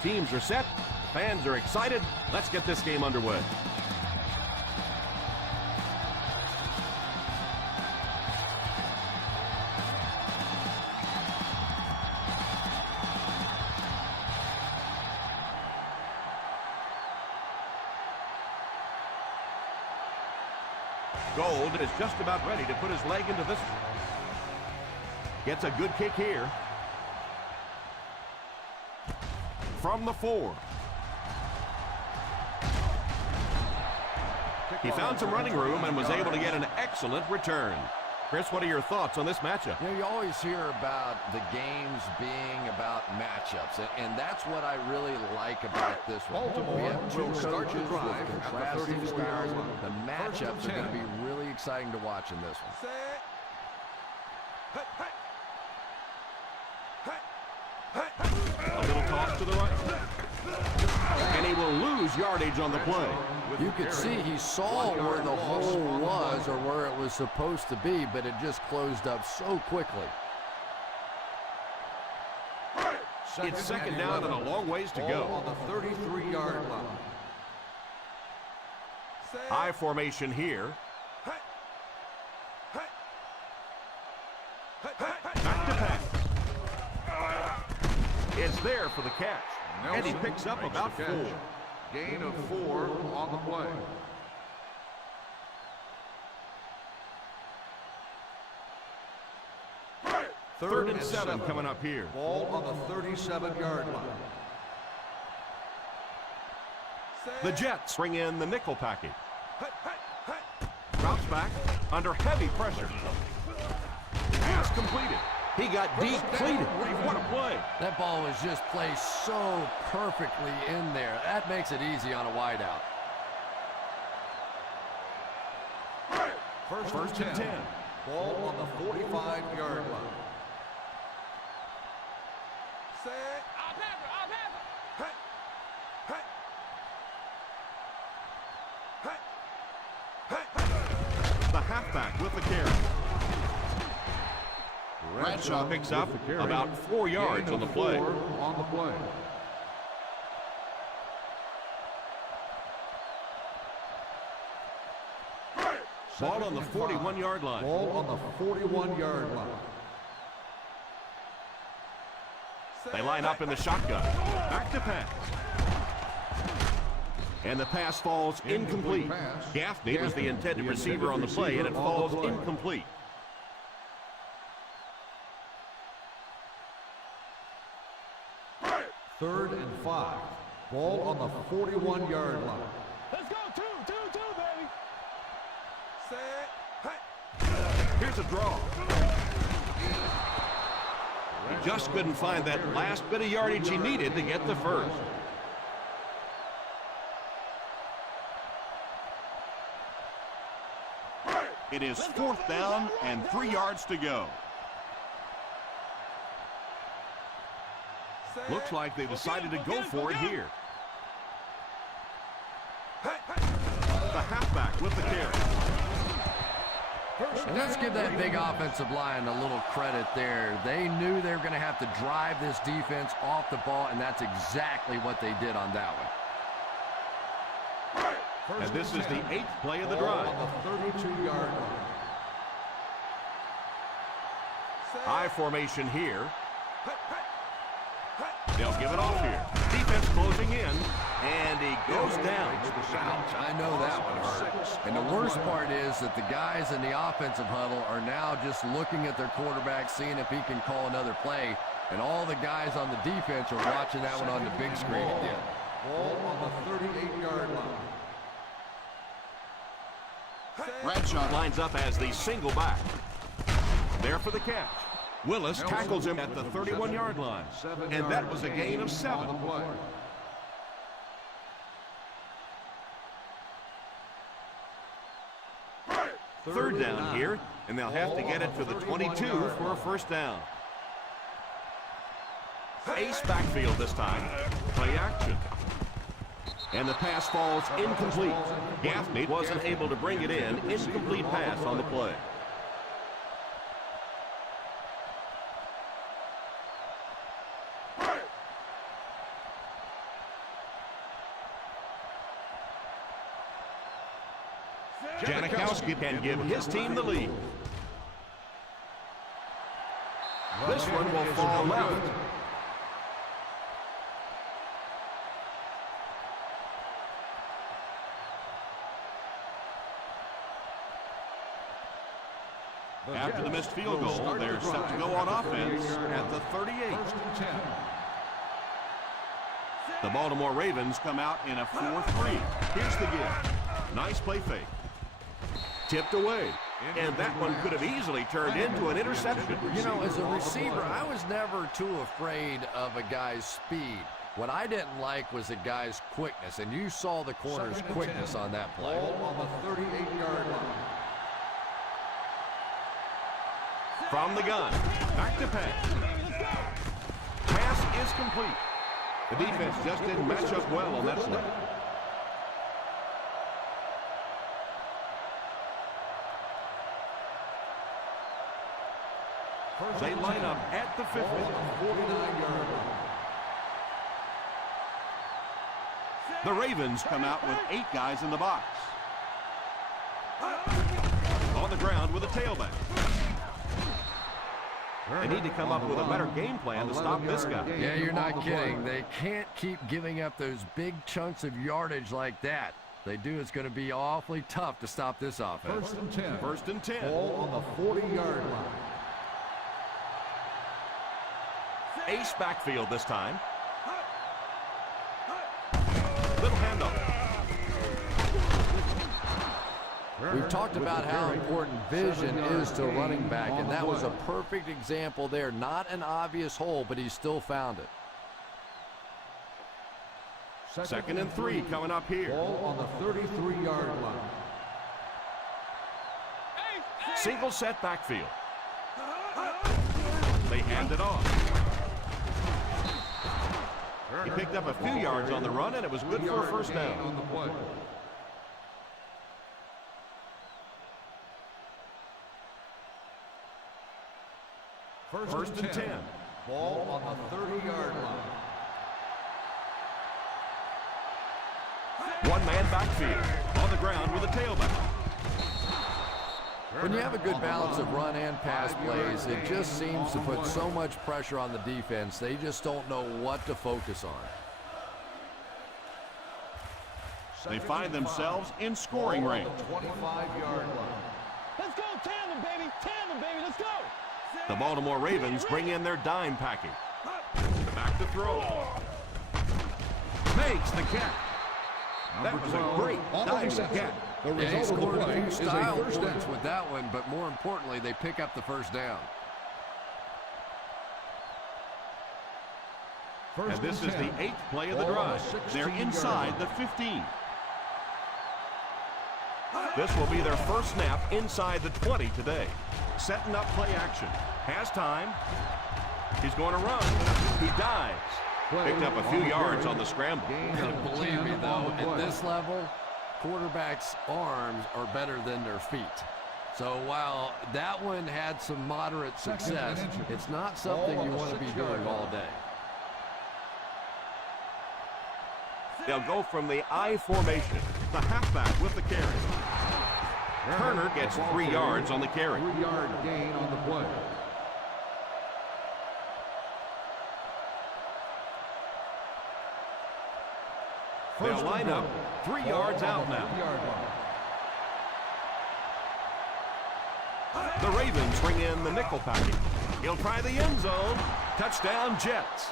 Both teams are set. Fans are excited. Let's get this game underway. Gold is just about ready to put his leg into this one. Gets a good kick here. From the 4. He found some running room and was able to get an excellent return. Chris, what are your thoughts on this matchup? You always hear about the games being about matchups, and that's what I really like about this one. We have two coaches with contrasting styles. The matchups are going to be really exciting to watch in this one. A little toss to the right. And he will lose yardage on the play. You could see he saw where the hole was or where it was supposed to be, but it just closed up so quickly. It's second down and a long ways to go. On the 33-yard line. I formation here. Back to pass. Is there for the catch. And he picks up about 4. Gain of 4 on the play. Third and 7 coming up here. Ball on the 37-yard line. The Jets bring in the nickel package. Drops back under heavy pressure. Pass completed. He got depleted. What a play. That ball was just placed so perfectly in there. That makes it easy on a wideout. First and 10. Ball on the 45-yard line. The halfback with the carry. Bradshaw picks up about 4 yards on the play. On the play. Ball on the 41-yard line. Ball on the 41-yard line. They line up in the shotgun. Back to pass. And the pass falls incomplete. Gaffney was the intended receiver on the play, and it falls incomplete. Third and 5. Ball on the 41-yard line. Let's go, two, baby. Here's a draw. He just couldn't find that last bit of yardage he needed to get the first. It is 4th down and 3 yards to go. Looks like they decided to go for it here. The halfback with the carry. And let's give that big offensive line a little credit there. They knew they were going to have to drive this defense off the ball, and that's exactly what they did on that one. And this is the 8th play of the drive. On the 32-yard line. I formation here. They'll give it off here. Defense closing in, and he goes down. Ouch, I know that one hurt. And the worst part is that the guys in the offensive huddle are now just looking at their quarterback, seeing if he can call another play. And all the guys on the defense are watching that one on the big screen again. Ball on the 38-yard line. Bradshaw lines up as the single back. There for the catch. Willis tackles him at the 31-yard line, and that was a gain of 7. Third down here, and they'll have to get it to the 22 for a first down. Ace backfield this time. Play action. And the pass falls incomplete. Gaffney wasn't able to bring it in. Incomplete pass on the play. Janikowski can give his team the lead. This one will fall left. After the missed field goal, they're set to go on offense at the 38. The Baltimore Ravens come out in a 4-3. Here's the give. Nice play fake. Tipped away. And that one could have easily turned into an interception. You know, as a receiver, I was never too afraid of a guy's speed. What I didn't like was a guy's quickness, and you saw the corner's quickness on that play. Ball on the 38-yard line. From the gun, back to pass. Pass is complete. The defense just didn't match up well on that play. They line up at the 50. 49-yard line. The Ravens come out with 8 guys in the box. On the ground with a tailback. They need to come up with a better game plan to stop this guy. Yeah, you're not kidding. They can't keep giving up those big chunks of yardage like that. If they do, it's going to be awfully tough to stop this offense. 1st and 10. 1st and 10. Ball on the 40-yard line. Ace backfield this time. Little handoff. We've talked about how important vision is to a running back, and that was a perfect example there. Not an obvious hole, but he still found it. 2nd and 3 coming up here. Ball on the 33-yard line. Single set backfield. They hand it off. He picked up a few yards on the run, and it was good for a first down. On the play. First and 10. Ball on the 30-yard line. One-man backfield. On the ground with a tailback. When you have a good balance of run and pass plays, it just seems to put so much pressure on the defense. They just don't know what to focus on. They find themselves in scoring range. 25-yard line. Let's go tandem, baby. Tandem, baby. Let's go. The Baltimore Ravens bring in their dime package. Back to throw. Makes the catch. That was a great diving catch. Yeah, he scored a few style points with that one, but more importantly, they pick up the first down. And this is the 8th play of the drive. They're inside the 15. This will be their first snap inside the 20 today. Setting up play action. Has time. He's going to run. He dives. Picked up a few yards on the scramble. Believe me, though, at this level, quarterbacks' arms are better than their feet. So while that one had some moderate success, it's not something you want to be doing all day. They'll go from the I formation. The halfback with the carry. Turner gets 3 yards on the carry. 3-yard gain on the play. They'll line up 3 yards out now. The Ravens bring in the nickel package. He'll try the end zone. Touchdown, Jets.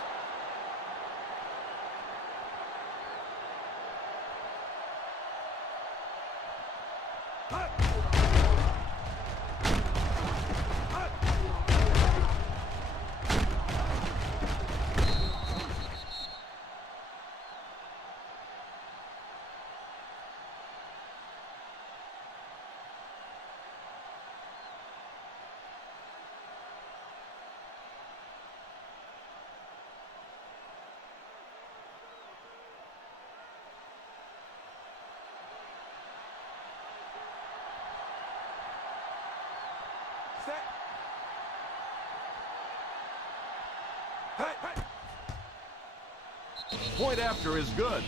Point after is good.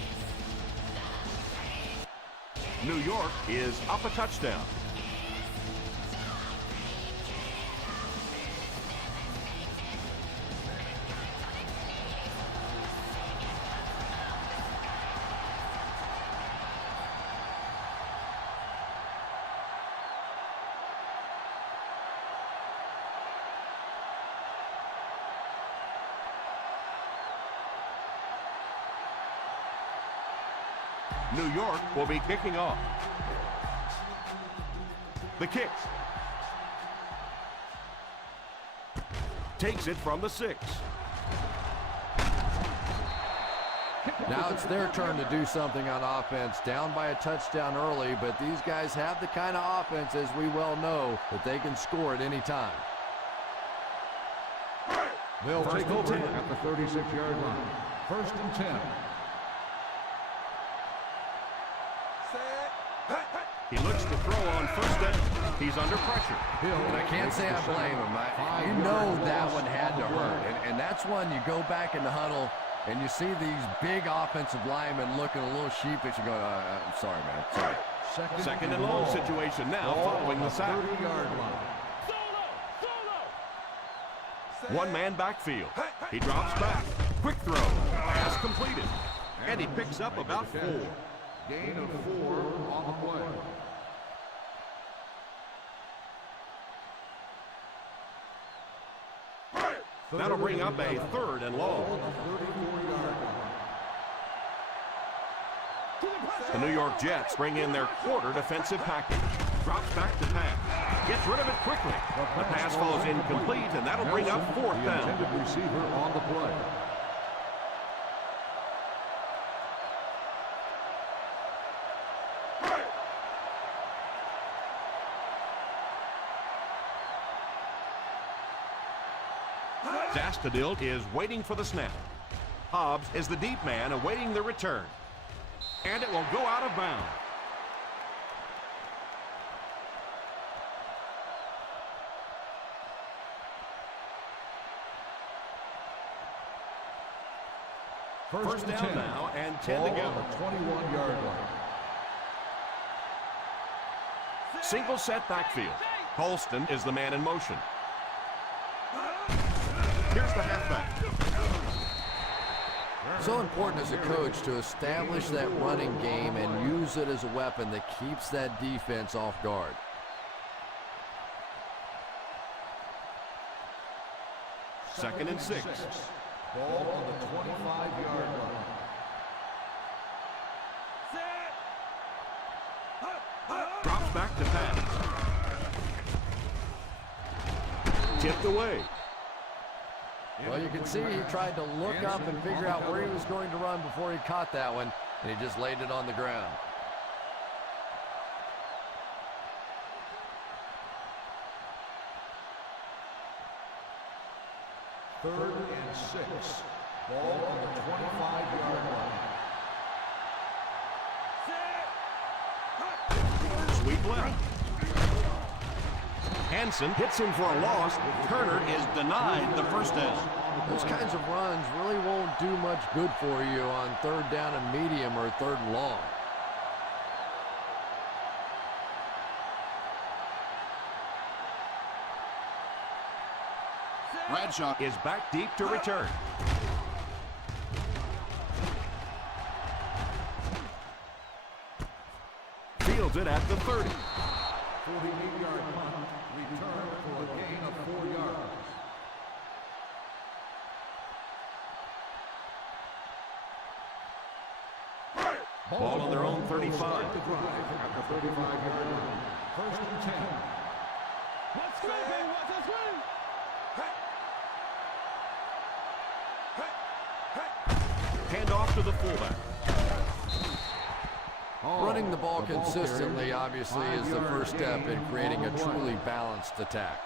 New York is up a touchdown. New York will be kicking off. The kick. Takes it from the 6. Now it's their turn to do something on offense. Down by a touchdown early, but these guys have the kind of offense, as we well know, that they can score at any time. They'll take over at the 36-yard line. 1st and 10. He looks to throw on 1st down. He's under pressure. And I can't say I blame him. You know that one had to hurt. And that's one you go back in the huddle and you see these big offensive linemen looking a little sheepish and going, I'm sorry, man. Sorry. Second and long situation now following the sack. 30-yard line. One-man backfield. He drops back. Quick throw. Pass completed. And he picks up about 4. Gain of 4 on the play. That'll bring up a 3rd and long. The New York Jets bring in their quarter defensive package. Drops back to pass. Gets rid of it quickly. The pass falls incomplete, and that'll bring up 4th down. The intended receiver on the play. Zastadilt is waiting for the snap. Hobbs is the deep man awaiting the return. And it will go out of bounds. First down 10. now and 10 to go. On the 21-yard line. Single set backfield. Holston is the man in motion. Here's the halfback. So important as a coach to establish that running game and use it as a weapon that keeps that defense off guard. Second and 6. Ball on the 25-yard line. Drops back to pass. Tipped away. Well, you can see he tried to look up and figure out where he was going to run before he caught that one, and he just laid it on the ground. Third and 6. Ball on the 25-yard line. Sweep left. Hansen hits him for a loss. Turner is denied the first down. Those kinds of runs really won't do much good for you on 3rd down and medium or 3rd and long. Bradshaw is back deep to return. Fields it at the 30. 48-yard punt. Return for a gain of 4 yards. Ball on their own 35. Start the drive at the 35-yard line. 1st and 10. Let's go, baby. Let's win. Hand off to the fullback. Running the ball consistently, obviously, is the first step in creating a truly balanced attack.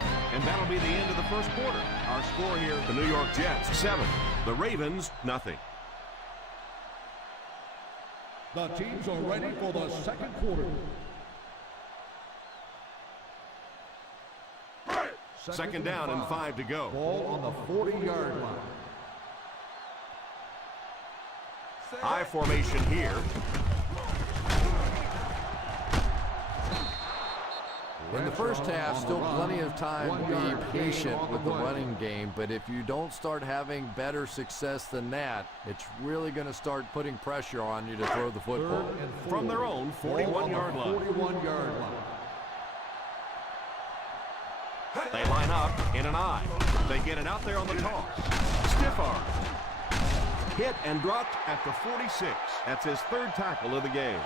And that'll be the end of the first quarter. Our score here, the New York Jets, 7. The Ravens, nothing. The teams are ready for the second quarter. Second down and 5 to go. Ball on the 40-yard line. I formation here. In the first half, still plenty of time to be patient with the running game, but if you don't start having better success than that, it's really going to start putting pressure on you to throw the football. From their own 41-yard line. 41-yard line. They line up in an I. They get it out there on the toss. Stiff arm. Hit and dropped at the 46. That's his third tackle of the game.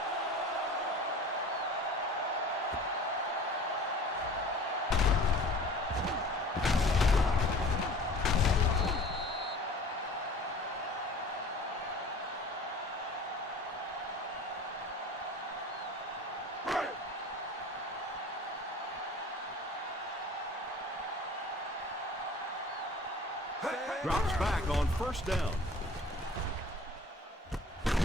Drops back on first down.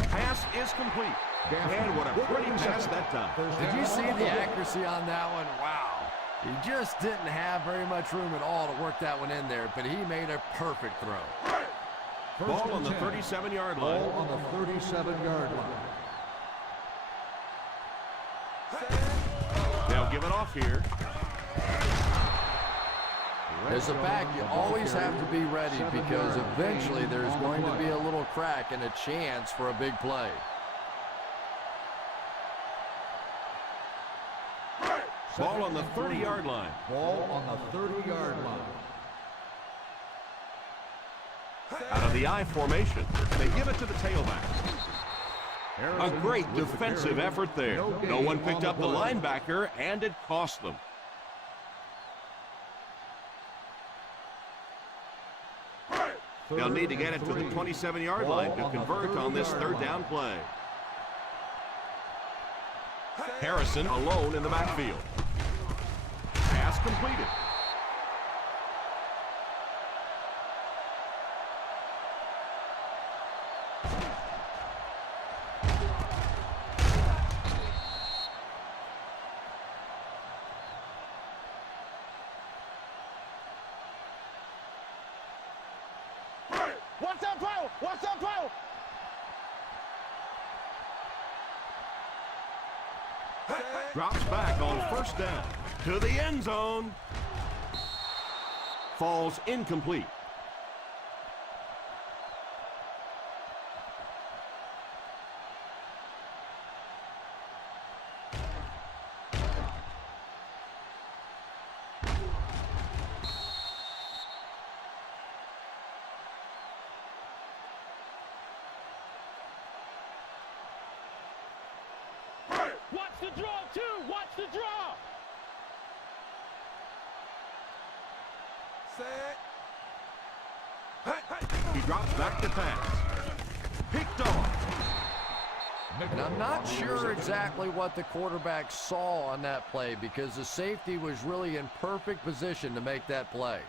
Pass is complete. And what a pretty pass that time. Did you see the accuracy on that one? Wow. He just didn't have very much room at all to work that one in there, but he made a perfect throw. Ball on the 37-yard line. Ball on the 37-yard line. They'll give it off here. As a back, you always have to be ready because eventually there's going to be a little crack and a chance for a big play. Ball on the 30-yard line. Ball on the 30-yard line. Out of the I formation, they give it to the tailback. A great defensive effort there. No one picked up the linebacker, and it cost them. They'll need to get it to the 27-yard line to convert on this third down play. Harrison alone in the backfield. Pass completed. Watch that power! Watch that power! Drops back on first down to the end zone. Falls incomplete. Watch the draw, too! Watch the draw! He drops back to pass. Picked off. And I'm not sure exactly what the quarterback saw on that play because the safety was really in perfect position to make that play.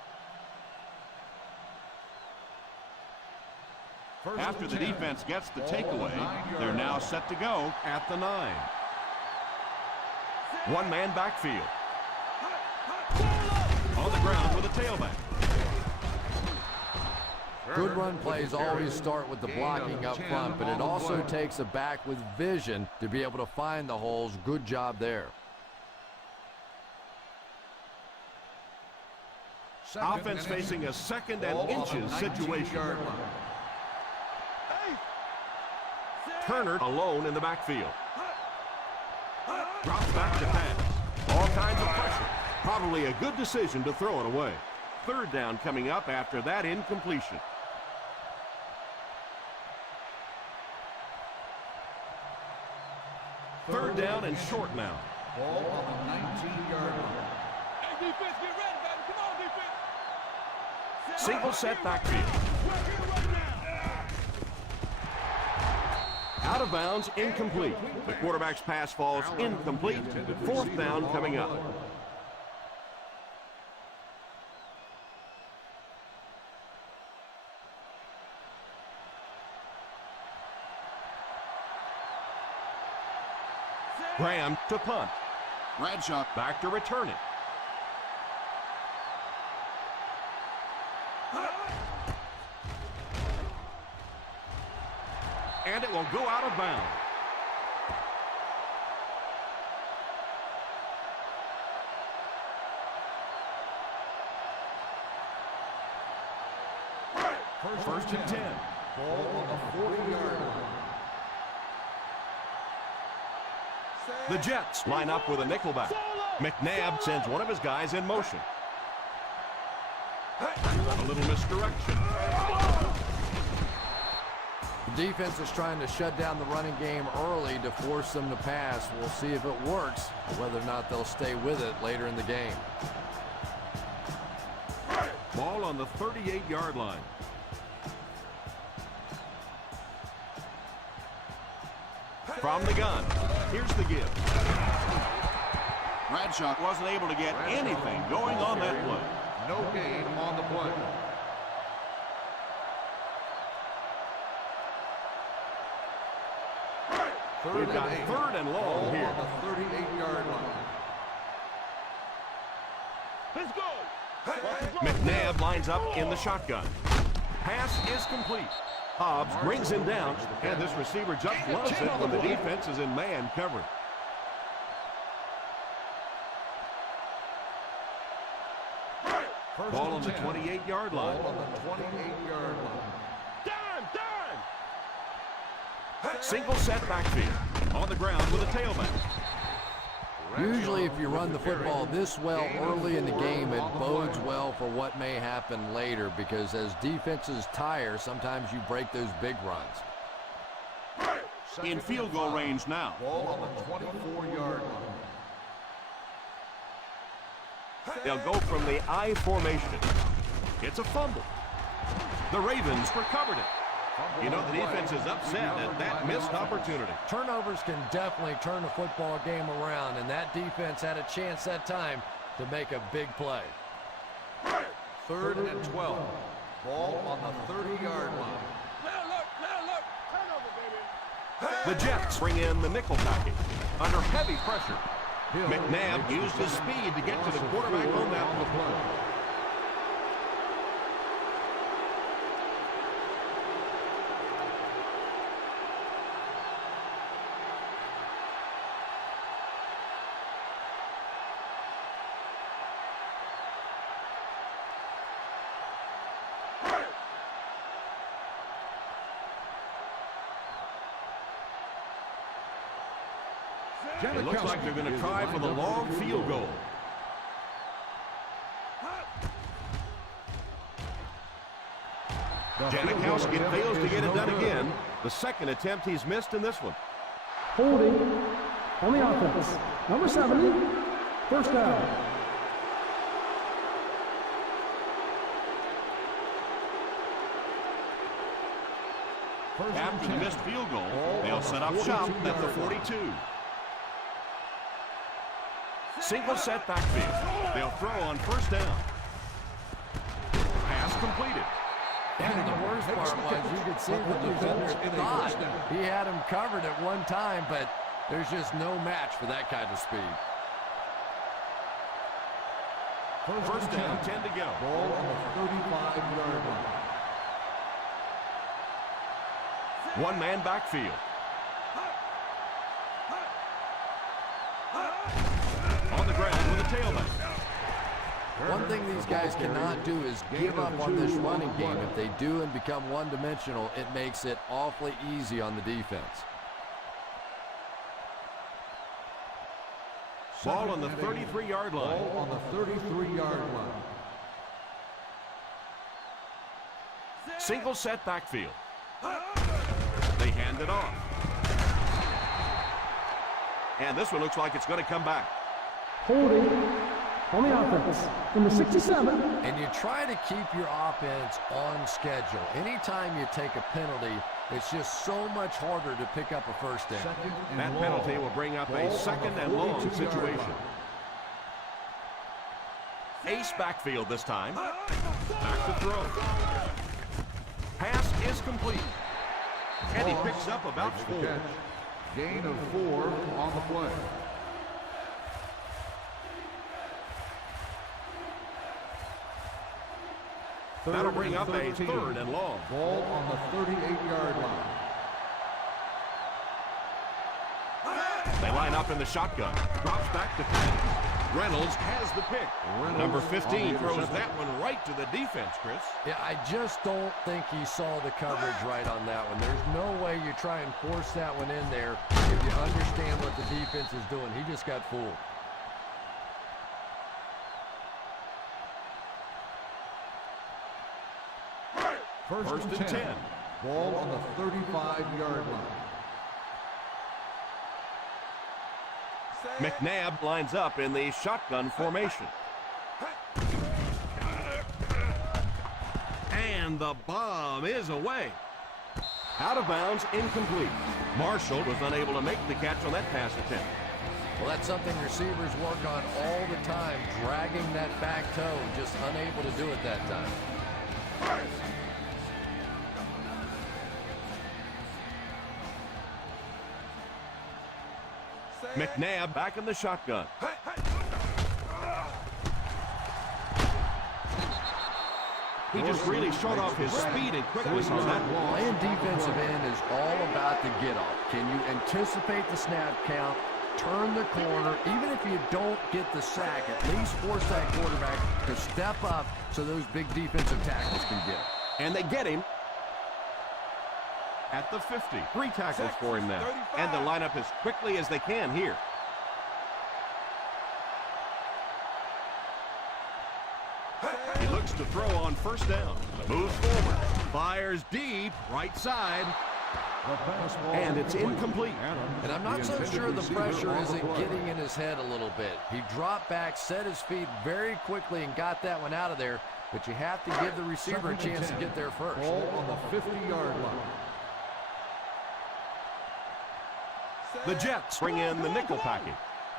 After the defense gets the takeaway, they're now set to go at the 9. One-man backfield. On the ground with a tailback. Good run plays always start with the blocking up front, but it also takes a back with vision to be able to find the holes. Good job there. Offense facing a second and inches situation. Turner alone in the backfield. Drops back to pass. All kinds of pressure. Probably a good decision to throw it away. Third down coming up after that incompletion. Third down and short now. Ball on the 19-yard line. Hey, defense, get ready, baby! Come on, defense! Single set backfield. Out of bounds, incomplete. The quarterback's pass falls incomplete. Fourth down coming up. Graham to punt. Bradshaw back to return it. And it will go out of bounds. First and 10. Ball on the 40-yard line. The Jets line up with a nickelback. McNabb sends one of his guys in motion. A little misdirection. The defense is trying to shut down the running game early to force them to pass. We'll see if it works, or whether or not they'll stay with it later in the game. Ball on the 38-yard line. From the gun, here's the give. Bradshaw wasn't able to get anything going on that play. No gain on the play. We've got third and long here. On the 38-yard line. Let's go. McNabb lines up in the shotgun. Pass is complete. Hobbs brings him down, and this receiver just loves it when the defense is in man coverage. Ball on the 28-yard line. Ball on the 28-yard line. Dime. Single set backfield. On the ground with a tailback. Usually if you run the football this well early in the game, it bodes well for what may happen later, because as defenses tire, sometimes you break those big runs. In field goal range now. Ball on the 24-yard line. They'll go from the I formation. It's a fumble. The Ravens recovered it. You know, the defense is upset at that missed opportunity. Turnovers can definitely turn a football game around, and that defense had a chance that time to make a big play. 3rd and 12. Ball on the 30-yard line. Let her look. Turnover, baby. The Jets bring in the nickel package. Under heavy pressure, McNabb used his speed to get to the quarterback on that one. It looks like they're going to try for the long field goal. Janikowski fails to get it done again. The second attempt he's missed in this one. Holding on the offense. Number 70, first down. After the missed field goal, they'll set up shop at the 42. Single set backfield. They'll throw on first down. Pass completed. And the worst part was you could see the defender thought he had him covered at one time, but there's just no match for that kind of speed. First down, 10 to go. Ball on the 35-yard line. One-man backfield. On the ground with a tailback. One thing these guys cannot do is give up on this running game. If they do and become one-dimensional, it makes it awfully easy on the defense. Ball on the 33-yard line. Ball on the 33-yard line. Single set backfield. They hand it off. And this one looks like it's going to come back. Holding on the offense. Number 67. And you try to keep your offense on schedule. Anytime you take a penalty, it's just so much harder to pick up a first down. That penalty will bring up a second and long situation. Ace backfield this time. Back to throw. Pass is complete. And he picks up about 4. Gain of 4 on the play. That'll bring up a 3rd and long. Ball on the 38-yard line. line up in the shotgun. Drops back to pass. Reynolds has the pick. Number 15 throws that one right to the defense, Chris. Yeah, I just don't think he saw the coverage right on that one. There's no way you try and force that one in there if you understand what the defense is doing. He just got fooled. First and 10. Ball on the 35-yard line. McNabb lines up in the shotgun formation. And the bomb is away. Out of bounds, incomplete. Marshall was unable to make the catch on that pass attempt. Well, that's something receivers work on all the time, dragging that back toe, just unable to do it that time. McNabb back in the shotgun. He just really showed off his speed and quickness on that ball. Playing defensive end is all about the get-off. Can you anticipate the snap count, turn the corner, even if you don't get the sack, at least force that quarterback to step up so those big defensive tackles can get him. And they get him at the 50. 3 tackles for him now. And they'll line up as quickly as they can here. He looks to throw on first down. Moves forward. Fires deep. Right side. And it's incomplete. And I'm not so sure the pressure isn't getting in his head a little bit. He dropped back, set his feet very quickly, and got that one out of there. But you have to give the receiver a chance to get there first. Ball on the 50-yard line. The Jets bring in the nickel package.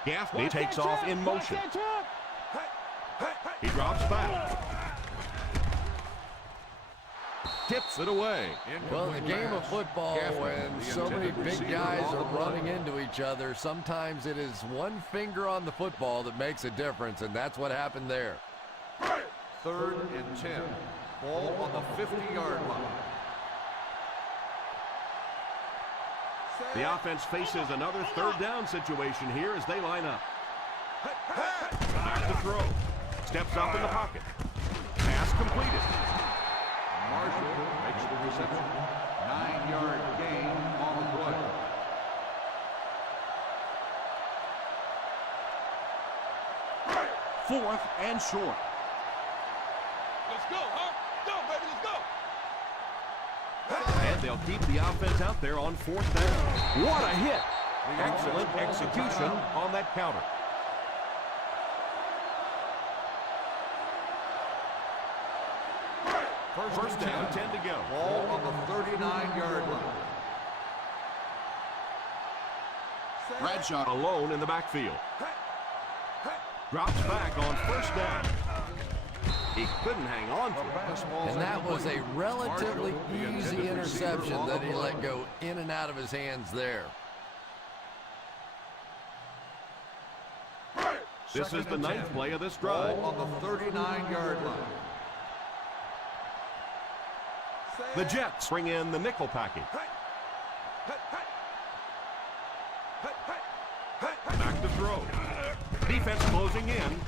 Gaffney takes off in motion. He drops back. Tips it away. Well, in the game of football, when so many big guys are running into each other, sometimes it is one finger on the football that makes a difference, and that's what happened there. 3rd and 10. Ball on the 50-yard line. The offense faces another 3rd down situation here as they line up. Back to throw. Steps up in the pocket. Pass completed. Marshall makes the reception. 9-yard gain on the play. Fourth and short. Let's go, huh? Go, baby, let's go. And they'll keep the offense out there on 4th down. What a hit. Excellent execution on that counter. First down, 10 to go. Ball on the 39-yard line. Bradshaw alone in the backfield. Drops back on first down. He couldn't hang on to it. And that was a relatively easy interception that he let go in and out of his hands there. This is the 9th play of this drive. Ball on the 39-yard line. The Jets bring in the nickel package. Back to throw. Defense closing in.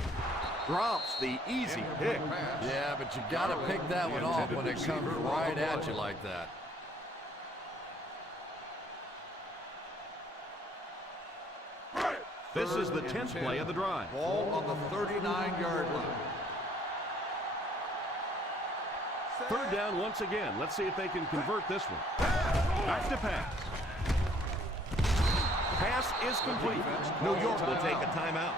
Drops the easy pick. Yeah, but you got to pick that one off when it comes right at you like that. This is the 10th play of the drive. Ball on the 39-yard line. 3rd down once again. Let's see if they can convert this one. Back to pass. Pass is complete. New York will take a timeout.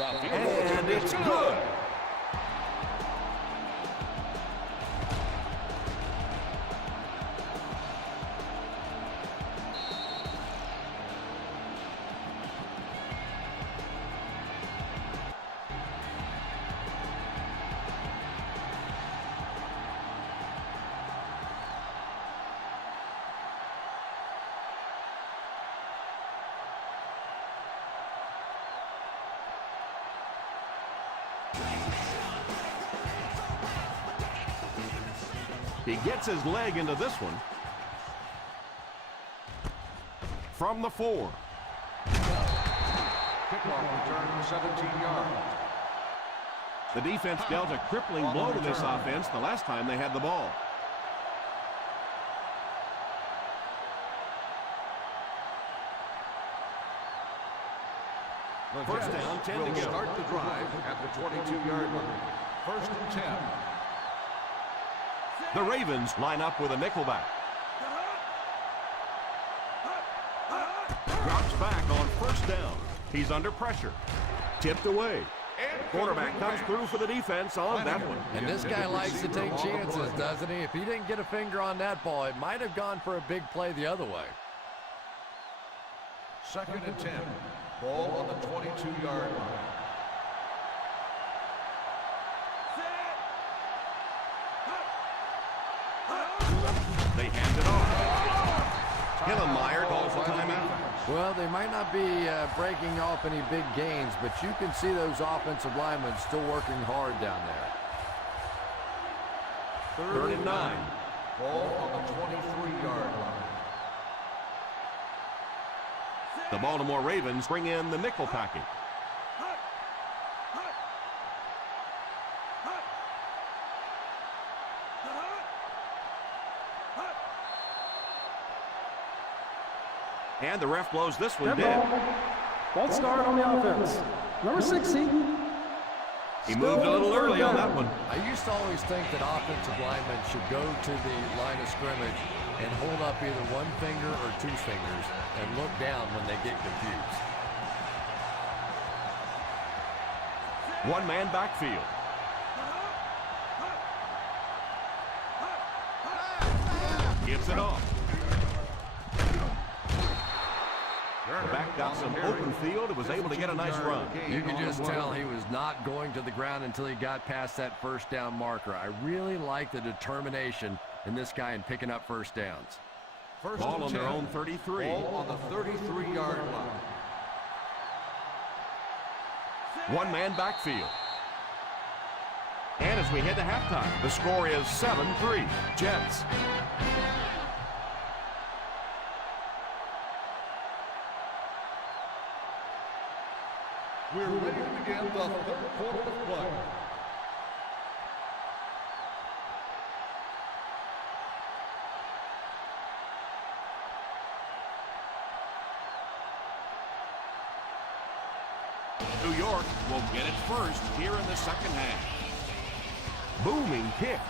And it's good. He gets his leg into this one. From the 4. Kickoff return 17 yards. The defense dealt a crippling blow to this offense the last time they had the ball. First down, 10 to go. Start the drive at the 22-yard line. First and 10. The Ravens line up with a nickelback. Drops back on first down. He's under pressure. Tipped away. Quarterback comes through for the defense on that one. And this guy likes to take chances, doesn't he? If he didn't get a finger on that ball, it might have gone for a big play the other way. Second and 10. Ball on the 22-yard line. They hand it off. Hillenmeyer calls the timeout. Well, they might not be breaking off any big gains, but you can see those offensive linemen still working hard down there. Third and 9. Ball on the 23-yard line. The Baltimore Ravens bring in the nickel package. And the ref blows this one dead. False start on the offense. Number 60. He moved a little early on that one. I used to always think that offensive linemen should go to the line of scrimmage and hold up either one finger or two fingers and look down when they get confused. One-man backfield. Gives it off. The back got some open field and was able to get a nice run. You can just tell he was not going to the ground until he got past that first down marker. I really like the determination in this guy in picking up first downs. Ball on their own 33. Ball on the 33-yard line. One-man backfield. And as we head to halftime, the score is 7-3. Jets. We're ready to begin the third quarter of play. New York will get it first here in the second half. Booming kick.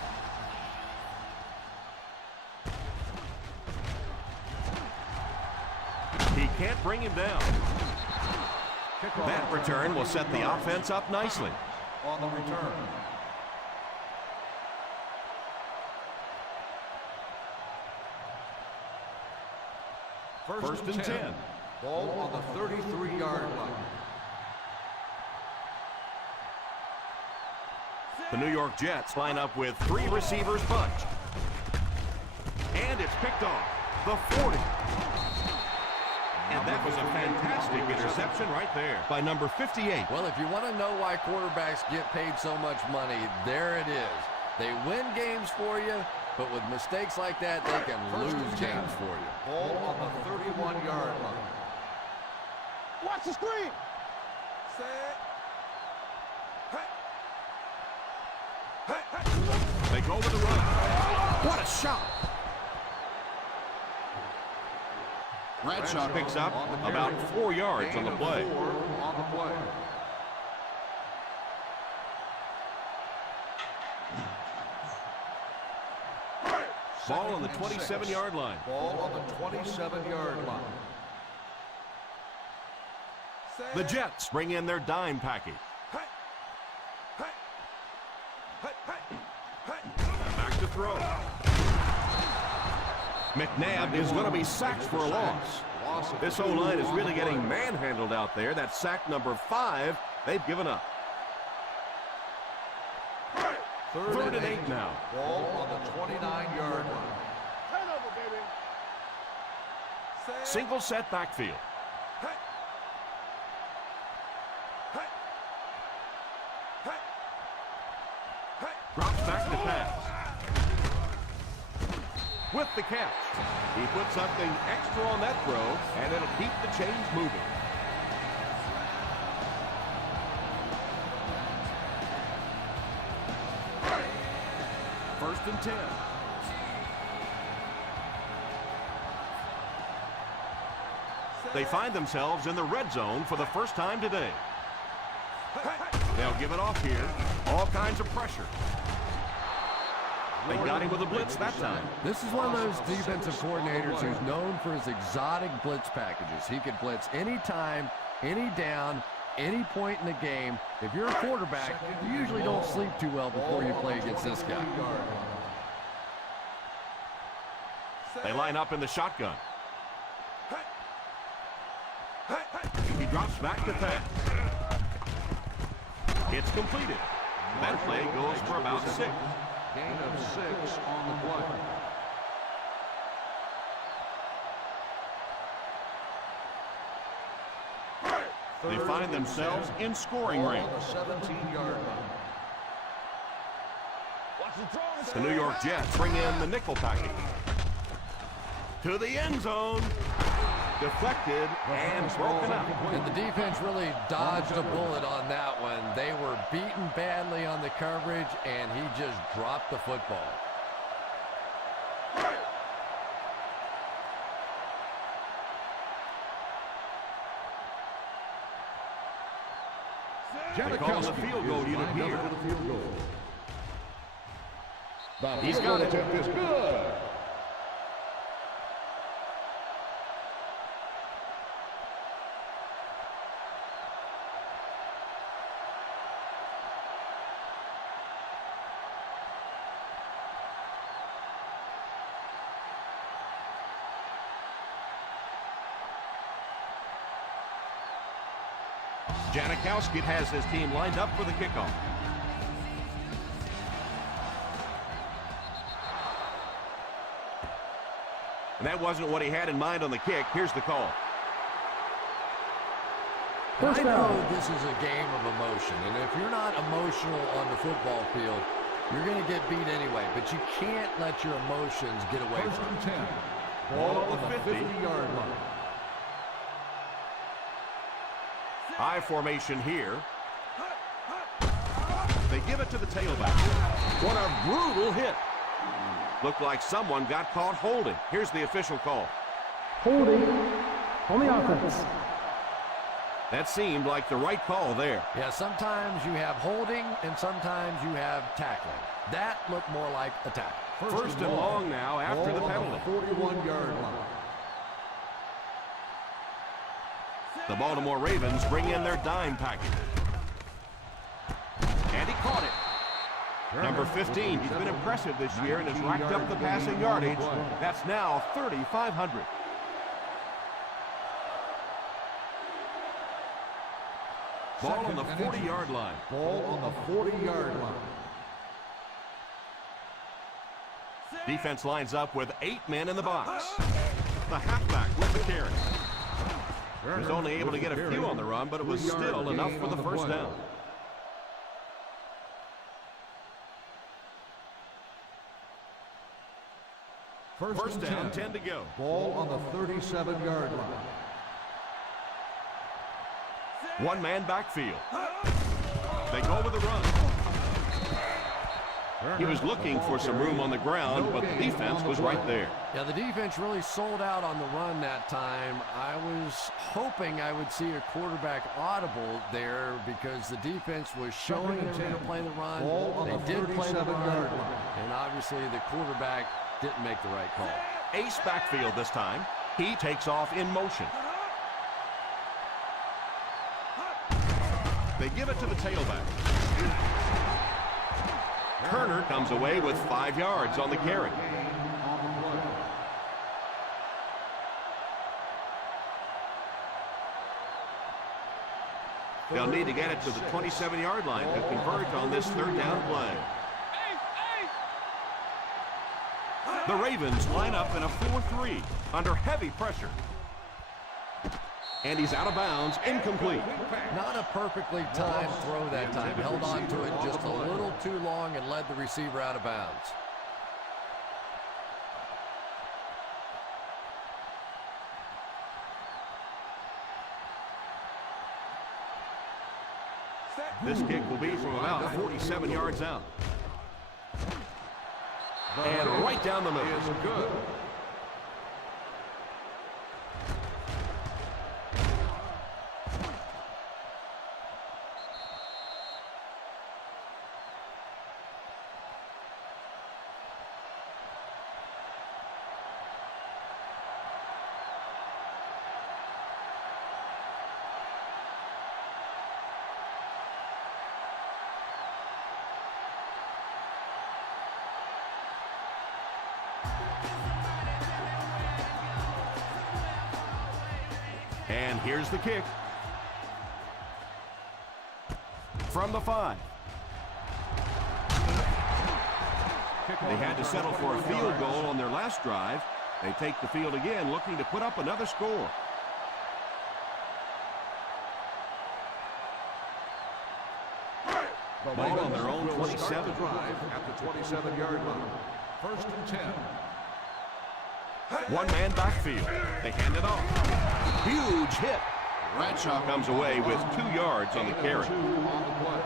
He can't bring him down. That return will set the offense up nicely. On the return. First and 10. Ball on the 33-yard line. The New York Jets line up with 3 receivers bunched. And it's picked off. The 40. And that was a fantastic interception right there by number 58. Well, if you want to know why quarterbacks get paid so much money, there it is. They win games for you, but with mistakes like that, they can lose games for you. Ball on the 31-yard line. Watch the screen. They go with the run. What a shot. Bradshaw picks up about 4 yards on the play. On the play. Ball on the 27-yard line. Ball on the 27-yard line. The Jets bring in their dime package. Back to throw. McNabb is going to be sacked for a loss. This O-line is really getting manhandled out there. That's sack number 5. They've given up. Third and 8 now. Ball on the 29-yard line. Turnover, baby. Single set backfield. Drops back to pass. with the catch. He put something extra on that throw, and it'll keep the chains moving. First and 10. They find themselves in the red zone for the first time today. They'll give it off here. All kinds of pressure. They got him with a blitz that time. This is one of those defensive coordinators who's known for his exotic blitz packages. He could blitz any time, any down, any point in the game. If you're a quarterback, you usually don't sleep too well before you play against this guy. They line up in the shotgun. He drops back to pass. It's completed. That play goes for about 6. Gain of 6 on the play. They find themselves in scoring range. On the 17-yard line. The New York Jets bring in the nickel package. To the end zone. Deflected and broken up. And the defense really dodged a bullet on that one. They were beaten badly on the coverage, and he just dropped the football. They call the field goal unit here. He's got it. Attempt is good. Janikowski has his team lined up for the kickoff. And that wasn't what he had in mind on the kick. Here's the call. I know this is a game of emotion, and if you're not emotional on the football field, you're going to get beat anyway. But you can't let your emotions get away First from and you. 10. Ball on the 50-yard line. High formation here. They give it to the tailback. What a brutal hit. Looked like someone got caught holding. Here's the official call. Holding on the offense. That seemed like the right call there. Yeah, sometimes you have holding, and sometimes you have tackling. That looked more like a tackle. First and long now after the penalty. 41-yard line. The Baltimore Ravens bring in their dime package. And he caught it. Number 15, he's been impressive this year and has racked up the passing yardage. That's now 3,500. Ball on the 40-yard line. Ball on the 40-yard line. Defense lines up with 8 men in the box. The halfback with the carry. He was only able to get a few on the run, but it was still enough for the first down. First down, 10 to go. Ball on the 37-yard line. One man backfield. They go with the run. He was looking for some room on the ground, but the defense was right there. Yeah, the defense really sold out on the run that time. I was hoping I would see a quarterback audible there because the defense was showing they were going to play the run. They did play the run, and obviously the quarterback didn't make the right call. Ace backfield this time. He takes off in motion. They give it to the tailback. Turner comes away with 5 yards on the carry. They'll need to get it to the 27-yard line to convert on this third down play. The Ravens line up in a 4-3 under heavy pressure. And he's out of bounds, incomplete. Not a perfectly timed throw that time. Held on to it just a little too long and led the receiver out of bounds. This kick will be from about 47 yards out. And right down the middle. Is good. And here's the kick. From the 5. They had to settle for a field goal on their last drive. They take the field again, looking to put up another score. Ball on their own 27. Drive at the 27-yard line. 1st and 10. One-man backfield. They hand it off. Huge hit. Bradshaw comes away with 2 yards on the carry. 2 on the play.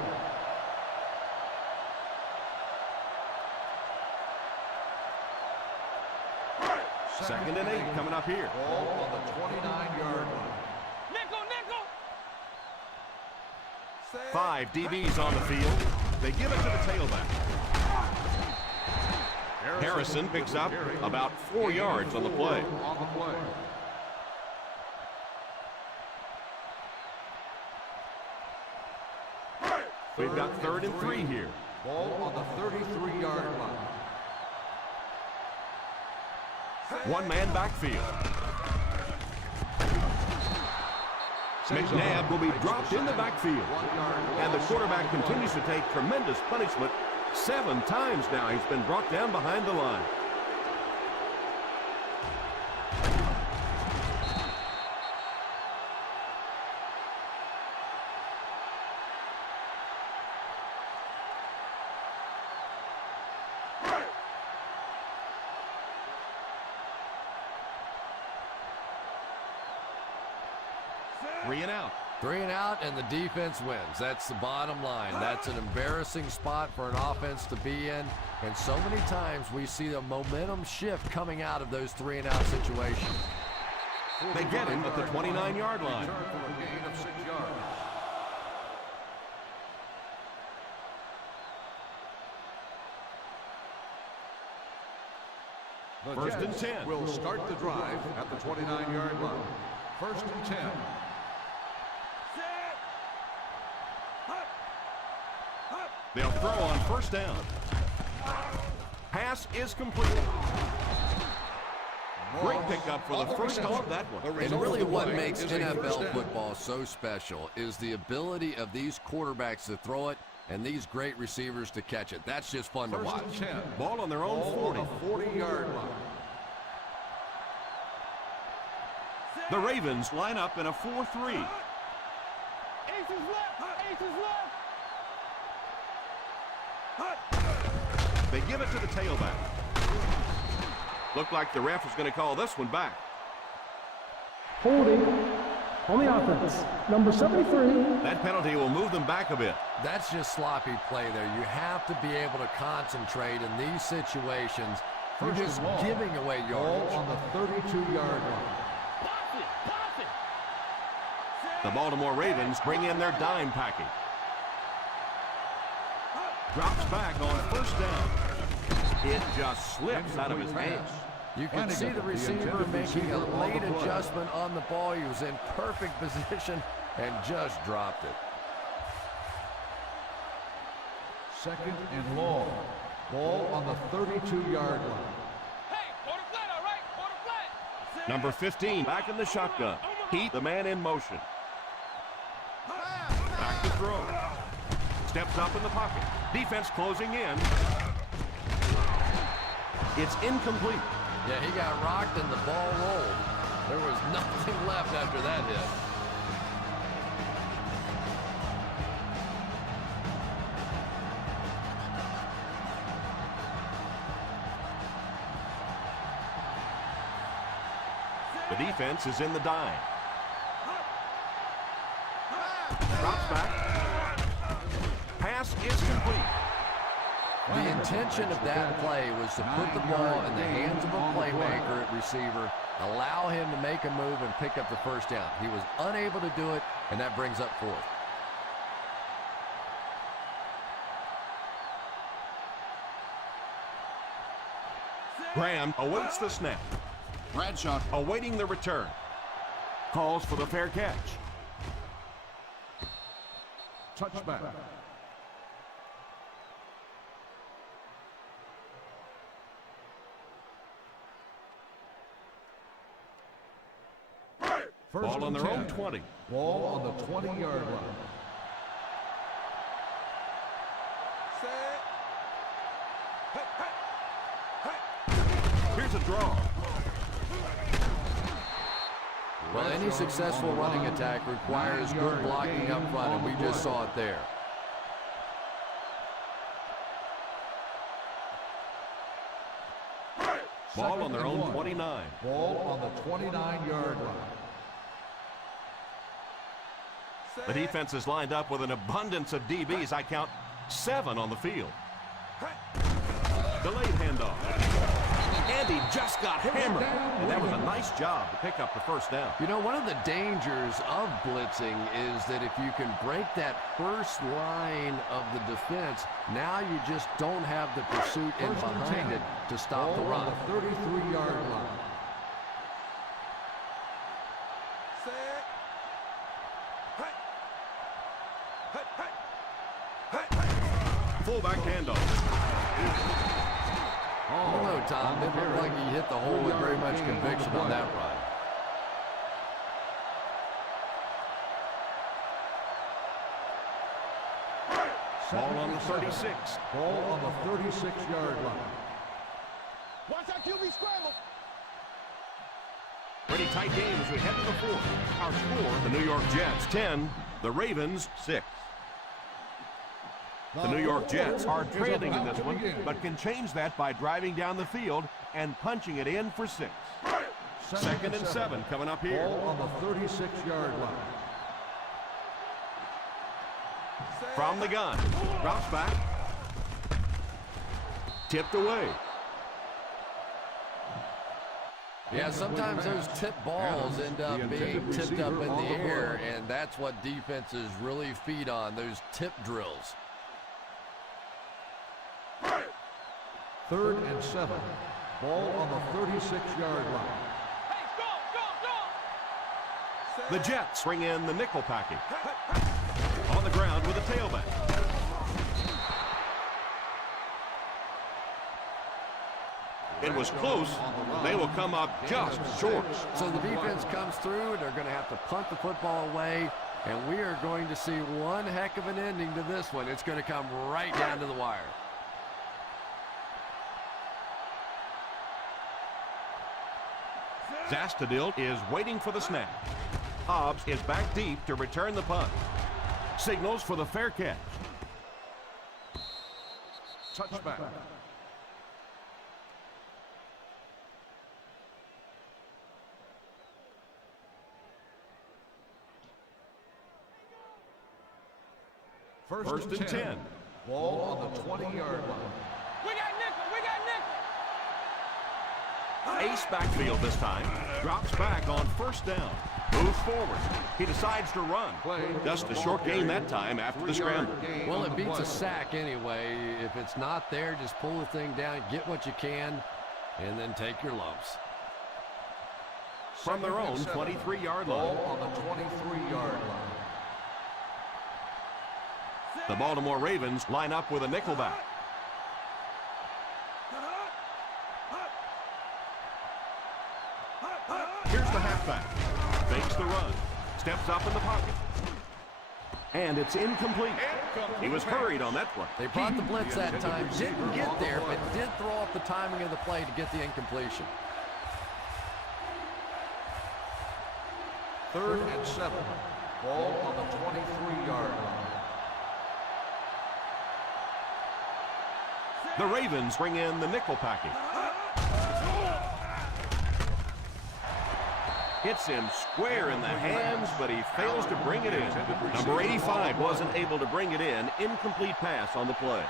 Second and 8 coming up here. Ball on the 29-yard line. Nickel, nickel. 5 DBs on the field. They give it to the tailback. Harrison picks up about 4 yards on the play. On the play. We've got 3rd and 3 here. Ball on the 33-yard line. One-man backfield. McNabb will be dropped in the backfield. And the quarterback continues to take tremendous punishment. 7 times now he's been brought down behind the line. Three and out. 3 and out, and the defense wins. That's the bottom line. That's an embarrassing spot for an offense to be in. And so many times we see the momentum shift coming out of those 3 and out situations. They get him at the 29-yard line. Return for a gain of 6 yards. The 1st and Jets 10. will start the drive at the 29-yard line. 1st and 10. They'll throw on 1st down. Pass is complete. Great pickup for the first time of that one. And really what makes NFL football so special is the ability of these quarterbacks to throw it and these great receivers to catch it. That's just fun to watch. 1st and 10. Ball on their own 40. On the 40-yard line. The Ravens line up in a 4-3. Ace is left. Ace is left. They give it to the tailback. Looked like the ref is going to call this one back. Holding on the offense. Number 73. That penalty will move them back a bit. That's just sloppy play there. You have to be able to concentrate in these situations. You're just giving away Ball yards. on the 32-yard line. Pass it. Pass it. The Baltimore Ravens bring in their dime package. Drops back on 1st down. It just slips out of his hands. You can see the receiver making a late adjustment on the ball. He was in perfect position and just dropped it. 2nd and long. Ball on the 32-yard line. Hey, quarter flat, all right? Quarter flat. Number 15 back in the shotgun. Heat, the man in motion. Back to throw. Steps up in the pocket. Defense closing in. It's incomplete. Yeah, he got rocked and the ball rolled. There was nothing left after that hit. The defense is in the dime. Drops back. is complete. The intention of that play was to put the ball in the hands of a playmaker at receiver, allow him to make a move and pick up the first down. He was unable to do it, and that brings up fourth. Graham awaits the snap. Bradshaw Awaiting the return. Calls for the fair catch. touchback. Ball on their own 20. Ball on the 20-yard line. Here's a draw. Well, any successful running attack requires good blocking up front, and we just saw it there. Ball on their own 29. Ball on the 29-yard line. The defense is lined up with an abundance of DBs. I count 7 on the field. Delayed handoff. And he just got hammered. And that was a nice job to pick up the first down. You know, one of the dangers of blitzing is that if you can break that first line of the defense, now you just don't have the pursuit in behind it to stop the run. On the 33-yard line. Fullback handoff. Oh, no, Tom. It looked like he hit the hole with very much conviction on that run. Ball on the 36. Ball on the 36-yard line. Watch that QB scramble. Pretty tight game as we head to the fourth. Our score, the New York Jets 10, the Ravens 6. The New York Jets are trailing in this one, but can change that by driving down the field and punching it in for 6. Second and 7 coming up here. Ball on the 36-yard line. From the gun. Drops back. Tipped away. Yeah, sometimes those tip balls end up being tipped up in the air, and that's what defenses really feed on, those tip drills. 3rd and 7. Ball on the 36-yard line. Hey, go, go, go. The Jets bring in the nickel package. On the ground with a tailback. It was close. They will come up just short. So the defense comes through, and they're going to have to punt the football away, and we are going to see one heck of an ending to this one. It's going to come right down to the wire. Zastadil is waiting for the snap. Hobbs is back deep to return the punt. Signals for the fair catch. Touchback. First and 10. Ball on the 20-yard line. We got nickel, we got nickel. Ace backfield this time. Drops back on first down. Moves forward. He decides to run. Just a short gain that time after the scramble. Well, it beats a sack anyway. If it's not there, just pull the thing down, get what you can, and then take your lumps. From their own 23-yard line. Ball on the 23-yard line. The Baltimore Ravens line up with a nickelback. Here's the halfback. Fakes the run. Steps up in the pocket. And it's incomplete. He was hurried on that one. They brought the blitz that time, didn't get there, but did throw off the timing of the play to get the incompletion. 3rd and 7. Ball on the 23-yard line. The Ravens bring in the nickel package. Hits him square in the hands, but he fails to bring it in. Number 85 wasn't able to bring it in. Incomplete pass on the play.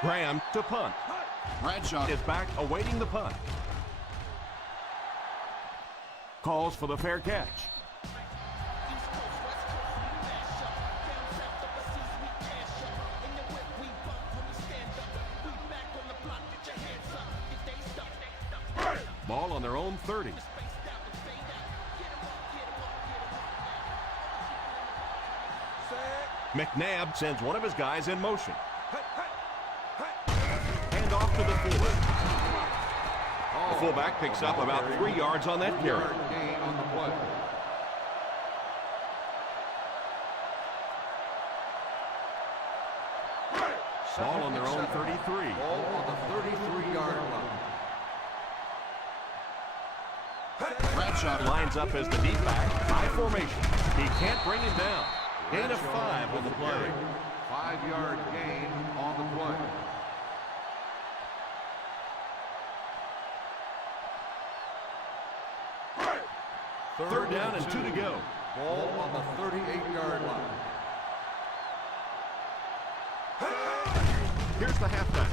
Graham to punt. Bradshaw Is back awaiting the punt. Calls for the fair catch. Ball on their own 30. McNabb sends one of his guys in motion. Hand off to the fullback. The fullback picks up about 3 yards on that carry. gain on the play. Ball on their own 33. Ball on the 33-yard line. Bradshaw Lines up as the deep back. High formation. He can't bring him down. Gain of 5 on the play. 5-yard gain on the play. Third down and 2 to go. Ball on the 38-yard line. Here's the halfback.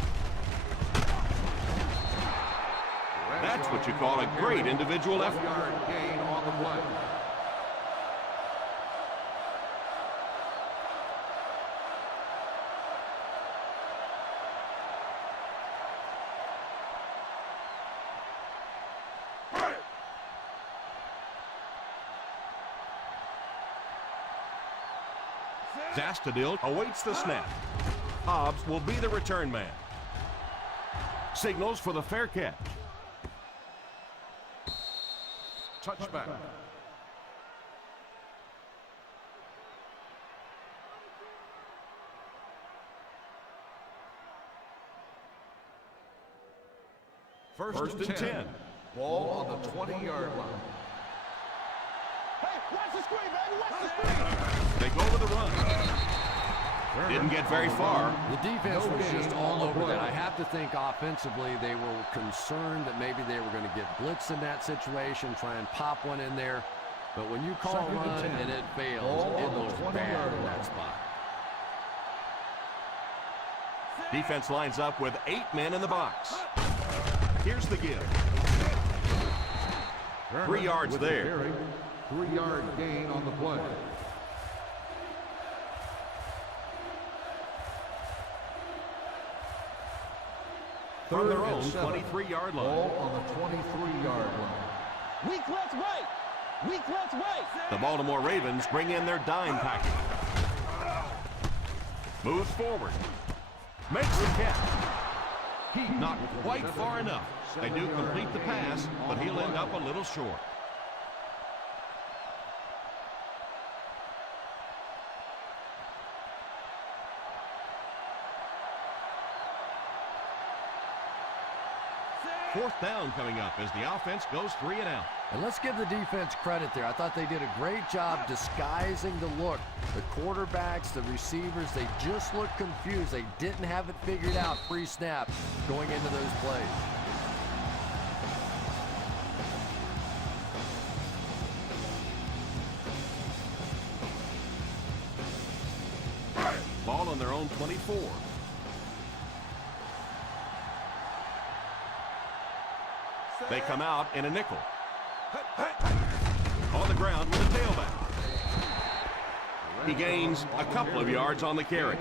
That's what you call a great individual effort. 1-yard gain on the play. Zastadil awaits the snap. Hobbs will be the return man. Signals for the fair catch. Touchback. First and 10. Ball on the 20-yard line. Hey, watch the screen, baby. Watch the screen. They go with the run. Didn't get very far. The defense was just all over that. I have to think offensively they were concerned that maybe they were going to get blitz in that situation, try and pop one in there. But when you call a run and it fails, it looks bad in that spot. Defense lines up with 8 men in the box. Here's the give. 3 yards there. 3-yard gain on the play. From their own 23-yard line. Ball on the 23-yard line. Weak left right. Weak left right. The Baltimore Ravens bring in their dime package. Moves forward. Makes the catch. Not quite far enough. They do complete the pass, but he'll end up a little short. Fourth down coming up as the offense goes 3 and out. And let's give the defense credit there. I thought they did a great job disguising the look. The quarterbacks, the receivers, they just looked confused. They didn't have it figured out pre-snap going into those plays. Ball on their own 24. They come out in a nickel. On the ground with a tailback. He gains a couple of yards on the carry.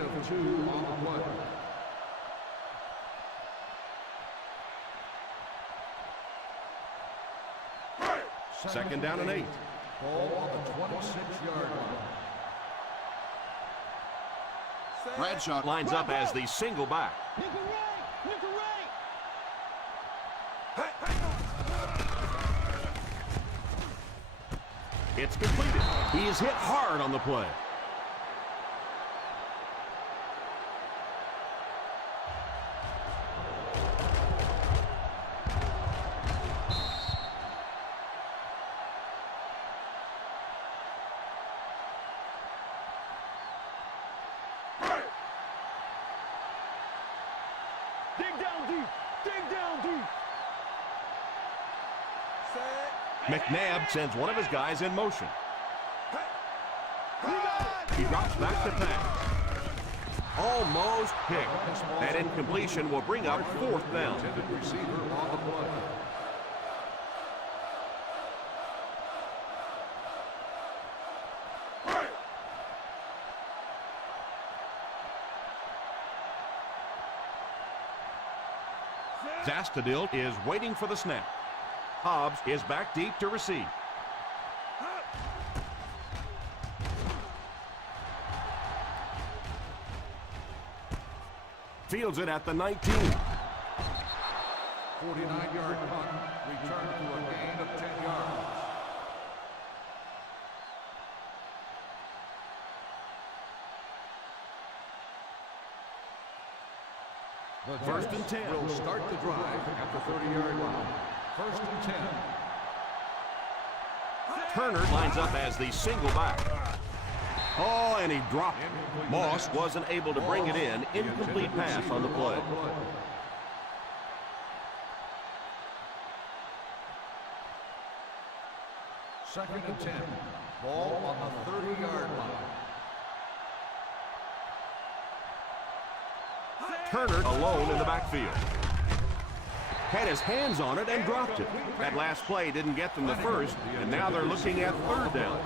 Second down and 8. Ball on the 26-yard line. Bradshaw lines up as the single back. Nickel right. Nickel right. It's completed. He is hit hard on the play. deep. Dig down deep. McNabb sends one of his guys in motion. He drops back to pass. Almost picked. That incompletion will bring up 4th down. Intended receiver on the play. Zastadil is waiting for the snap. Hobbs is back deep to receive. Fields it at the 19. 49-yard punt. Return to a gain of 10 yards. The First and 10. will start the drive at the 30-yard line. First and 10. Turner lines up as the single back. Oh, and he dropped it. Moss wasn't able to bring it in. Incomplete pass on the play. Second and 10. Ball on the 30-yard line. Turner alone in the backfield. Had his hands on it and dropped it. That last play didn't get them the first, and now they're looking at 3rd down.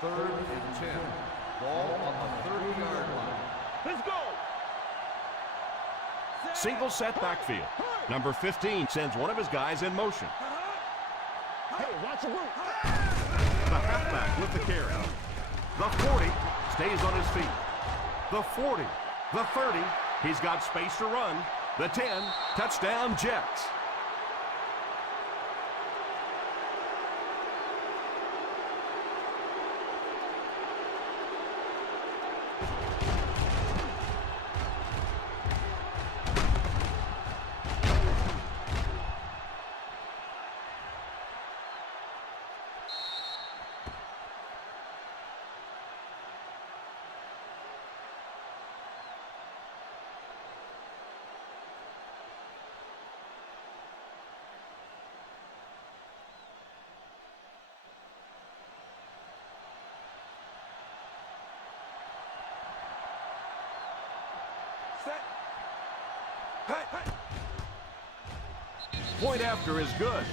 Third and 10. Ball on the 30-yard line. Let's go. Single set backfield. Number 15 sends one of his guys in motion. Hey, watch the root. The halfback with the carry. The 40 stays on his feet. The 40, the 30, he's got space to run. The 10, touchdown Jets. Point after is good.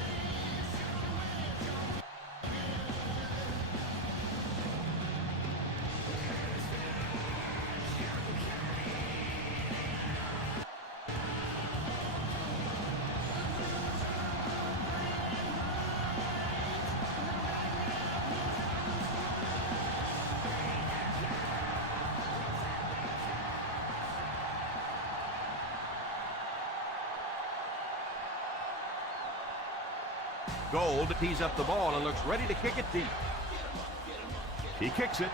Gold tees up the ball and looks ready to kick it deep. He kicks it.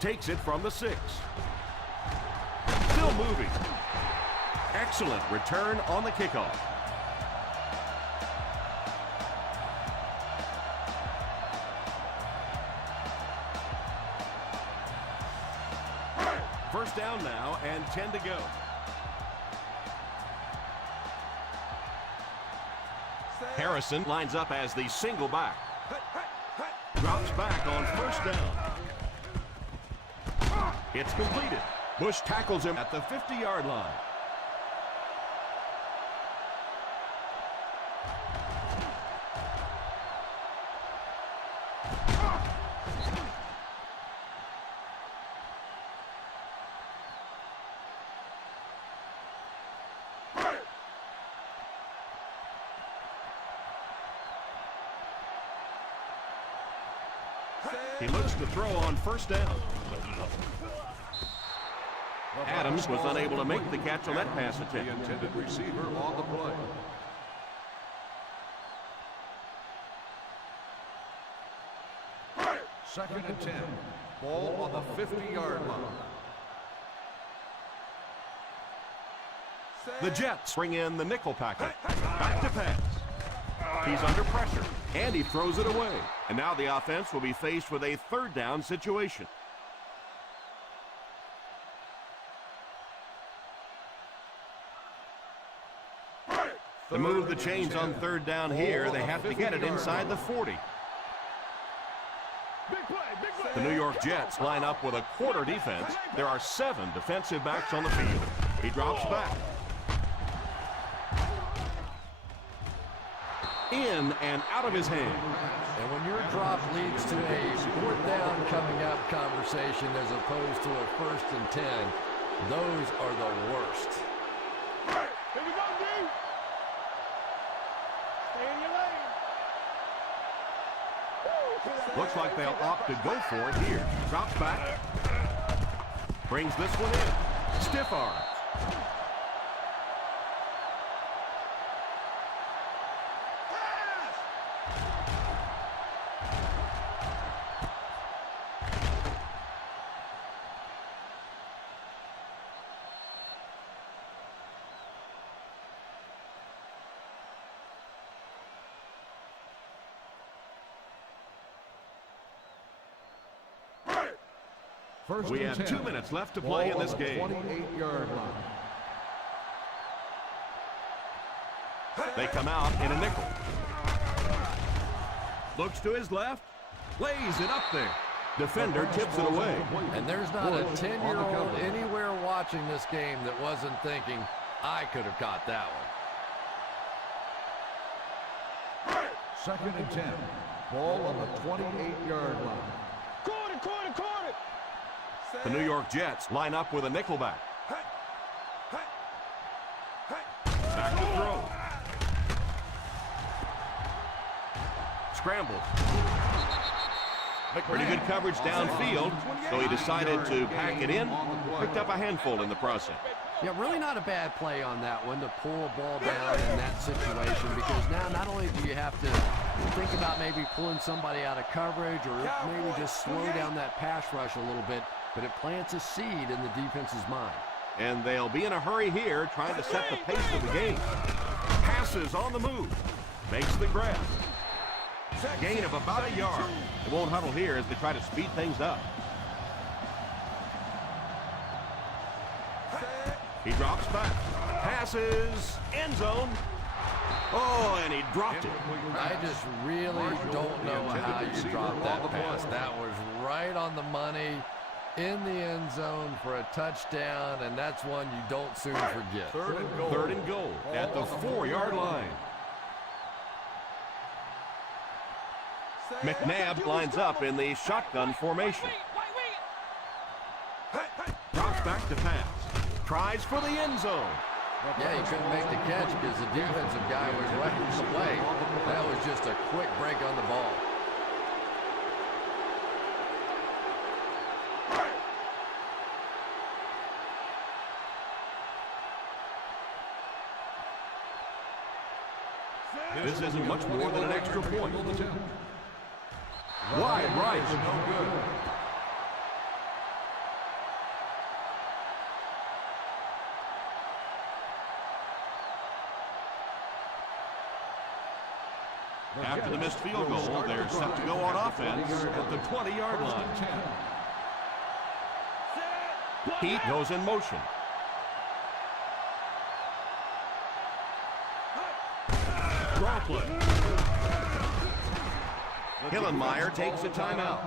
Takes it from the 6. Still moving. Excellent return on the kickoff. First down now and 10 to go. Harrison lines up as the single back. Drops back on first down. It's completed. Bush tackles him at the 50-yard line. He looks to throw on first down. Adams was unable to make the catch on that pass attempt. The intended receiver on the play. Second and 10. Ball on the 50-yard line. The Jets bring in the nickel package. Back to pass. He's under pressure, and he throws it away. And now the offense will be faced with a third down situation. To move the chains on third down here, they have to get it inside the 40. The New York Jets line up with a quarter defense. There are 7 defensive backs on the field. He drops back. In and out of his hand. And when your drop leads to a fourth down coming up conversation as opposed to a 1st and 10, those are the worst. Here we go, D. Stay in your lane. Looks like they'll opt to go for it here. Drops back. Brings this one in. Stiff arms. We have 2 minutes left to play in this game. 28-yard line. They come out in a nickel. Looks to his left. Lays it up there. Defender tips it away. And there's not a 10-year-old anywhere watching this game that wasn't thinking, I could have caught that one. 2nd and 10. Ball on the 28-yard line. Caught it, caught it, caught it. The New York Jets line up with a nickel back. Back to throw. Scrambles. Pretty good coverage downfield, so he decided to pack it in. Picked up a handful in the process. Yeah, really not a bad play on that one to pull a ball down in that situation, because now not only do you have to think about maybe pulling somebody out of coverage or maybe just slow down that pass rush a little bit, but it plants a seed in the defense's mind. And they'll be in a hurry here, trying to set the pace of the game. Passes on the move. Makes the grab. Gain of about a yard. They won't huddle here as they try to speed things up. He drops back. Passes. End zone. Oh, and he dropped it. I just really don't know how you dropped that pass. That was right on the money, in the end zone for a touchdown, and that's one you don't soon forget. Third and goal at the 4-yard line. McNabb lines up in the shotgun formation. Drops back to pass. Tries for the end zone. Yeah, he couldn't make the catch because the defensive guy was right in the way. That was just a quick break on the ball. This isn't much more than an extra point. Wide right. No good. After the missed field goal, they're set to go on offense at the 20-yard line. Heat goes in motion. Draw play. Hillenmeyer takes a timeout.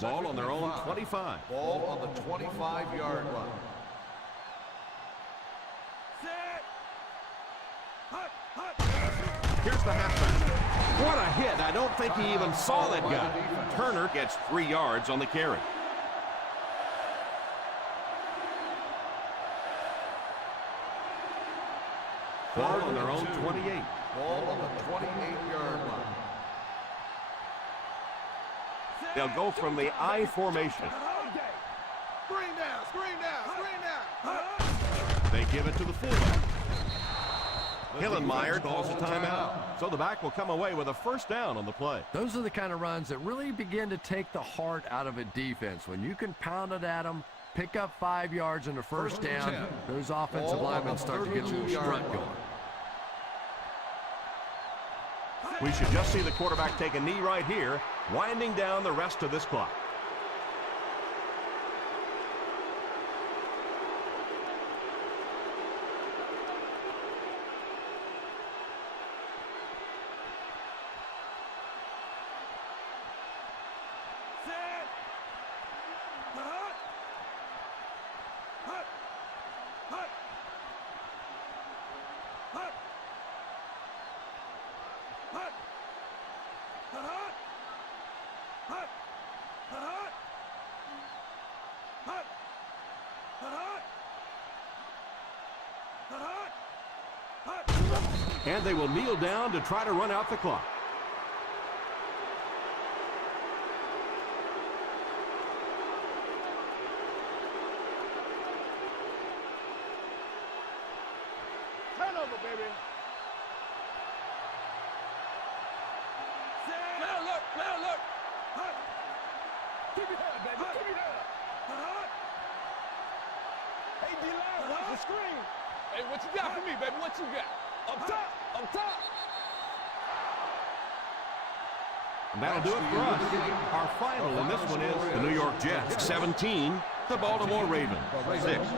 Ball on their own 25. Ball on the 25-yard line. Here's the halfback. What a hit. I don't think he even saw that guy. Turner gets 3 yards on the carry. Ball on their own 28. Ball on the 28-yard line. They'll go from the I formation. Screen down, screen down, screen down. They give it to the fullback. Hillenmeyer calls a timeout. So the back will come away with a first down on the play. Those are the kind of runs that really begin to take the heart out of a defense. When you can pound it at them, pick up 5 yards and a first down, those offensive linemen start to get a little strut going. We should just see the quarterback take a knee right here, winding down the rest of this clock. And they will kneel down to try to run out the clock. Turnover, baby. Now look. Keep it up, baby. Keep it up. Hey, D-line, watch the screen. Hey, what you got for me, baby? What you got? Up top. And that'll do it for us. Our final in this one is the New York Jets 17, the Baltimore Ravens 6.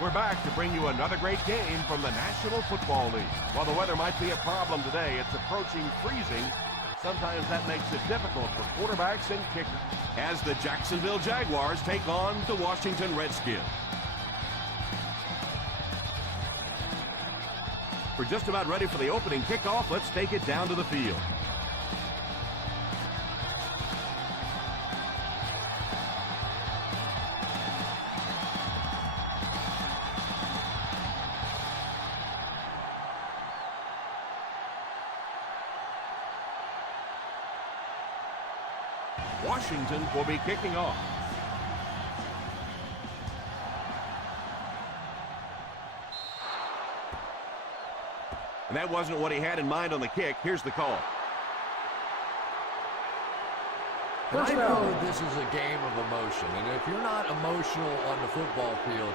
We're back to bring you another great game from the National Football League. While the weather might be a problem today, it's approaching freezing. Sometimes that makes it difficult for quarterbacks and kickers. As the Jacksonville Jaguars take on the Washington Redskins. We're just about ready for the opening kickoff. Let's take it down to the field. Washington will be kicking off. And that wasn't what he had in mind on the kick. Here's the call. And I know this is a game of emotion, and if you're not emotional on the football field,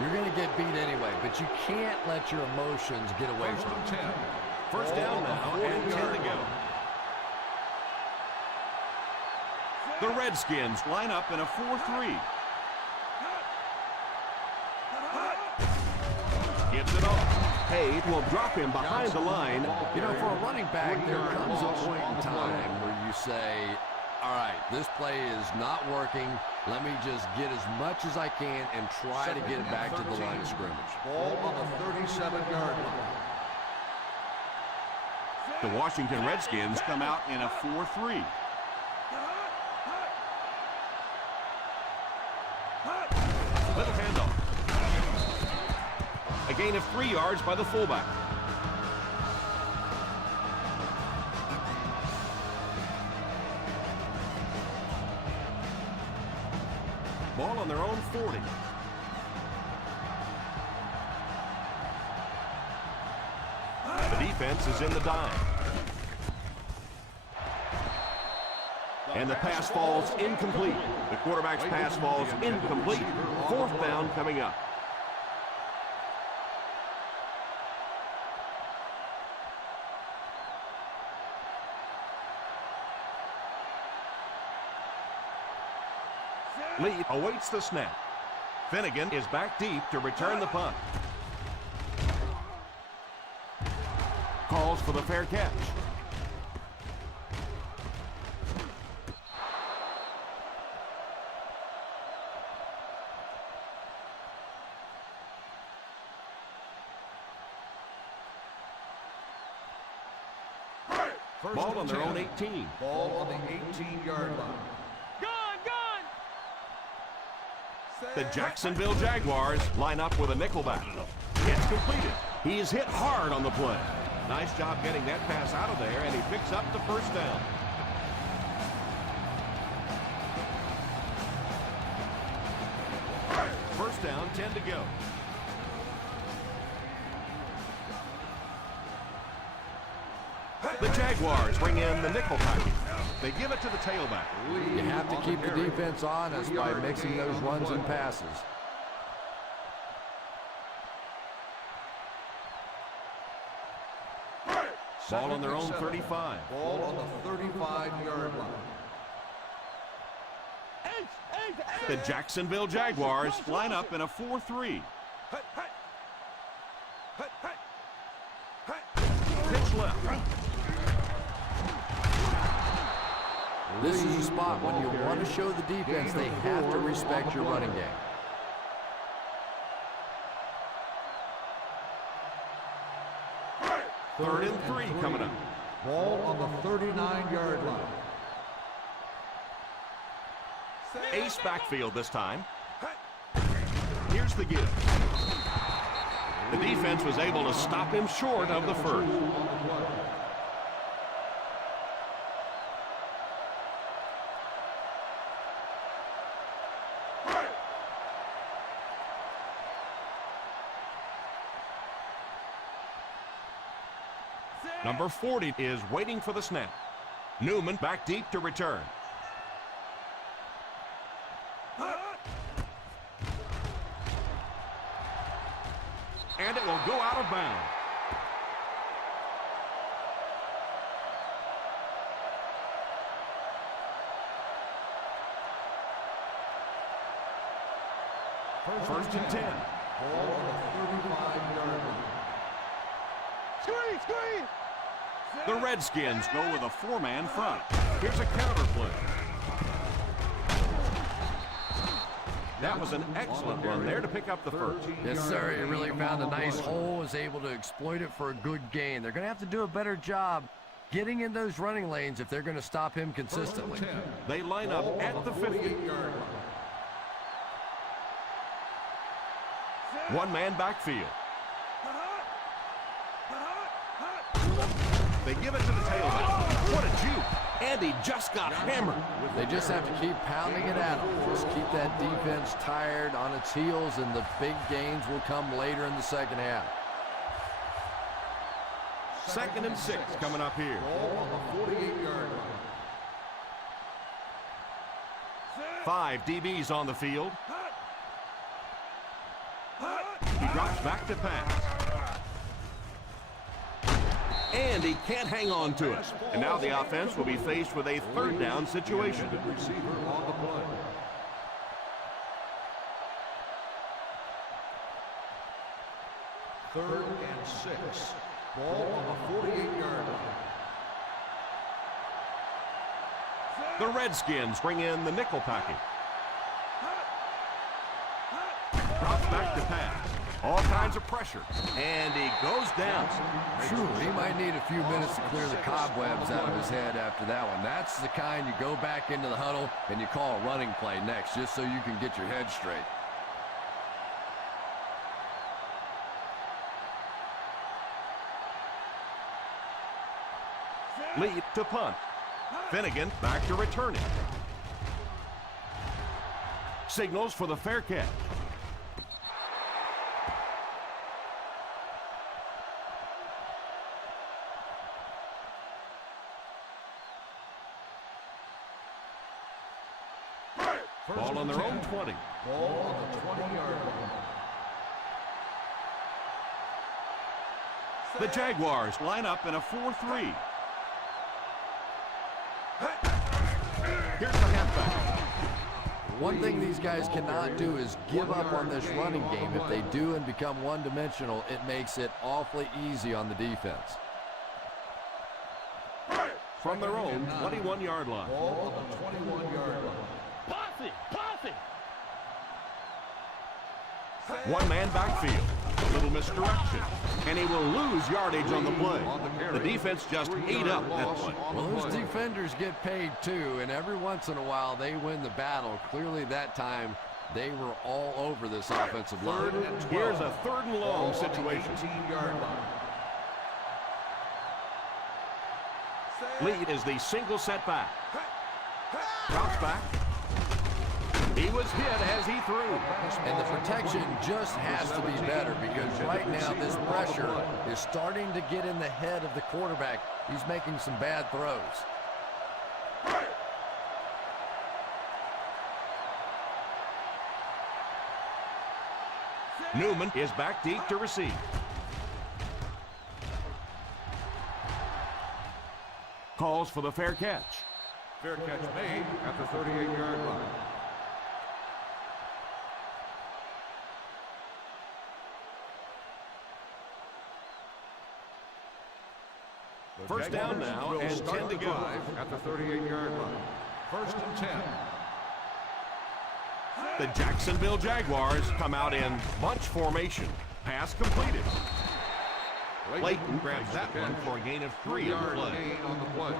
you're going to get beat anyway, but you can't let your emotions get away from you. First down now, and 10 to go. The Redskins line up in a 4-3. Gives it off. Hayes will drop him behind the line. You know, for a running back, there comes a point in time where you say, all right, this play is not working. Let me just get as much as I can and try to get it back to the line of scrimmage. Ball on the 37-yard line. The Washington Redskins come out in a 4-3. Little handoff. A gain of 3 yards by the fullback. Ball on their own 40. The defense is in the dime. And the pass falls incomplete. The quarterback's pass falls incomplete. Fourth down coming up. Lee awaits the snap. Finnegan is back deep to return the punt. Calls for the fair catch. Ball on their own 18. Ball on the 18-yard line. The Jacksonville Jaguars line up with a nickelback. It's completed. He's hit hard on the play. Nice job getting that pass out of there, and he picks up the first down. First down, 10 to go. The Jaguars bring in the nickel package. They give it to the tailback. You have to keep the defense honest by mixing those runs and passes. Ball on their own 35. Ball on the 35-yard line. The Jacksonville Jaguars line up in a 4-3. Pitch left. This is a spot when you want to show the defense they have to respect your running game. Third and 3 coming up. Ball on the 39-yard line. Ace backfield this time. Here's the give. The defense was able to stop him short of the first. Number 40 is waiting for the snap. Newman back deep to return. And it will go out of bounds. First and 10. Ball on the 35-yard line. Screen, screen. The Redskins go with a four-man front. Here's a counter play. That was an excellent run there to pick up the first. Yes, sir. He really found a nice hole, was able to exploit it for a good gain. They're going to have to do a better job getting in those running lanes if they're going to stop him consistently. They line up at the 50. One-man backfield. They give it to the tailback. What a juke. And he just got hammered. They just have to keep pounding it at him. Just keep that defense tired on its heels, and the big gains will come later in the second half. 2nd and 6 coming up here. Ball on the 48-yard line. 5 DBs on the field. He drops back to pass. And he can't hang on to it. And now the offense will be faced with a 3rd down situation. Receiver on the play. Third and 6. Ball on the 48-yard line. The Redskins bring in the nickel package. Drops back to pass. All kinds of pressure. And he goes down. Sure, he might need a few minutes to clear the cobwebs out of his head after that one. That's the kind you go back into the huddle and you call a running play next just so you can get your head straight. Lead to punt. Finnegan back to return it. Signals for the fair catch. Ball on their own 20. Ball on the 20-yard line. The Jaguars line up in a 4-3. Here's the halfback. One thing these guys cannot do is give up on this running game. If they do and become one-dimensional, it makes it awfully easy on the defense. From their own 21-yard line. Ball on the 21-yard line. Posse, posse. One-man backfield. A little misdirection. And he will lose yardage on the play. The defense just ate up that play. Well, those defenders get paid too, and every once in a while they win the battle. Clearly that time they were all over this offensive line. Here's a 3rd and long situation. 18-yard line. Lead is the single setback. Drops back. He was hit as he threw. And the protection just has to be better because right now this pressure is starting to get in the head of the quarterback. He's making some bad throws. Newman is back deep to receive. Calls for the fair catch. Fair catch made at the 38-yard line. First down now and 10 to go. At the 38-yard line. 1st and 10. The Jacksonville Jaguars come out in bunch formation. Pass completed. Layton grabs that one for a gain of 3 on the play. Gain on the play.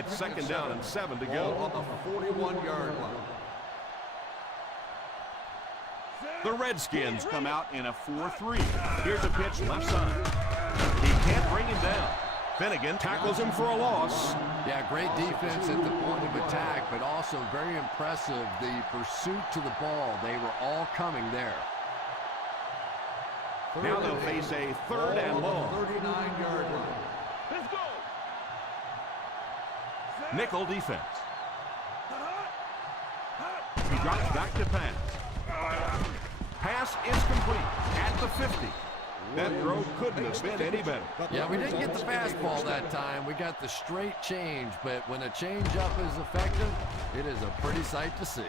It's 2nd down and 7 to Ball go. on the 41-yard line. The Redskins come out in a 4-3. Here's a pitch left side. He can't bring him down. Finnegan tackles him for a loss. Yeah, great defense at the point of attack, but also very impressive. The pursuit to the ball, they were all coming there. Now they'll face a 3rd and long. 39-yard line. Let's go. Nickel defense. He drops back to pass. Pass is complete at the 50. That throw couldn't have been any better. Yeah, we didn't get the fastball that time. We got the straight change, but when a changeup is effective, it is a pretty sight to see.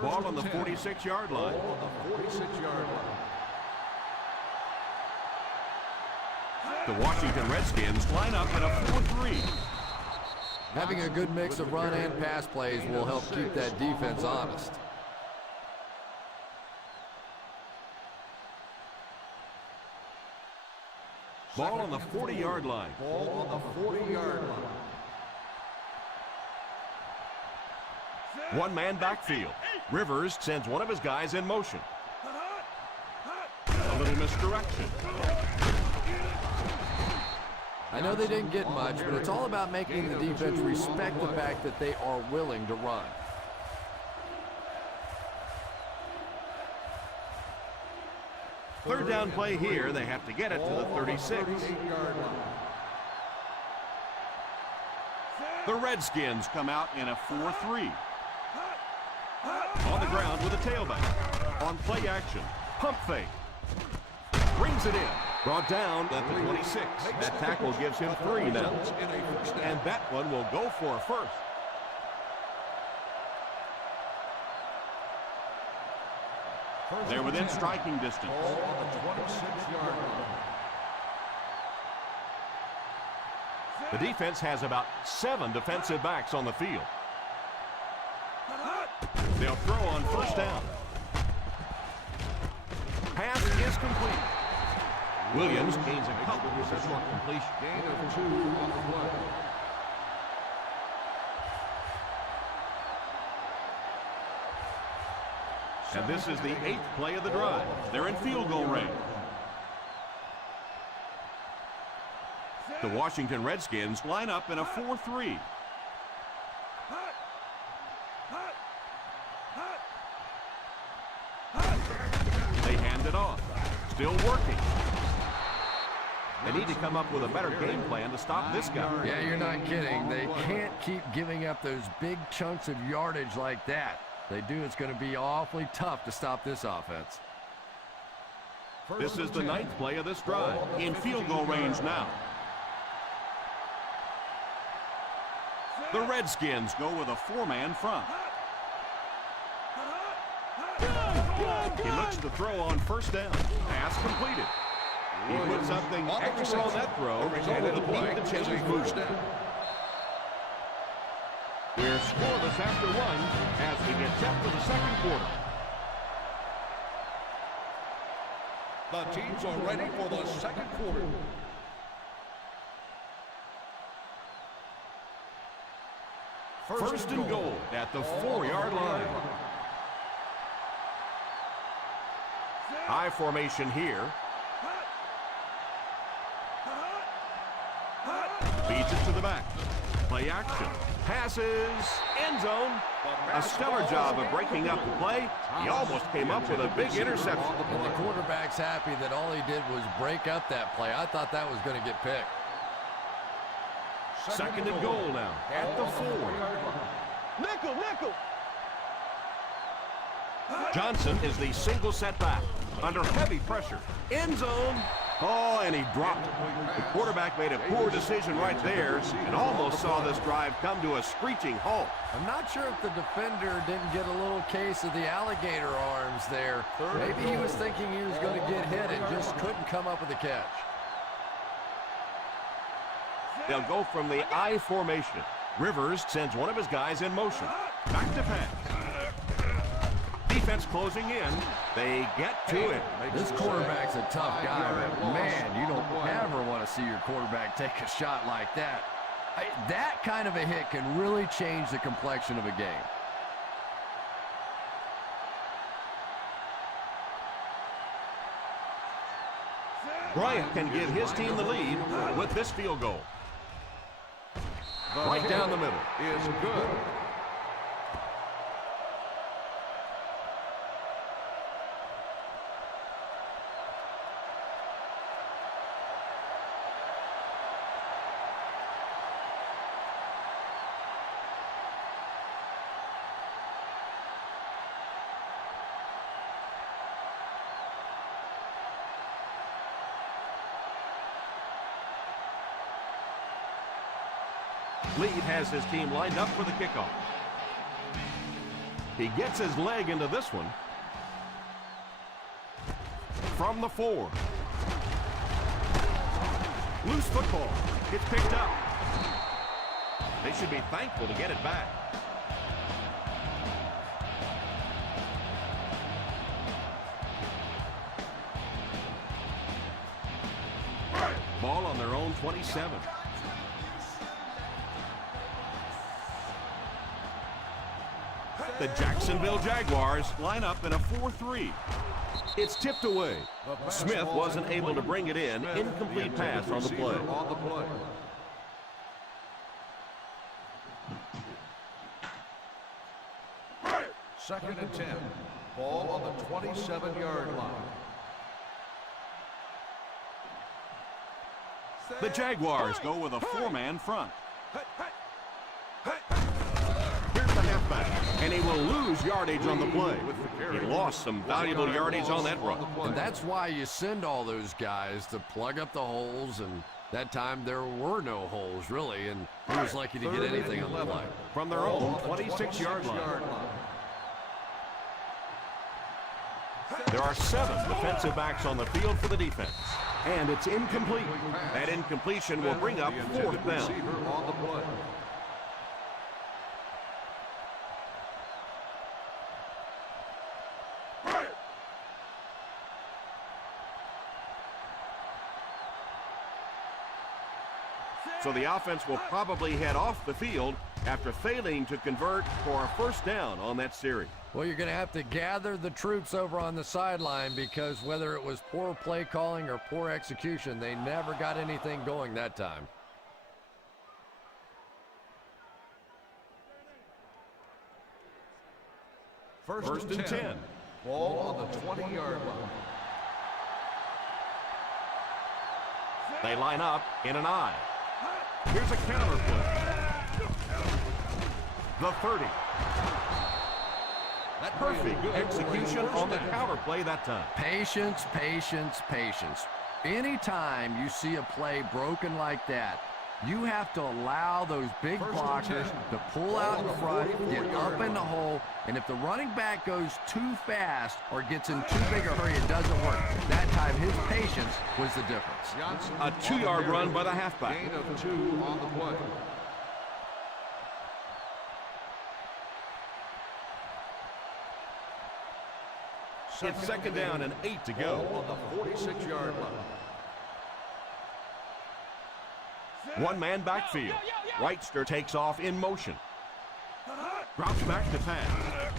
Ball on the 46-yard line. On the 46-yard line. The Washington Redskins line up in a 4-3. Having a good mix of run and pass plays will help keep that defense honest. Ball on the 40-yard line. Ball on the 40-yard line. One-man backfield. Rivers sends one of his guys in motion. A little misdirection. I know they didn't get much, but it's all about making the defense respect the fact that they are willing to run. Third down play here. They have to get it to the 36. The Redskins come out in a 4-3. On the ground with a tailback. On play action. Pump fake. Brings it in. Brought down at the 26. That tackle gives him 3 now. And that one will go for a first. They're within striking distance. Ball on the 26-yard line. The defense has about 7 defensive backs on the field. They'll throw on first down. Pass is complete. Williams gains a couple with a short completion. Gain of 2 on the play. And this is the 8th play of the drive. They're in field goal range. The Washington Redskins line up in a 4-3. They hand it off. Still working. They need to come up with a better game plan to stop this guy. Yeah, you're not kidding. They can't keep giving up those big chunks of yardage like that. They do, it's going to be awfully tough to stop this offense. This is the 9th play of this drive. In field goal range now. The Redskins go with a 4-man front. He looks to throw on first down. Pass completed. He put something extra on that throw, and it'll keep the chains moving. We're scoreless after 1 as we get set for the second quarter. The teams are ready for the second quarter. First and goal at the 4-yard line. High formation here. Feeds it to the back. Play action. Passes. End zone. A stellar job of breaking up the play. He almost came up with a big interception. And the quarterback's happy that all he did was break up that play. I thought that was going to get picked. Second and goal now at the 4. Nickel, nickel. Johnson is the single setback under heavy pressure. End zone. Oh, and he dropped it. The quarterback made a poor decision right there and almost saw this drive come to a screeching halt. I'm not sure if the defender didn't get a little case of the alligator arms there. Maybe he was thinking he was going to get hit and just couldn't come up with a catch. They'll go from the I formation. Rivers sends one of his guys in motion. Back to pass. Defense closing in. They get to it. This quarterback's a tough guy, but man, you don't ever want to see your quarterback take a shot like that. That kind of a hit can really change the complexion of a game. Bryant can give his team the lead with this field goal. Right down the middle. Is good. Lead has his team lined up for the kickoff. He gets his leg into this one. From the 4. Loose football. Gets picked up. They should be thankful to get it back. Ball on their own 27. The Jacksonville Jaguars line up in a 4-3. It's tipped away. Smith wasn't able to bring it in. Incomplete pass on the play. Second and 10. Ball on the 27-yard line. The Jaguars go with a 4-man front. Here's the halfback, and he will lose yardage on the play. He lost some valuable yardage on that run. And that's why you send all those guys to plug up the holes, and that time there were no holes, really, and he was lucky to get anything on the play. From their own 26-yard line. There are 7 defensive backs on the field for the defense. And it's incomplete. That incompletion will bring up 4th down. So the offense will probably head off the field after failing to convert for a 1st down on that series. Well, you're going to have to gather the troops over on the sideline because whether it was poor play calling or poor execution, they never got anything going that time. First and 10. Ball on the 20-yard line. They line up in an I. Here's a counter play. The 30. Perfect execution on the counter play that time. Patience, patience, patience. Anytime you see a play broken like that, you have to allow those big blockers to pull out in front, get up in the hole, and if the running back goes too fast or gets in too big a hurry, it doesn't work. That time, his patience was the difference. A 2-yard run by the halfback. Gain of 2 on the play. It's 2nd down and 8 to go. On the 46-yard line. 1-man backfield. Wrightster takes off in motion. Drops back to pass.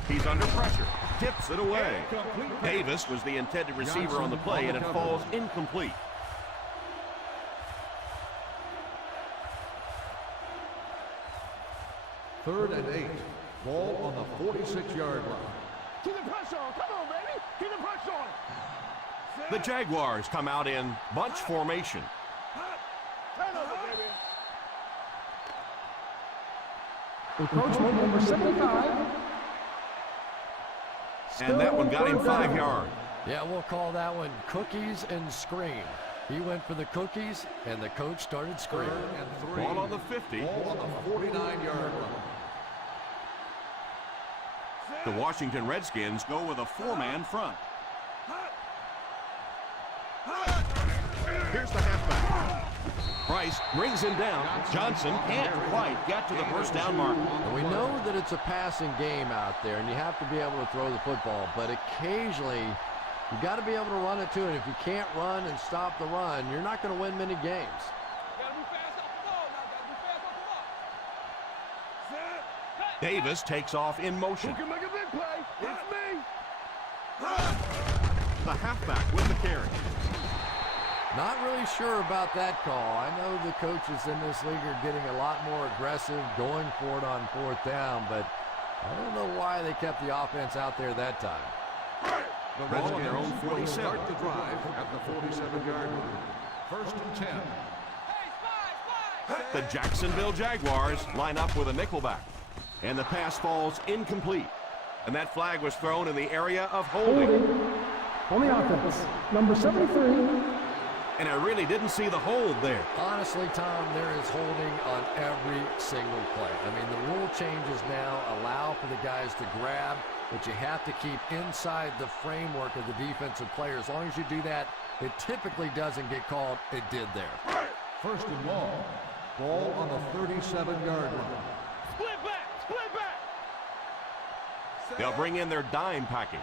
He's under pressure. Tips it away. Davis was the intended receiver on the play, and it falls incomplete. Third and 8. Ball on the 46-yard line. Keep the pressure on. Come on, baby. Keep the pressure on. The Jaguars come out in bunch formation. Encroachment number 75. And that one got him 5 yards. Yeah, we'll call that one cookies and scream. He went for the cookies, and the coach started screaming. And 3. Ball on the 50. Ball on the 49-yard line. The Washington Redskins go with a 4-man front. Here's the halfback. Price brings him down. Johnson can't quite get to the 1st down mark. And we know that it's a passing game out there, and you have to be able to throw the football, but occasionally you got to be able to run it too, and if you can't run and stop the run, you're not going to win many games. Davis takes off in motion. Who can make a big play? It's me. The halfback with the carry. Not really sure about that call. I know the coaches in this league are getting a lot more aggressive, going for it on 4th down, but I don't know why they kept the offense out there that time. The Ball on their own Redskins 47. start the drive at the 47-yard line. First and 10. The Jacksonville Jaguars line up with a nickelback. And the pass falls incomplete. And that flag was thrown in the area of holding. Holding on the offense. Number 73. And I really didn't see the hold there. Honestly, Tom, there is holding on every single play. I mean, the rule changes now allow for the guys to grab, but you have to keep inside the framework of the defensive player. As long as you do that, it typically doesn't get called. It did there. First and long. Ball on the 37-yard line. Split back! Split back! They'll bring in their dime package.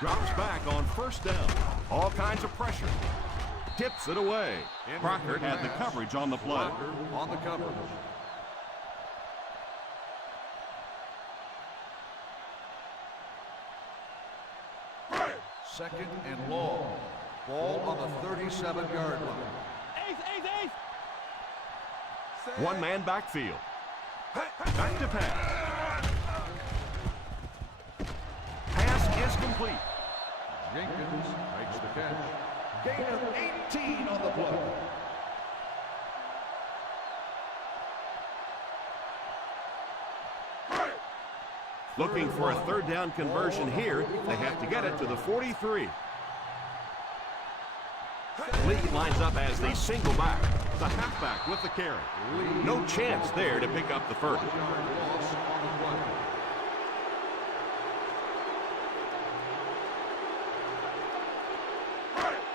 Drops back on first down. All kinds of pressure. Tips it away. Crocker had the coverage on the play. Crocker on the coverage. Second and long. Ball on the 37-yard line. Ace, ace, ace! One man backfield. Back to pass. Pass is complete. Jenkins makes the catch. Gain of 18 on the play. Looking for a third down conversion here. They have to get it to the 43. Lee lines up as the single back. The halfback with the carry. No chance there to pick up the first. Loss on the play.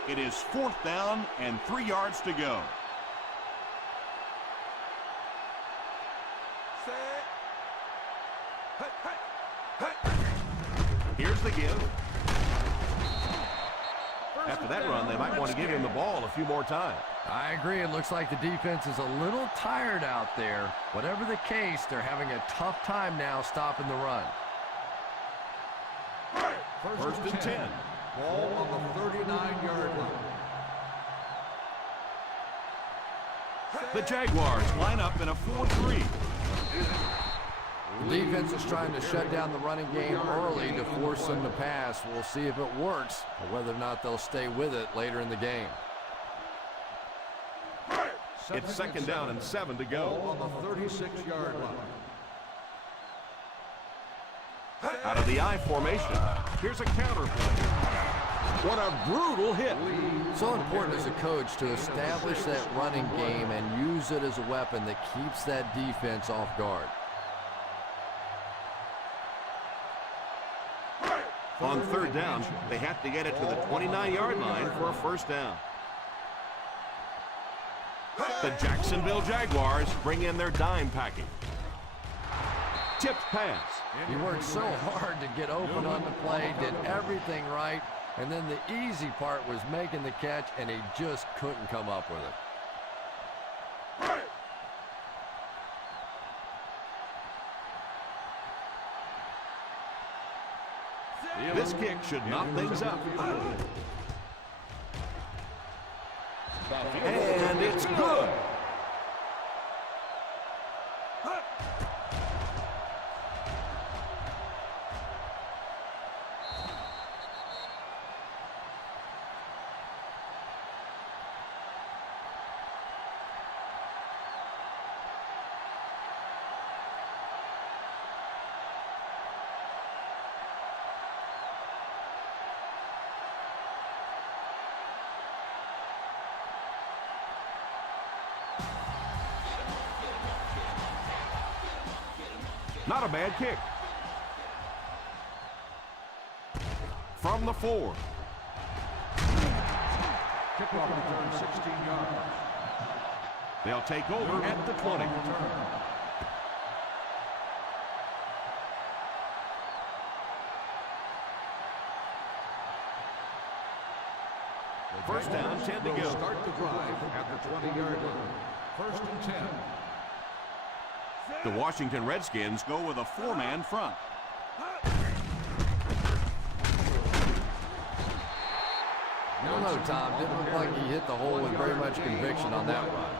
It is 4th down and 3 yards to go. Here's the give. After that run, they might want to give him the ball a few more times. I agree. It looks like the defense is a little tired out there. Whatever the case, they're having a tough time now stopping the run. First and 10. Ball on the 39-yard line. The Jaguars line up in a 4-3. The defense is trying to shut down the running game early to force them to pass. We'll see if it works or whether or not they'll stay with it later in the game. It's second down and 7 to Ball go. on the 36-yard line. Out of the I formation. Here's a counter play. What a brutal hit. So important as a coach to establish that running game and use it as a weapon that keeps that defense off guard. On third down, they have to get it to the 29-yard line for a first down. The Jacksonville Jaguars bring in their dime package. Tipped pass. He worked so hard to get open on the play, did everything right, and then the easy part was making the catch, and he just couldn't come up with it. This kick should knock things up. And it's good. Not a bad kick. From the 4. Kickoff return 16 yards. They'll take over at the 20. First down, 10 to go. Start the drive at the 20-yard line. First and 10. The Washington Redskins go with a 4-man front. I don't know, Tom. Didn't look like he hit the hole with very much conviction on that run.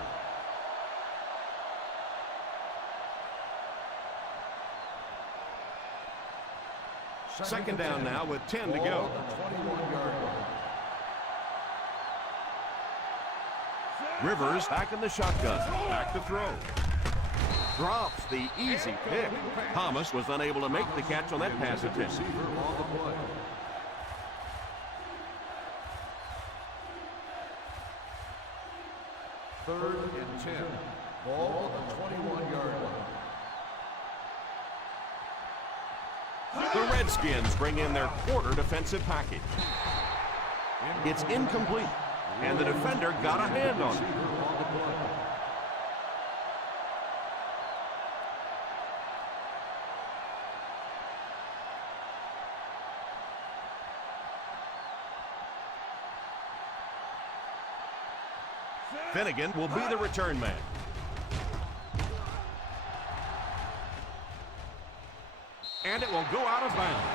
Second down now with 10 to go. 21-yard line. Rivers back in the shotgun. Back to throw. Drops the easy pick. Thomas was unable to make the catch on that pass attempt. Receiver on the play. 3rd and 10. Ball on the 21-yard line. The Redskins bring in their quarter defensive package. It's incomplete, and the defender got a hand on it. Finnegan will be the return man. And it will go out of bounds.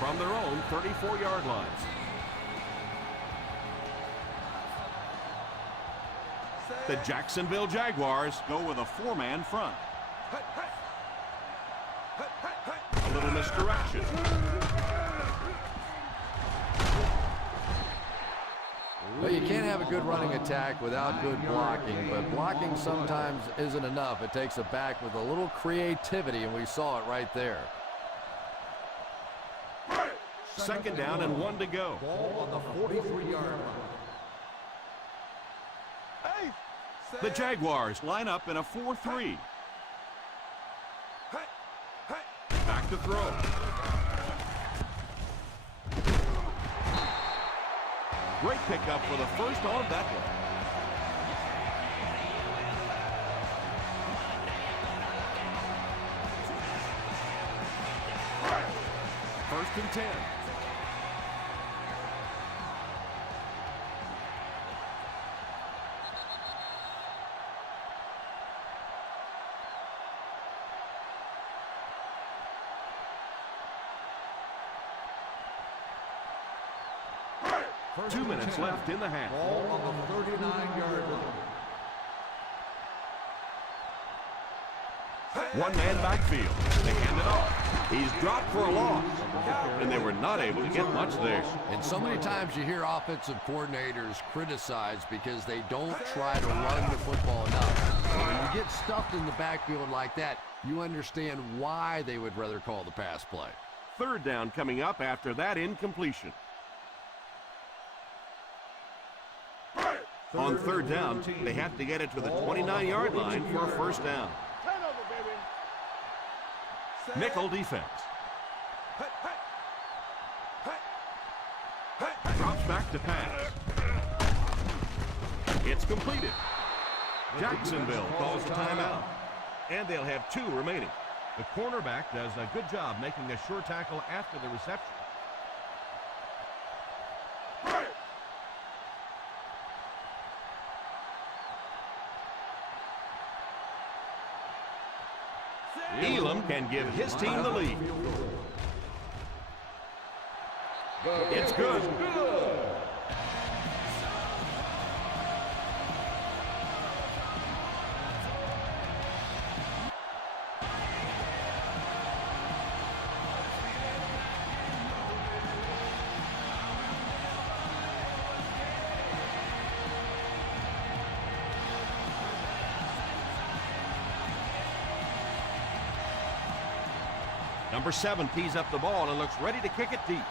From their own 34-yard line. The Jacksonville Jaguars go with a 4-man front. A little misdirection. Well, you can't have a good running attack without good blocking, but blocking sometimes isn't enough. It takes a back with a little creativity, and we saw it right there. 2nd down and 1 to go. Ball on the 43-yard line. The Jaguars line up in a 4-3. Back to throw. Great pickup for the first on that one. First and 10. Two minutes left in the half. Ball on the 39-yard line. One-man backfield. They hand it off. He's dropped for a loss. And they were not able to get much there. And so many times you hear offensive coordinators criticized because they don't try to run the football enough. And when you get stuffed in the backfield like that, you understand why they would rather call the pass play. 3rd down coming up after that incompletion. On 3rd down, they have to get it to the 29-yard line for a first down. Nickel defense. Drops back to pass. It's completed. Jacksonville calls the timeout. And they'll have 2 remaining. The cornerback does a good job making a sure tackle after the reception. Elam can give his team the lead. It's good. Number 7 tees up the ball and looks ready to kick it deep.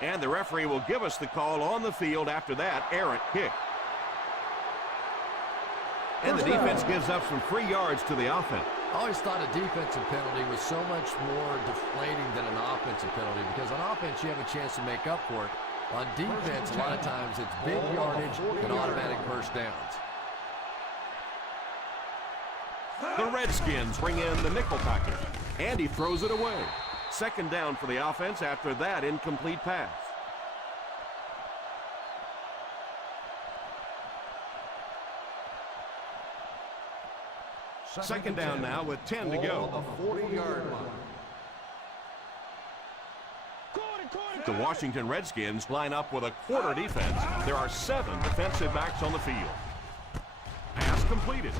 And the referee will give us the call on the field after that errant kick. And the defense gives up some free yards to the offense. I always thought a defensive penalty was so much more deflating than an offensive penalty, because on offense you have a chance to make up for it. On defense, a lot of times it's big yardage and automatic first downs. The Redskins bring in the nickel package, and he throws it away. 2nd down for the offense after that incomplete pass. Second down now with 10 to go. The 40-yard line. The Washington Redskins line up with a quarter defense. There are 7 defensive backs on the field. Pass completed.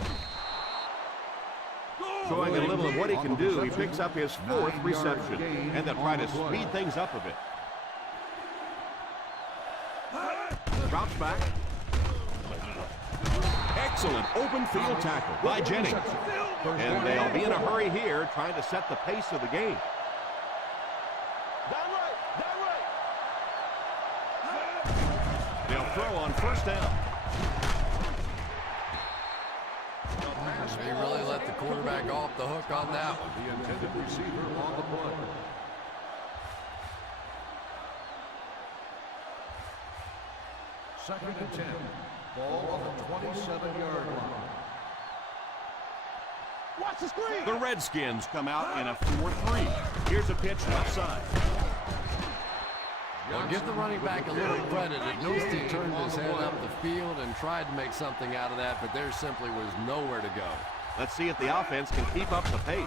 Showing a little of what he can do, he picks up his 4th reception, and they'll try to speed things up a bit. Drops back. Excellent open field tackle by Jennings. And they'll be in a hurry here, trying to set the pace of the game. Down right. They'll throw on first down. They really let the quarterback off the hook on that one. The intended receiver on the play. Second and 10. Ball on the 27-yard line. Watch the screen. The Redskins come out in a 4-3. Here's a pitch left side. Well, give the running back a little credit. At least he turned his head up the field and tried to make something out of that, but there simply was nowhere to go. Let's see if the offense can keep up the pace.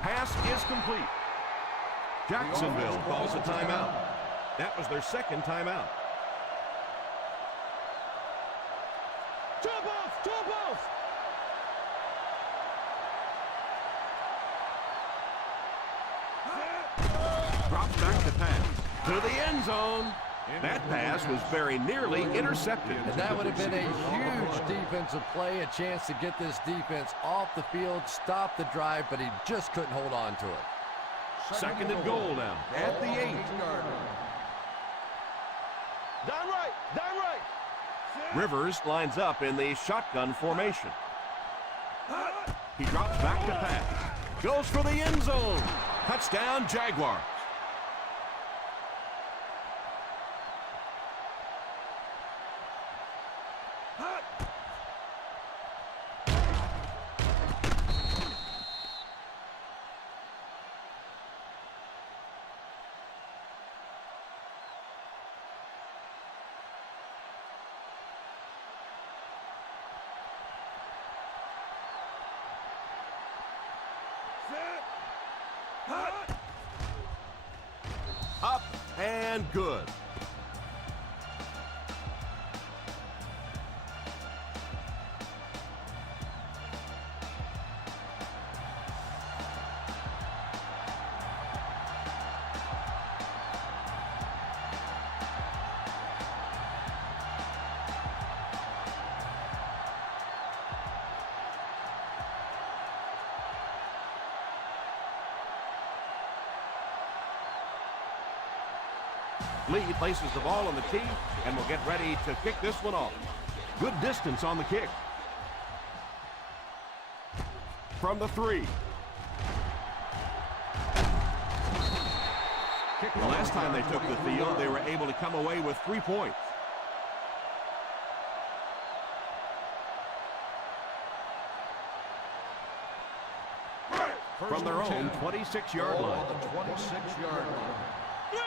Pass is complete. Jacksonville calls a timeout. That was their second timeout. Two balls. Drops back to pass. To the end zone. That pass was very nearly intercepted. And that would have been a huge defensive play, a chance to get this defense off the field, stop the drive, but he just couldn't hold on to it. Second and goal now at the 8. Down right. Rivers lines up in the shotgun formation. He drops back to pass. Goes for the end zone. Touchdown, Jaguars. Up and good. Lee places the ball on the tee and will get ready to kick this one off. Good distance on the kick. From the 3. The last time they took the field, they were able to come away with 3 points. From their own 26-yard line. On the 26-yard line. Three.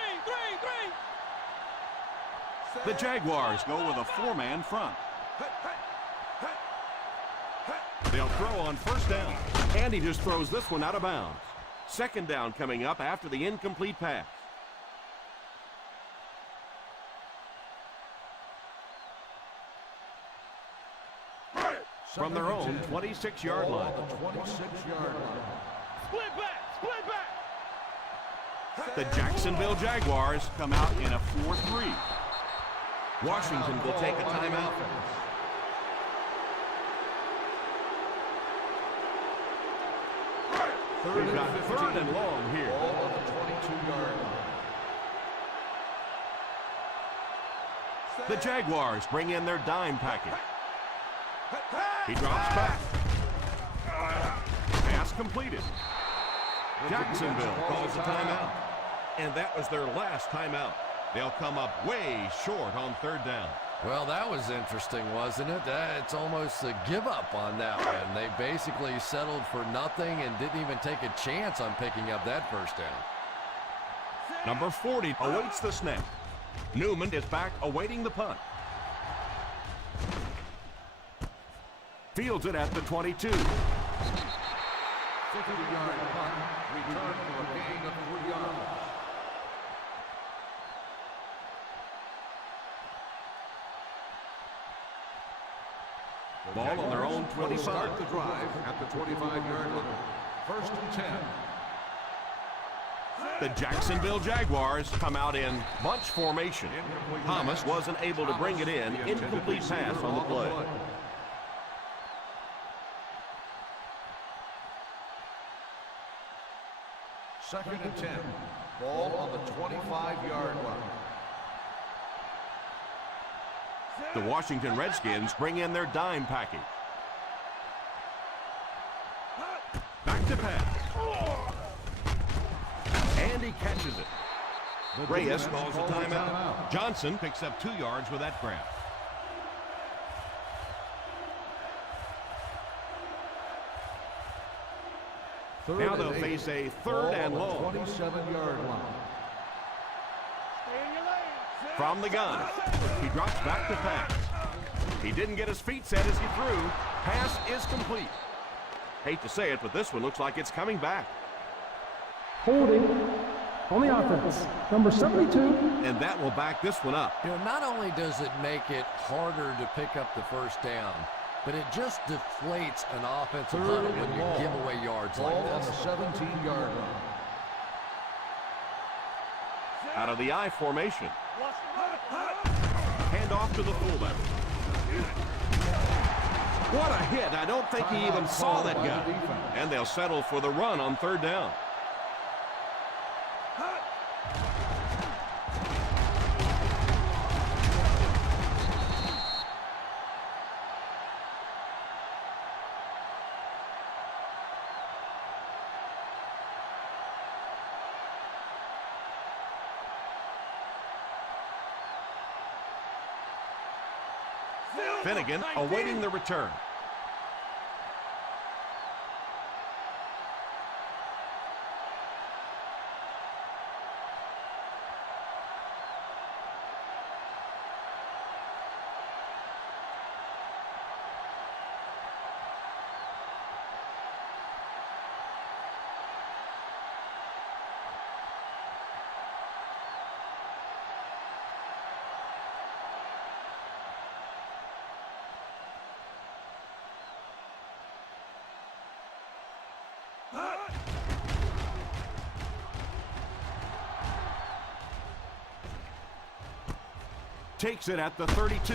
The Jaguars go with a 4-man front. They'll throw on first down. And he just throws this one out of bounds. Second down coming up after the incomplete pass. From their own 26-yard line. The 26-yard line. Split back. The Jacksonville Jaguars come out in a 4-3. Washington will take a timeout. We've got third and long here. Ball on the 22-yard line. The Jaguars bring in their dime package. He drops back. Pass completed. Jacksonville calls a timeout. And that was their last timeout. They'll come up way short on third down. Well, that was interesting, wasn't it? It's almost a give up on that one. They basically settled for nothing and didn't even take a chance on picking up that first down. Number 40 awaits the snap. Newman is back awaiting the punt. Fields it at the 22. 50-yard punt. Return for a gain of 3 yards. Ball on their own 25. Start the drive at the 25-yard line. First and 10. The Jacksonville Jaguars come out in bunch formation. Thomas wasn't able to bring it in. Incomplete pass on the play. Second and 10. Ball on the 25-yard line. The Washington Redskins bring in their dime package. Back to pass. And he catches it. Reyes calls a timeout. Johnson picks up 2 yards with that grab. Now they'll face a third and long. 27-yard line. From the gun. He drops back to pass. He didn't get his feet set as he threw. Pass is complete. Hate to say it, but this one looks like it's coming back. Holding on the offense. Number 72. And that will back this one up. You know, not only does it make it harder to pick up the first down, but it just deflates an offensive huddle when you give away yards like this. On the 17-yard line. Out of the I formation. Hand off to the fullback. What a hit. I don't think he even saw that guy. And they'll settle for the run on third down. Finnegan awaiting the return. Takes it at the 32.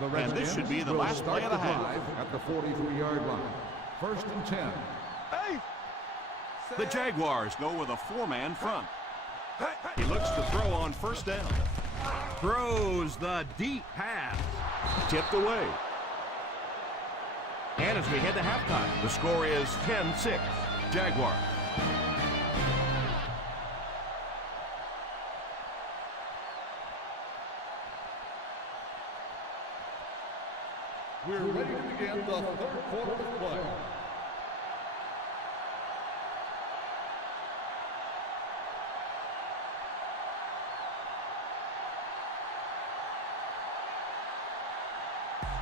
And this should be the last play of the half. At the 43-yard line. First and 10. The Jaguars go with a 4-man front. He looks to throw on first down. Throws the deep pass. Tipped away. And as we head to halftime, the score is 10-6, Jaguars. We're ready to begin the third quarter of play.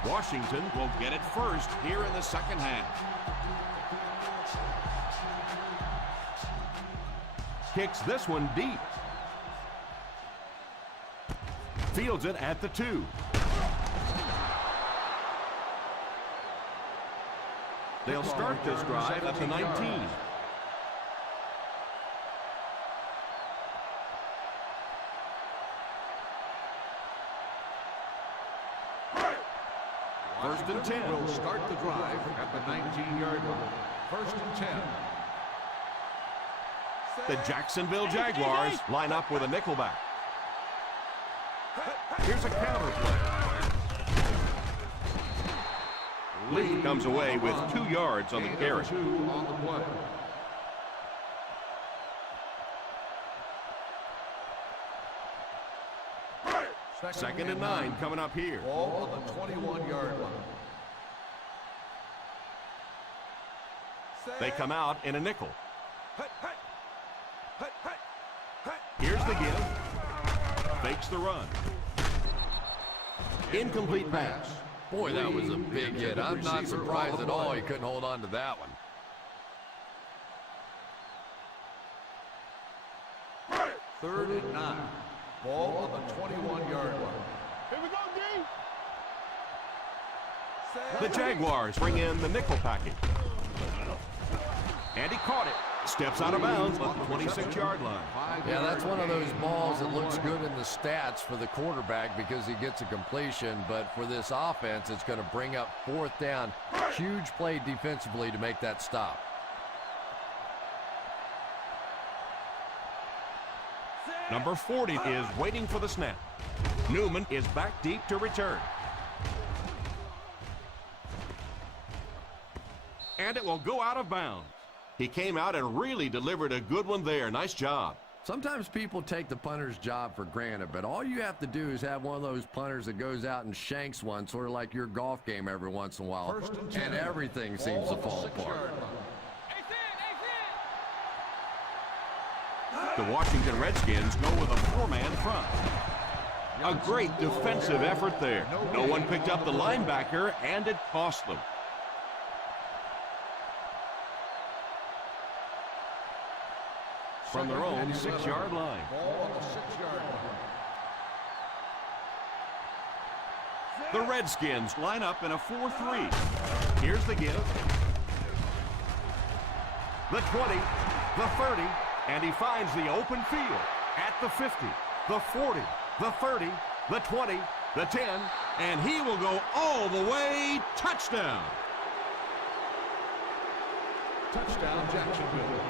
Washington will get it first here in the second half. Kicks this one deep. Fields it at the 2. They'll start this drive at the 19. First and 10. Will start the drive at the 19-yard line. First and 10. The Jacksonville Jaguars line up with a nickelback. Here's a counter play. Lee comes away with 2 yards on the carry. 2 on the play. Second and 9 coming up here. Ball on the 21-yard line. They come out in a nickel. Here's the give. Fakes the run. Incomplete pass. Boy, that was a big hit. I'm not surprised at all he couldn't hold on to that one. Third and 9. Ball on the 21-yard line. Here we go, D. The Jaguars bring in the nickel package. And he caught it. Steps out of bounds at the 26-yard line. Yeah, that's one of those balls that looks good in the stats for the quarterback because he gets a completion, but for this offense, it's going to bring up 4th down. Huge play defensively to make that stop. Number 40 is waiting for the snap. Newman is back deep to return. And it will go out of bounds. He came out and really delivered a good one there. Nice job. Sometimes people take the punter's job for granted, but all you have to do is have one of those punters that goes out and shanks one, sort of like your golf game every once in a while, and everything seems to fall apart. The Washington Redskins go with a 4-man front. A great defensive effort there. No one picked up the linebacker, and it cost them. From their own 6-yard line. Ball on the 6-yard line. The Redskins line up in a 4-3. Here's the give. The 20, the 30, and he finds the open field at the 50, the 40, the 30, the 20, the 10, and he will go all the way. Touchdown. Touchdown, Jacksonville.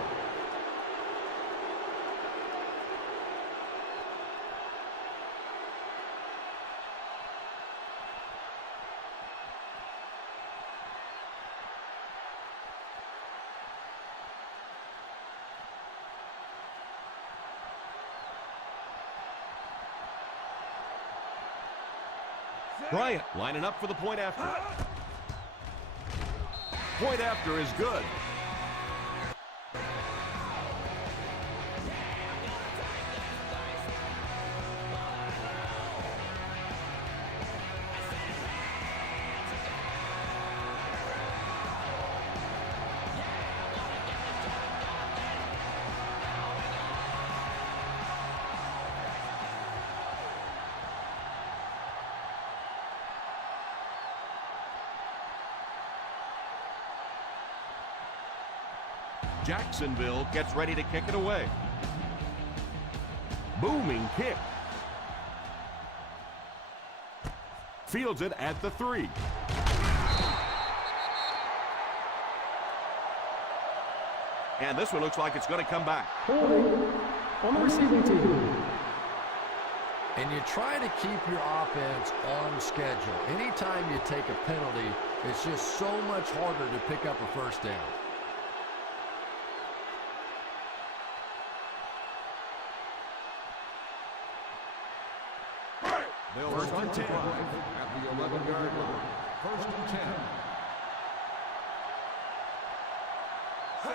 Bryant lining up for the point after. Point after is good. Jacksonville gets ready to kick it away. Booming kick. Fields it at the 3. And this one looks like it's going to come back. Holding on the receiving team. And you try to keep your offense on schedule. Anytime you take a penalty, it's just so much harder to pick up a first down. First and 10 at the 11-yard line. First and 10.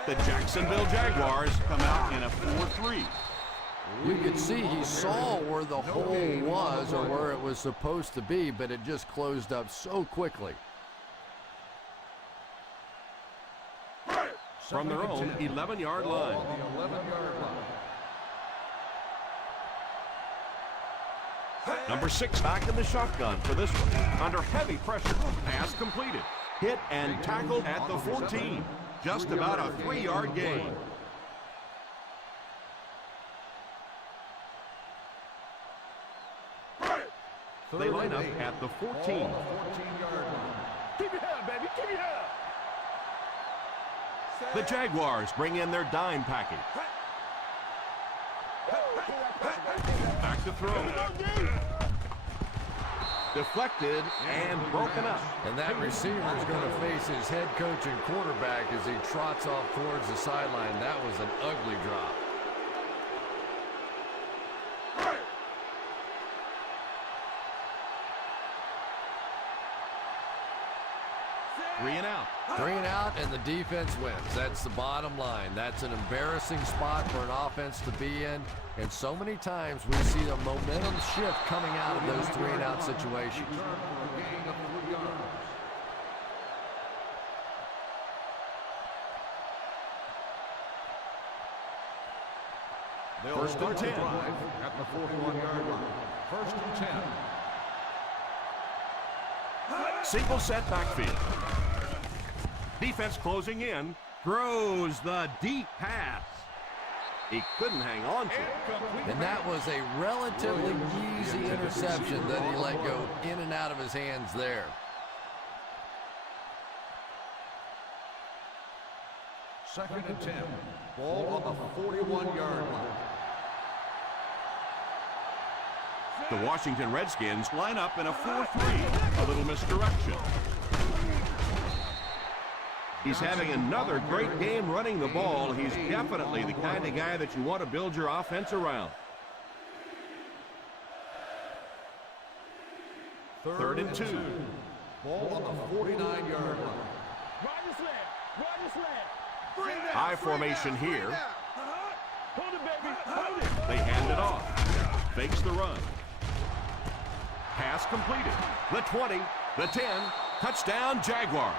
The Jacksonville Jaguars come out in a 4-3. You could see he saw where the hole was or where it was supposed to be, but it just closed up so quickly. From their own 11-yard line. On the 11-yard line. Number 6 back in the shotgun for this one. Under heavy pressure. Pass completed. Hit and tackled at the 14. Just about a 3-yard gain. They line up at the 14. 14-yard line. Keep your head, baby. Keep your head. The Jaguars bring in their dime package. Back to throw. Deflected and broken up. And that receiver is going to face his head coach and quarterback as he trots off towards the sideline. That was an ugly drop. Three and out. 3 and out, and the defense wins. That's the bottom line. That's an embarrassing spot for an offense to be in. And so many times we see the momentum shift coming out of those 3 and out situations. First and 10. At the 41-yard line. First and 10. Single set backfield. Defense closing in. Throws the deep pass. He couldn't hang on to it. And that was a relatively easy interception that he let go in and out of his hands there. Second and 10. Ball on the 41-yard line. The Washington Redskins line up in a 4-3. A little misdirection. He's having another great game running the ball. He's definitely the kind of guy that you want to build your offense around. Third and 2. Ball on the 49-yard line. High formation here. Hold it, baby. Hold it. They hand it off. Fakes the run. Pass completed. The 20, the 10, touchdown Jaguars.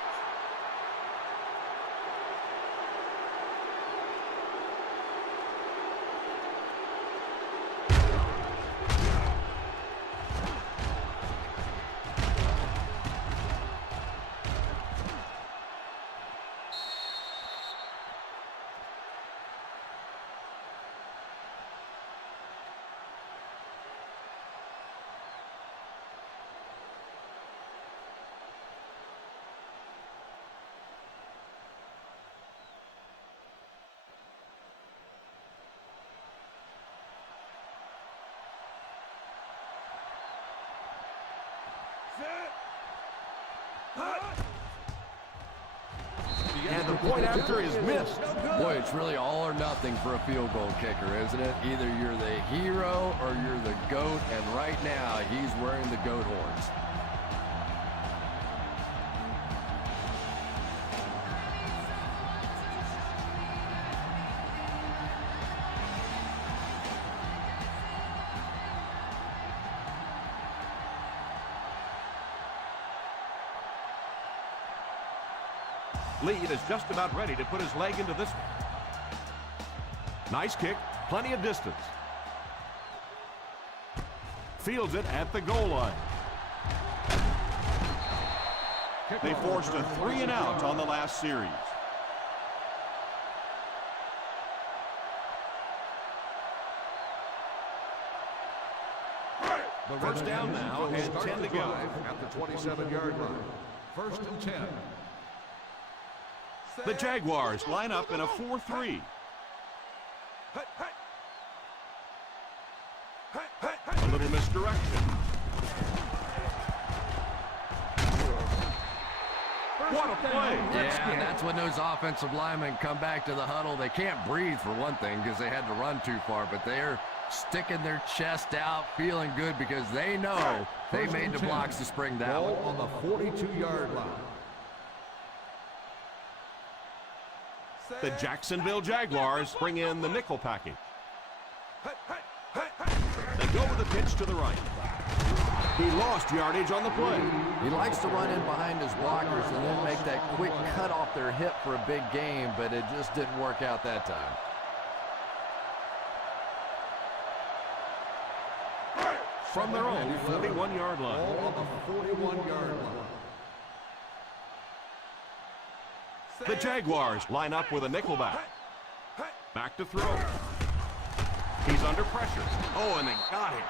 And the point after is missed. Boy, it's really all or nothing for a field goal kicker, isn't it? Either you're the hero or you're the GOAT, and right now he's wearing the GOAT horns. Lead is just about ready to put his leg into this one. Nice kick, plenty of distance. Fields it at the goal line. They forced a 3-and-out on the last series. First down now and 10 to go. At the 27-yard line. First and 10. The Jaguars line up in a 4-3. A little misdirection. What a play! Yeah, and that's when those offensive linemen come back to the huddle. They can't breathe for one thing because they had to run too far, but they're sticking their chest out, feeling good because they know they made the blocks to spring that one. Ball on the 42-yard line. The Jacksonville Jaguars bring in the nickel package. They go with a pitch to the right. He lost yardage on the play. He likes to run in behind his blockers and then make that quick cut off their hip for a big game, but it just didn't work out that time. From their own 41-yard line. Ball on the 41-yard line. The Jaguars line up with a nickelback. Back to throw. He's under pressure. Oh, and they got him.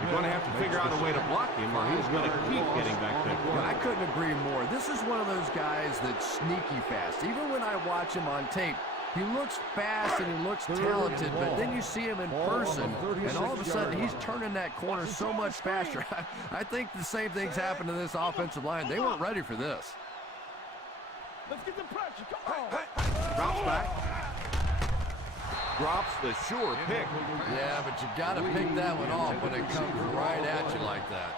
You're going to have to figure out a way to block him or he's going to keep getting back there. Well, I couldn't agree more. This is one of those guys that's sneaky fast. Even when I watch him on tape, he looks fast and he looks talented, but then you see him in person, and all of a sudden he's turning that corner so much faster. I think the same thing's happened to this offensive line. They weren't ready for this. Let's get the pressure. Come on. Drops back. Drops the sure pick. Yeah, but you got to pick that one off when it comes right at you like that.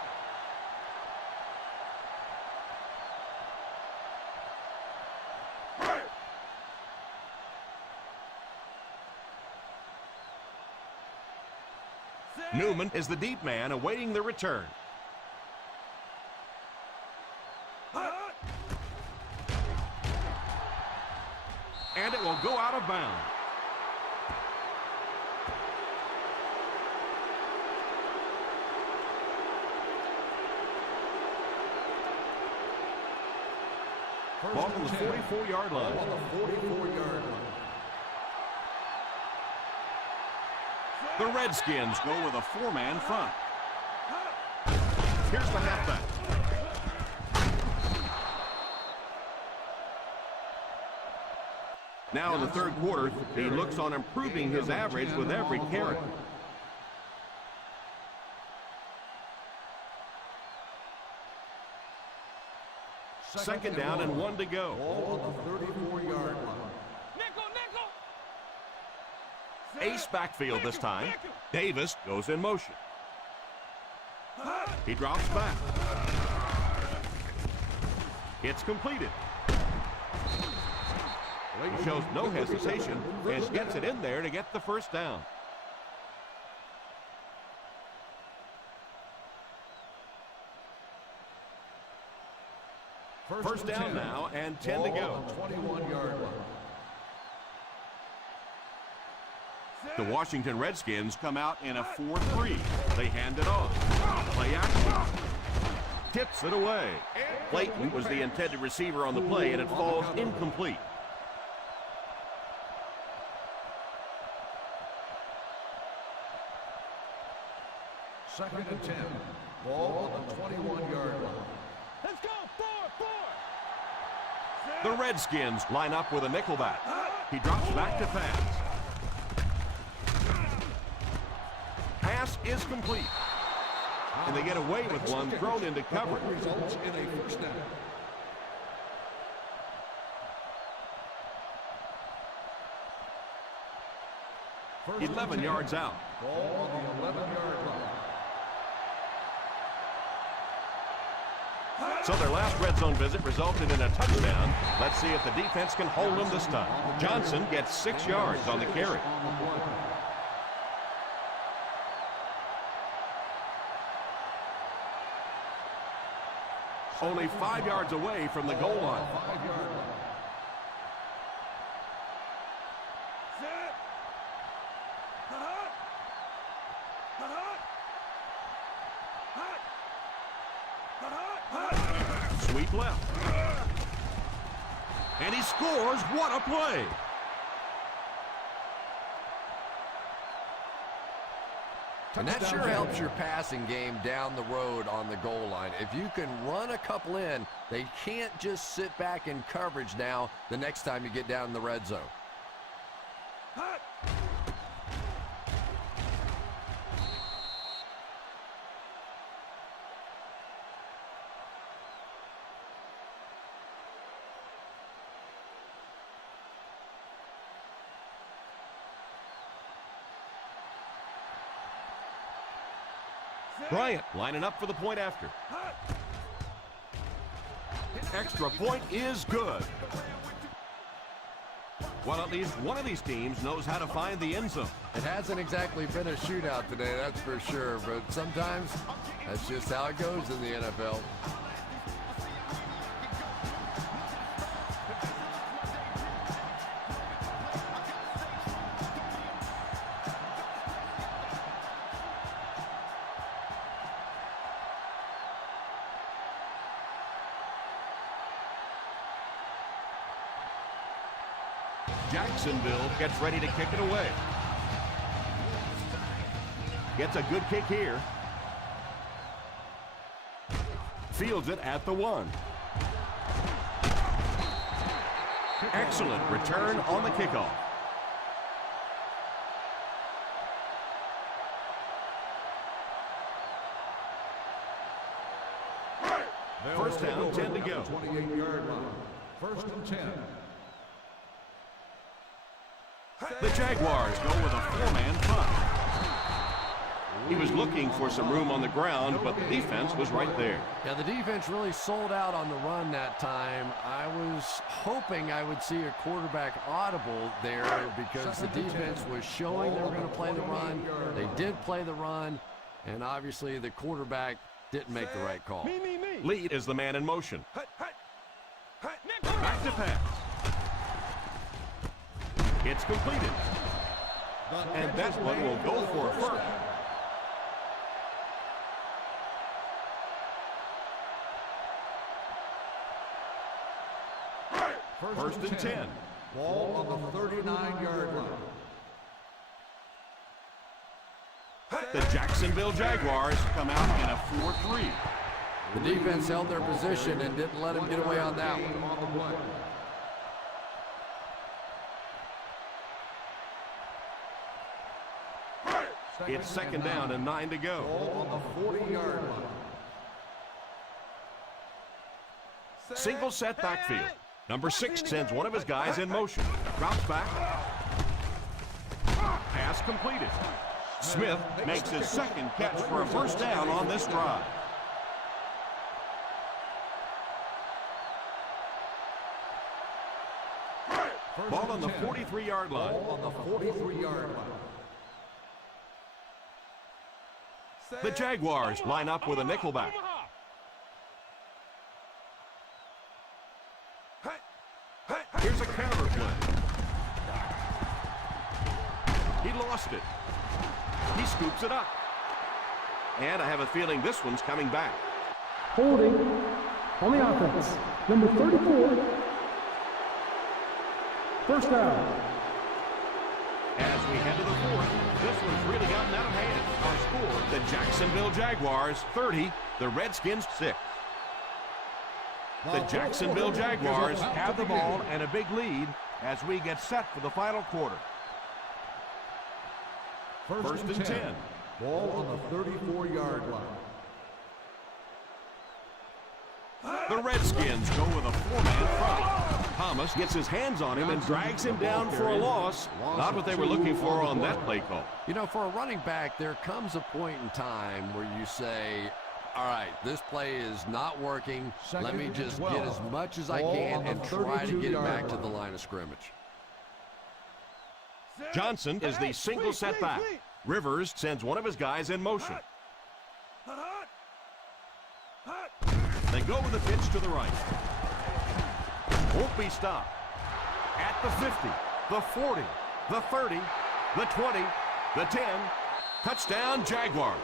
Newman is the deep man awaiting the return. And it will go out of bounds. Ball on the 44-yard line. On the 44-yard line. The Redskins go with a four-man front. Here's the halfback. Now in the third quarter, he looks on improving his average with every carry. Second down and 1 to go. Ball on the 34-yard line. Ace backfield this time. Davis goes in motion. He drops back. It's completed. He shows no hesitation and gets it in there to get the first down. First down now and 10 to go. 21-yard line. The Washington Redskins come out in a 4-3. They hand it off. Play action. Tips it away. Clayton was the intended receiver on the play, and it falls incomplete. Second and 10. Ball on the 21-yard line. Let's go, 4. The Redskins line up with a nickelback. He drops back to pass. Pass is complete. And they get away with one thrown into coverage. Results in a first down. First 11 yards out. Ball on the 11-yard line. So their last red zone visit resulted in a touchdown. Let's see if the defense can hold them this time. Johnson gets 6 yards on the carry. Only 5 yards away from the goal line. 5-yard line. Sweep left. And he scores. What a play. And that sure helps your passing game down the road on the goal line. If you can run a couple in, they can't just sit back in coverage now the next time you get down in the red zone. Bryant lining up for the point after. Extra point is good. Well, at least one of these teams knows how to find the end zone. It hasn't exactly been a shootout today, that's for sure, but sometimes that's just how it goes in the NFL. Jacksonville gets ready to kick it away. Gets a good kick here. Fields it at the 1. Excellent return on the kickoff. First down, 10 to go. 28-yard line. First and 10. The Jaguars go with a four-man front. He was looking for some room on the ground, but the defense was right there. Yeah, the defense really sold out on the run that time. I was hoping I would see a quarterback audible there because the defense was showing they were going to play the run. They did play the run, and obviously the quarterback didn't make the right call. Lead is the man in motion. Back to pass. It's completed. And that one will go for a first. First and 10. Ball on the 39-yard line. The Jacksonville Jaguars come out in a 4-3. The defense held their position and didn't let him get away on that one. On the play. It's second down and 9 to go. Ball on the 40-yard line. Single set backfield. Number 6 sends one of his guys in motion. Drops back. Pass completed. Smith makes his second catch for a first down on this drive. Ball on the 43-yard line. Ball on the 43-yard line. The Jaguars line up with a nickelback. Here's a counter play. He lost it. He scoops it up. And I have a feeling this one's coming back. Holding on the offense. Number 34. First down. As we head to the fourth, this one's really gotten out of hand. Our score, the Jacksonville Jaguars 30, the Redskins 6. The Jacksonville Jaguars have the ball and a big lead as we get set for the final quarter. First and 10. Ball on the 34-yard line. The Redskins go with a 4-man front. Thomas gets his hands on him and drags him down for a loss. Not what they were looking for on that play call. You know, for a running back, there comes a point in time where you say, all right, this play is not working. Let me just get as much as I can and try to get it back to the line of scrimmage. Johnson is the single set back. Rivers sends one of his guys in motion. They go with a pitch to the right. Won't be stopped. At the 50, the 40, the 30, the 20, the 10. Touchdown, Jaguars.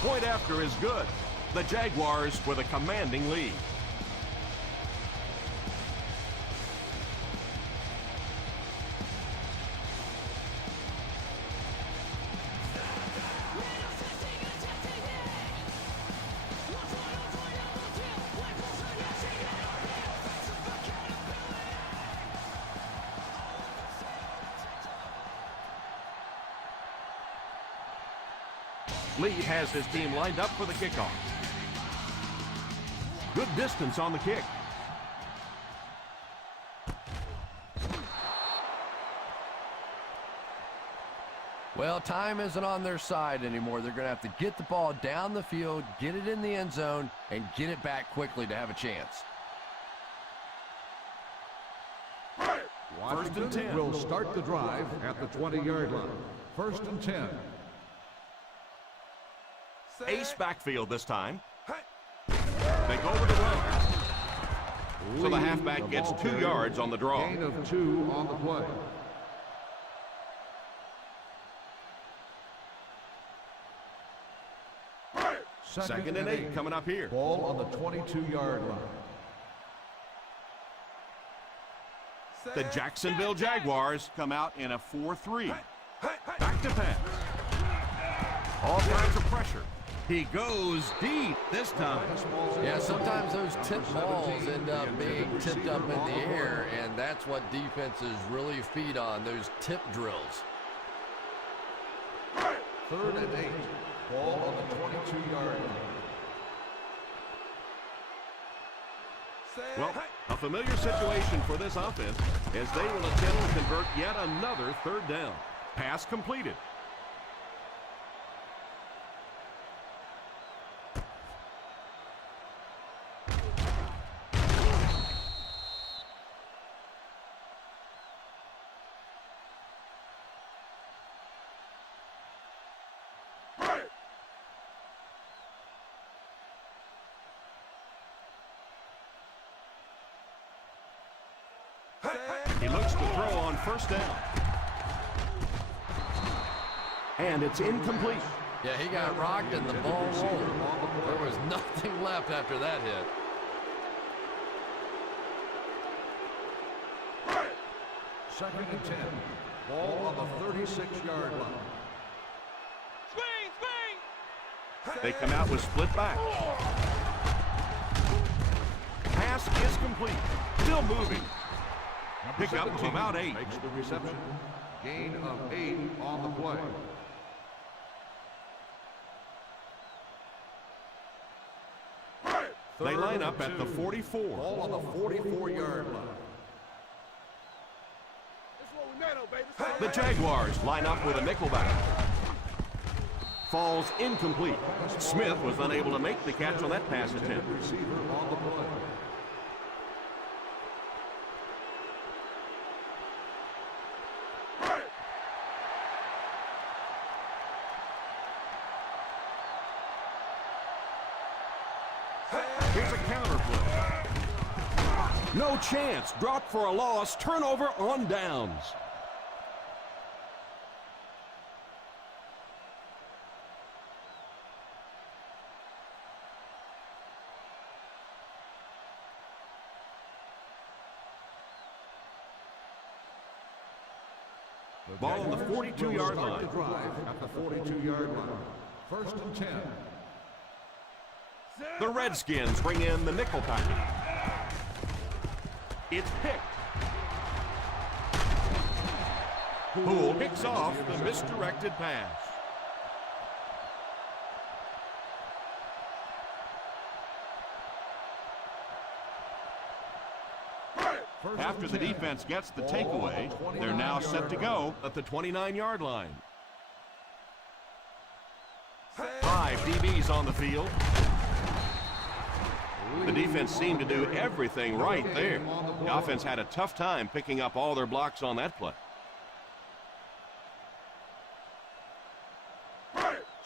Point after is good. The Jaguars with a commanding lead. Lee has his team lined up for the kickoff. Good distance on the kick. Well, time isn't on their side anymore. They're going to have to get the ball down the field, get it in the end zone, and get it back quickly to have a chance. First and 10 will start the drive at the 20-yard line. First and 10. Ace backfield this time. They go with the run. So the halfback gets 2 yards on the draw. Gain of 2 on the play. Second and 8 coming up here. Ball on the 22-yard line. The Jacksonville Jaguars come out in a 4-3. Back to pass. All kinds of pressure. He goes deep this time. Yeah, sometimes those tip balls end up being tipped up in the air, and that's what defenses really feed on, those tip drills. Third and 8. Ball on the 22-yard line. Well, a familiar situation for this offense as they will attempt to convert yet another third down. Pass completed. He looks to throw on first down. And it's incomplete. Yeah, he got rocked and the ball rolled. There was nothing left after that hit. Second and 10. Ball on the 36-yard line. They come out with split back. Pass is complete. Still moving. Pick up of about 8. Makes the reception. Gain of 8 on the play. They line up at the 44. Ball on the 44-yard line. The Jaguars line up with a nickelback. Falls incomplete. Smith was unable to make the catch on that pass attempt. Receiver on the play. Here's a counter play. No chance. Dropped for a loss. Turnover on downs. Ball on the 42-yard line. At the 42-yard line. First and 10. The Redskins bring in the nickel package. It's picked. Poole picks off the misdirected pass. After the defense gets the takeaway, they're now set to go at the 29-yard line. 5 DBs on the field. The defense seemed to do everything right there. The offense had a tough time picking up all their blocks on that play.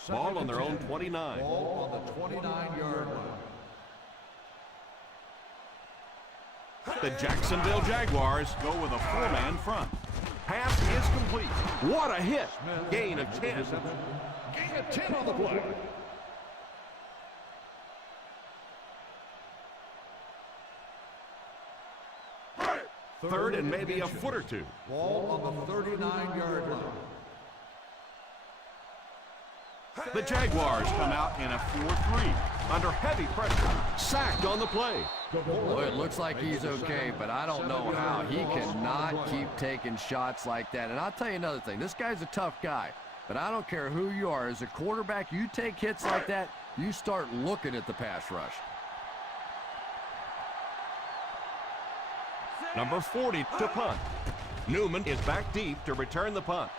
Ball on their own 29. Ball on the 29-yard line. The Jacksonville Jaguars go with a 4-man front. Pass is complete. What a hit. Gain of 10. Gain of 10 on the play. Third and maybe a foot or two. Ball on the 39-yard line. The Jaguars come out in a 4-3 under heavy pressure. Sacked on the play. Boy, it looks like he's okay, but I don't know how. He cannot keep taking shots like that. And I'll tell you another thing. This guy's a tough guy, but I don't care who you are. As a quarterback, you take hits like that, you start looking at the pass rush. Number 40 to punt. Newman is back deep to return the punt.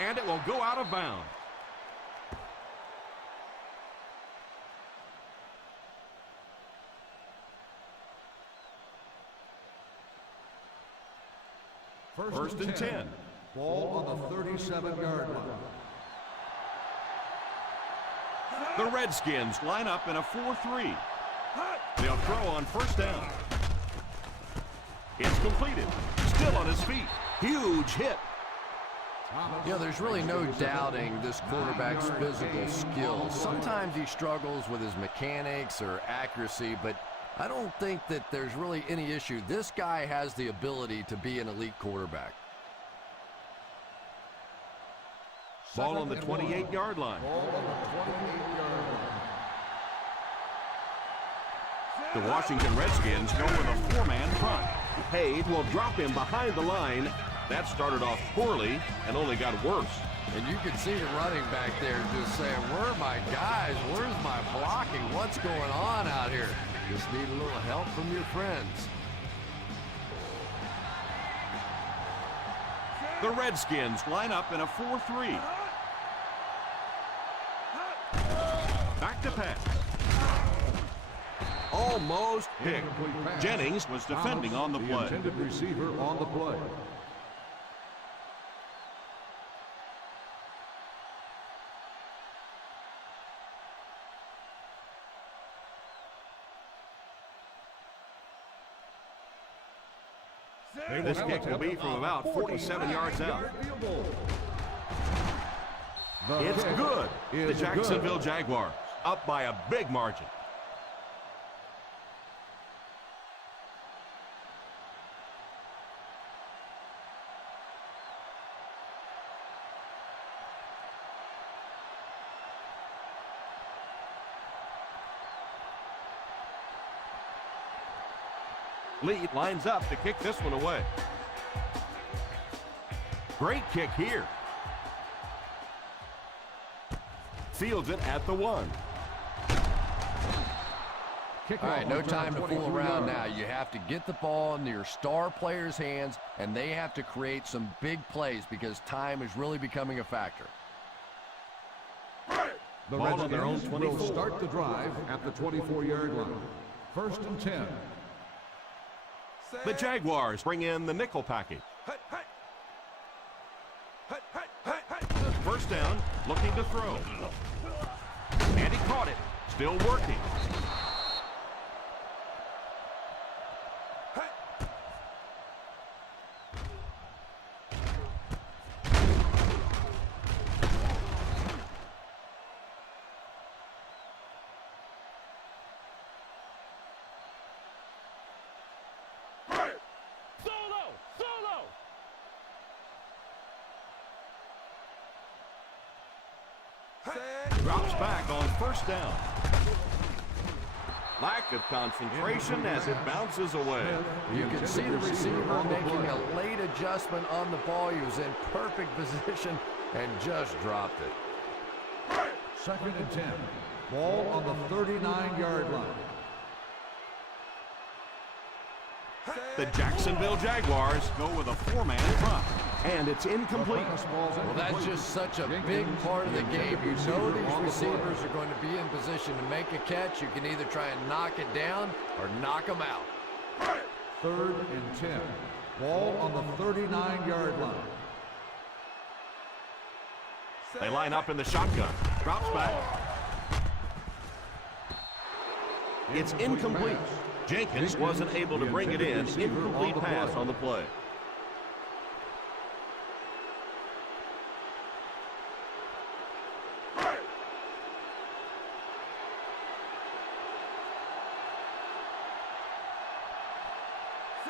And it will go out of bounds. First and 10. Ball on the 37-yard line. The Redskins line up in a 4-3. They'll throw on first down. It's completed. Still on his feet. Huge hit. You know, there's really no doubting this quarterback's physical skills. Sometimes he struggles with his mechanics or accuracy, but I don't think that there's really any issue. This guy has the ability to be an elite quarterback. Ball on the 28-yard line. Ball on the 28-yard line. The Washington Redskins go with a 4-man front. Hayes will drop him behind the line. That started off poorly and only got worse. And you can see the running back there just saying, where are my guys? Where's my blocking? What's going on out here? Just need a little help from your friends. The Redskins line up in a 4-3. Back to pass. Almost picked. Incomplete pass. Jennings was defending on the play. Intended receiver on the play. This kick will be from about 47 yards out. It's good. The Jacksonville Jaguars up by a big margin. Lead lines up to kick this one away. Great kick here. Fields it at the 1. All right, no time to fool around now. You have to get the ball into your star players' hands, and they have to create some big plays because time is really becoming a factor. The Ball on their own Redskins 24. will start the drive at the 24-yard line. 1st and 10. The Jaguars bring in the nickel package. First down, looking to throw. And he caught it. Still working. Drops back on first down. Lack of concentration as it bounces away. You can see the receiver making a late adjustment on the ball. He was in perfect position and just dropped it. 2nd and 10. Ball on the 39-yard line. The Jacksonville Jaguars go with a 4-man front. And it's incomplete. Well, that's just such a big part of the game. You know these receivers are going to be in position to make a catch. You can either try and knock it down or knock them out. 3rd and 10. Ball on the 39-yard line. They line up in the shotgun. Drops back. It's incomplete. Jenkins wasn't able to bring it in. Incomplete pass on the play.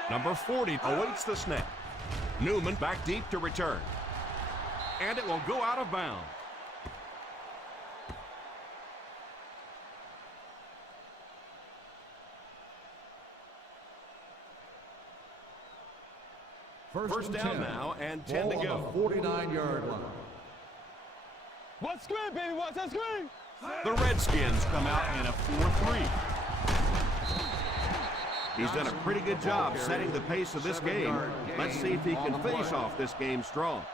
Number 40 awaits the snap. Newman back deep to return. And it will go out of bounds. First down now and 10 to go. 49-yard line. What screen, baby? What's that screen? The Redskins come out in a 4-3. He's done a pretty good job setting the pace of this game. Let's see if he can finish off this game strong.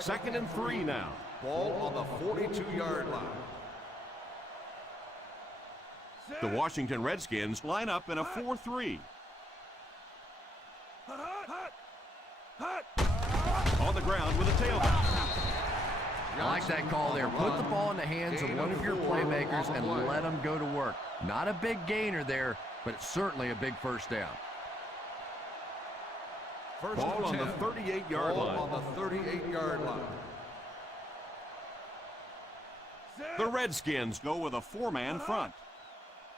Second and 3 now. Ball on the 42-yard line. The Washington Redskins line up in a 4-3. On the ground with a tailback. I like that call there. Put the ball in the hands of one of your playmakers and let them go to work. Not a big gainer there, but it's certainly a big first down. Ball on the 38-yard line. On the 38-yard line. The Redskins go with a 4-man front.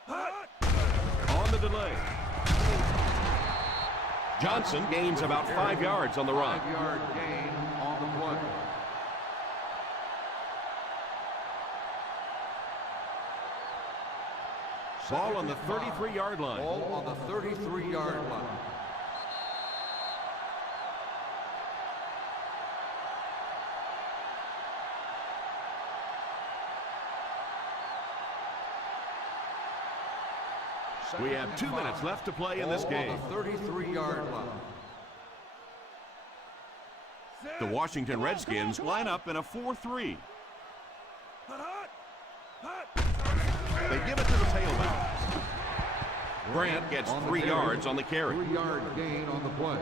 On the delay. Johnson gains about 5 yards on the run. 5-yard gain on the play. Ball on the 33-yard line. Ball on the 33-yard line. We have 2 minutes left to play in this game. On the 33-yard line. The Washington Redskins line up in a 4-3. They give it to the tailback. Grant gets 3 yards on the carry. 3-yard gain on the play.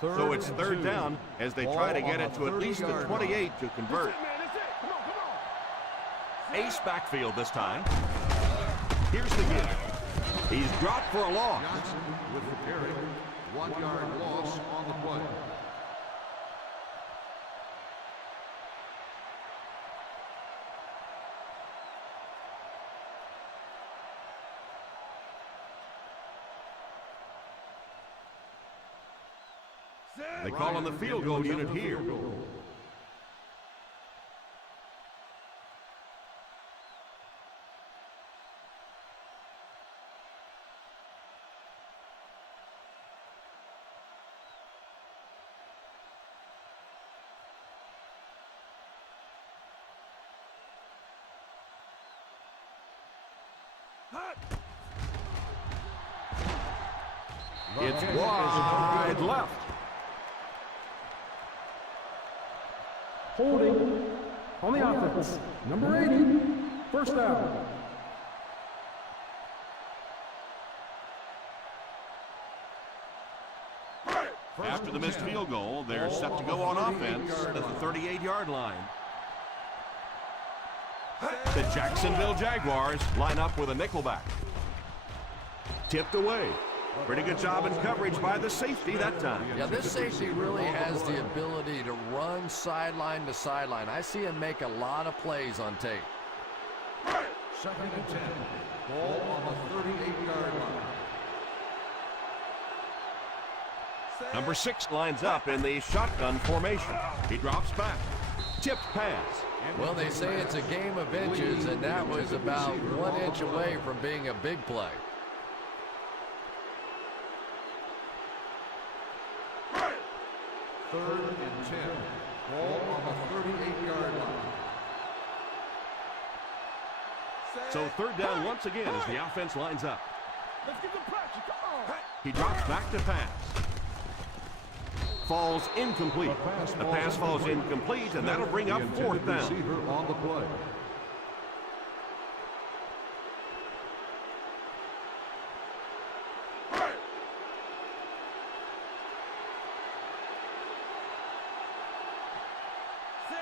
So it's third down as they try to get it to at least the 28 to convert. Ace backfield this time. Here's the give. He's dropped for a loss. Johnson with the carry. 1-yard loss on the play. They call on the field goal unit here. It's wide left. Holding on the offense. Number 80, first down. After the missed field goal, they're set to go on offense at the 38-yard line. The Jacksonville Jaguars line up with a nickelback. Tipped away. Pretty good job in coverage by the safety that time. Yeah, this safety really has the ability to run sideline to sideline. I see him make a lot of plays on tape. 2nd and 10. Ball on the 38-yard line. Number 6 lines up in the shotgun formation. He drops back. Tipped pass. Well, they say it's a game of inches, and that was about 1 inch away from being a big play. Third and 10. Ball on the 38-yard line. So third down once again as the offense lines up. Let's get the pressure. Come on. He drops back to pass. Falls incomplete. The pass falls incomplete, and that'll bring up fourth down. Receiver on the play.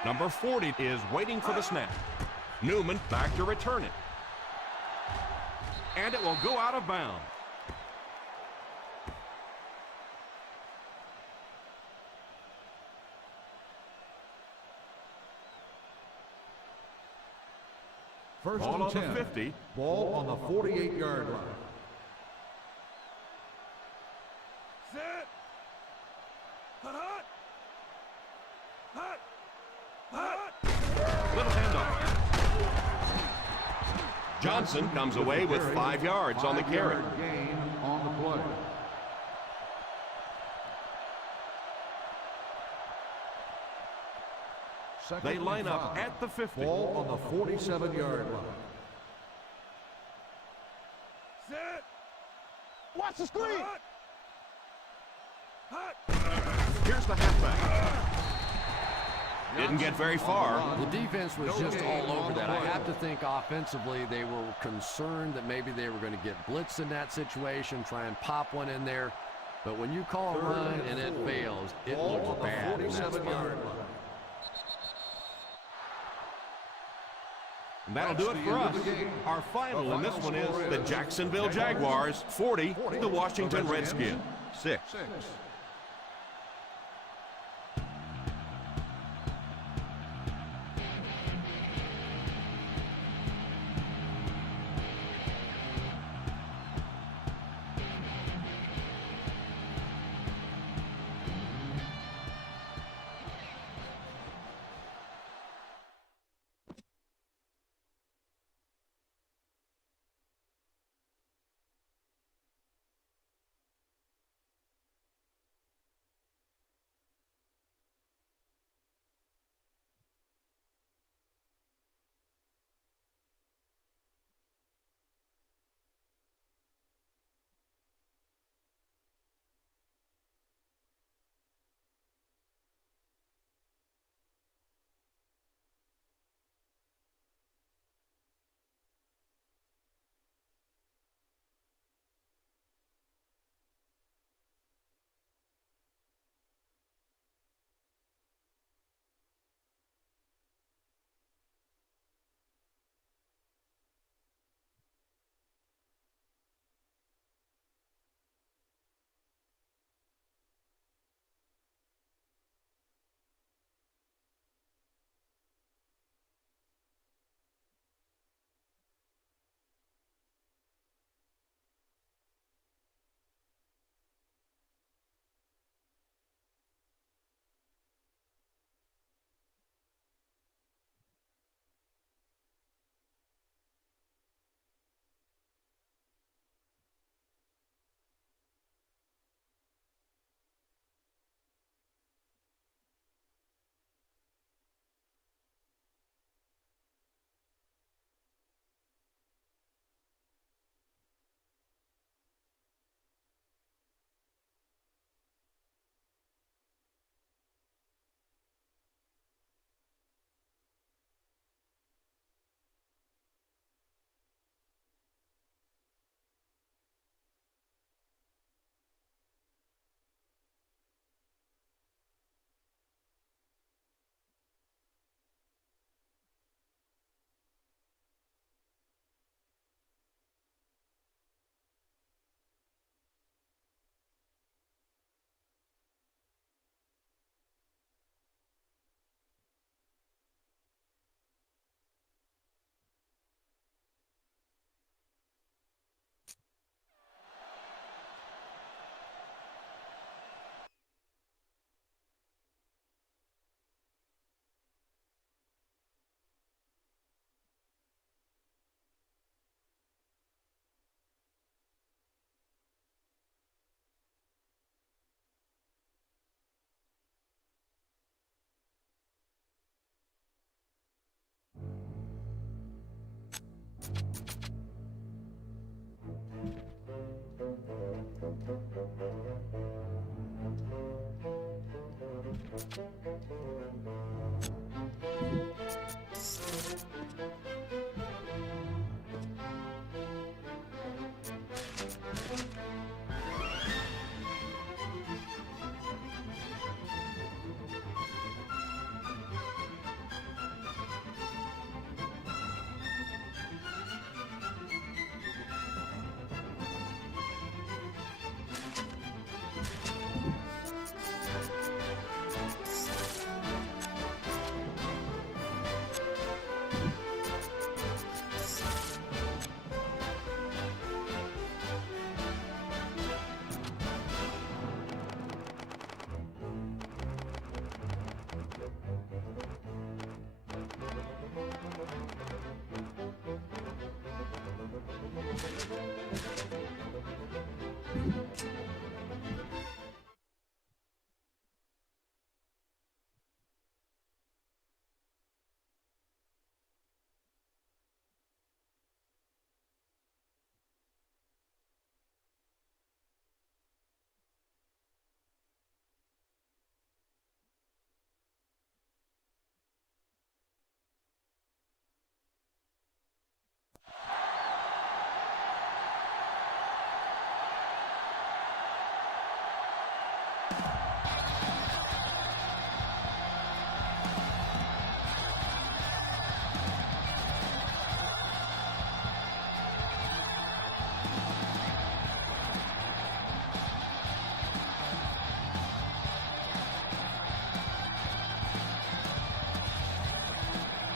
Number 40 is waiting for the snap. Newman back to return it. And it will go out of bounds. First Ball and on 10. the 50. Ball on the 48-yard line. Set. Hot. Hot. Little handoff. Johnson comes away with 5 yards on the carry. 5-yard gain on the play. They line up at the 50. Ball on the 47-yard line. Set. Watch the screen. Hot. Here's the halfback. Didn't get very far. The defense was just all over that. I have to think offensively they were concerned that maybe they were going to get blitzed in that situation, try and pop one in there. But when you call a run and it fails, it looks bad in that spot. And that'll do it for us. Our final in this one is the Jacksonville Jaguars 40, the Washington Redskins 6.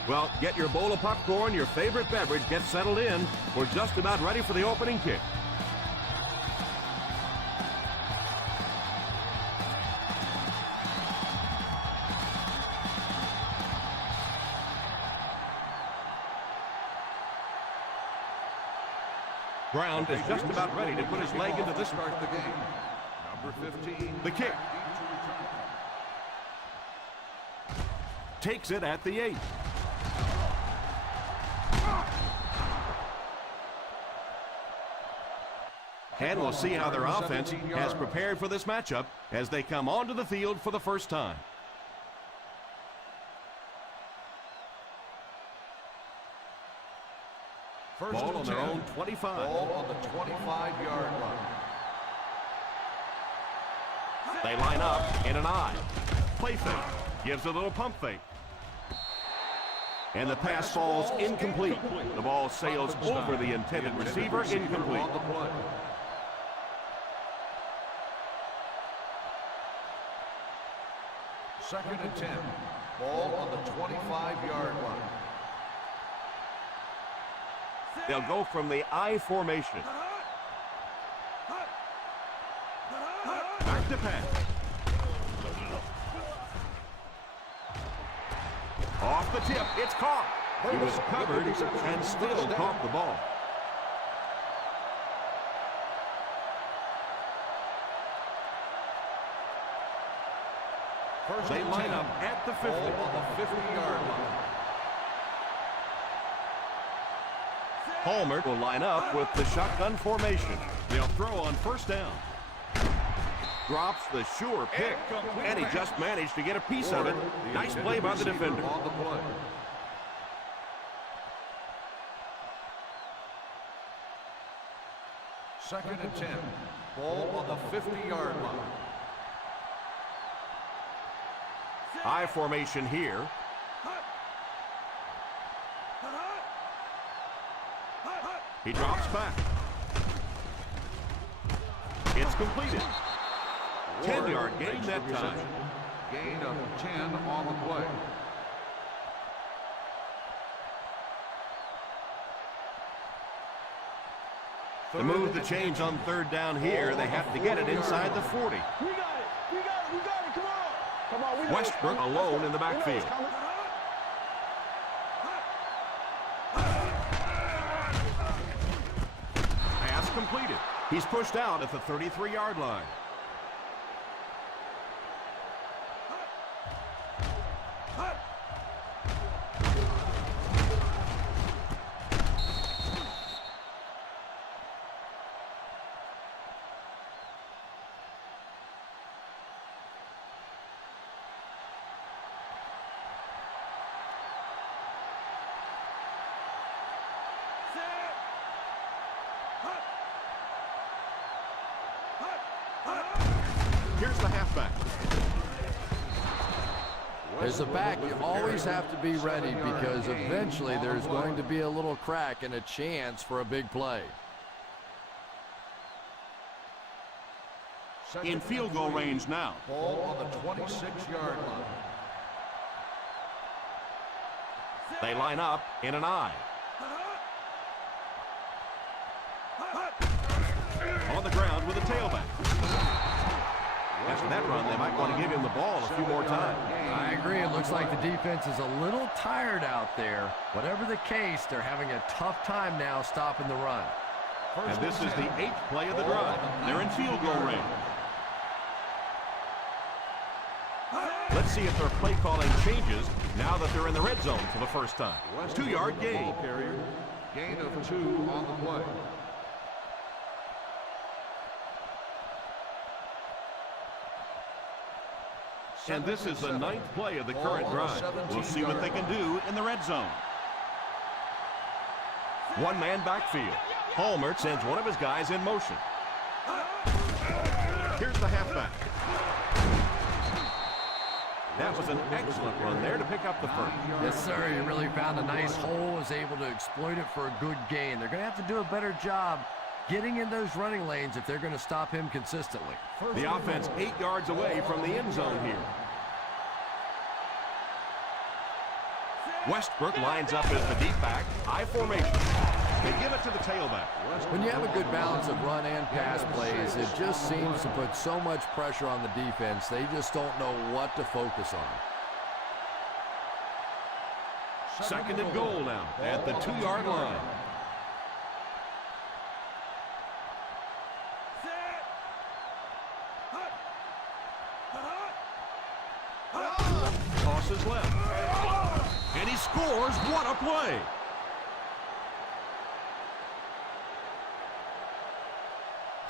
Well, get your bowl of popcorn, your favorite beverage, get settled in. We're just about ready for the opening kick. Brown is just about ready to put his leg into this. Start the game. Number 15. The kick. Takes it at the 8. And we'll see how their offense has prepared for this matchup as they come onto the field for the first time. Ball on their own 25. Ball on the 25-yard line. They line up in an I. Play fake. Gives a little pump fake. And the pass falls incomplete. The ball sails over the intended receiver, incomplete. Second and 10. Ball on the 25-yard line. They'll go from the I formation. Back to pass. Off the tip, it's caught. He was covered and still caught the ball. They line up at the 50. On the 50-yard line. Palmer will line up with the shotgun formation. They'll throw on first down. Drops the sure pick, and he just managed to get a piece of it. Nice play by the defender. On the play. Second and 10. Ball on the 50-yard line. I formation here. He drops back. It's completed. 10-yard gain that time. Gain of 10 on the play. To move the change on third down here, they have to get it inside the 40. We got it. We got it. We got it. Come on. Come on. We know Westbrook alone in the backfield. Pass completed. He's pushed out at the 33-yard line. back. As a back, you always have to be ready because eventually there's going to be a little crack and a chance for a big play. In field goal range now. Ball on the 26-yard line. They line up in an I. On the ground with a tailback. After that run, they might want to give him the ball a few more times. I agree. It looks like the defense is a little tired out there. Whatever the case, they're having a tough time now stopping the run. And this is the 8th play of the drive. They're in field goal range. Let's see if their play calling changes now that they're in the red zone for the first time. 2-yard gain. Gain of 2 on the play. And this is the 9th play of the current drive. We'll see what they can do in the red zone. One-man backfield. Palmer sends one of his guys in motion. Here's the halfback. That was an excellent run there to pick up the first. Yes, sir. He really found a nice hole, was able to exploit it for a good gain. They're going to have to do a better job getting in those running lanes if they're going to stop him consistently. The offense 8 yards away from the end zone here. Westbrook lines up as the deep back. I formation. They give it to the tailback. When you have a good balance of run and pass plays, it just seems to put so much pressure on the defense. They just don't know what to focus on. Second and goal now at the 2-yard line. Tosses left. And he scores. What a play.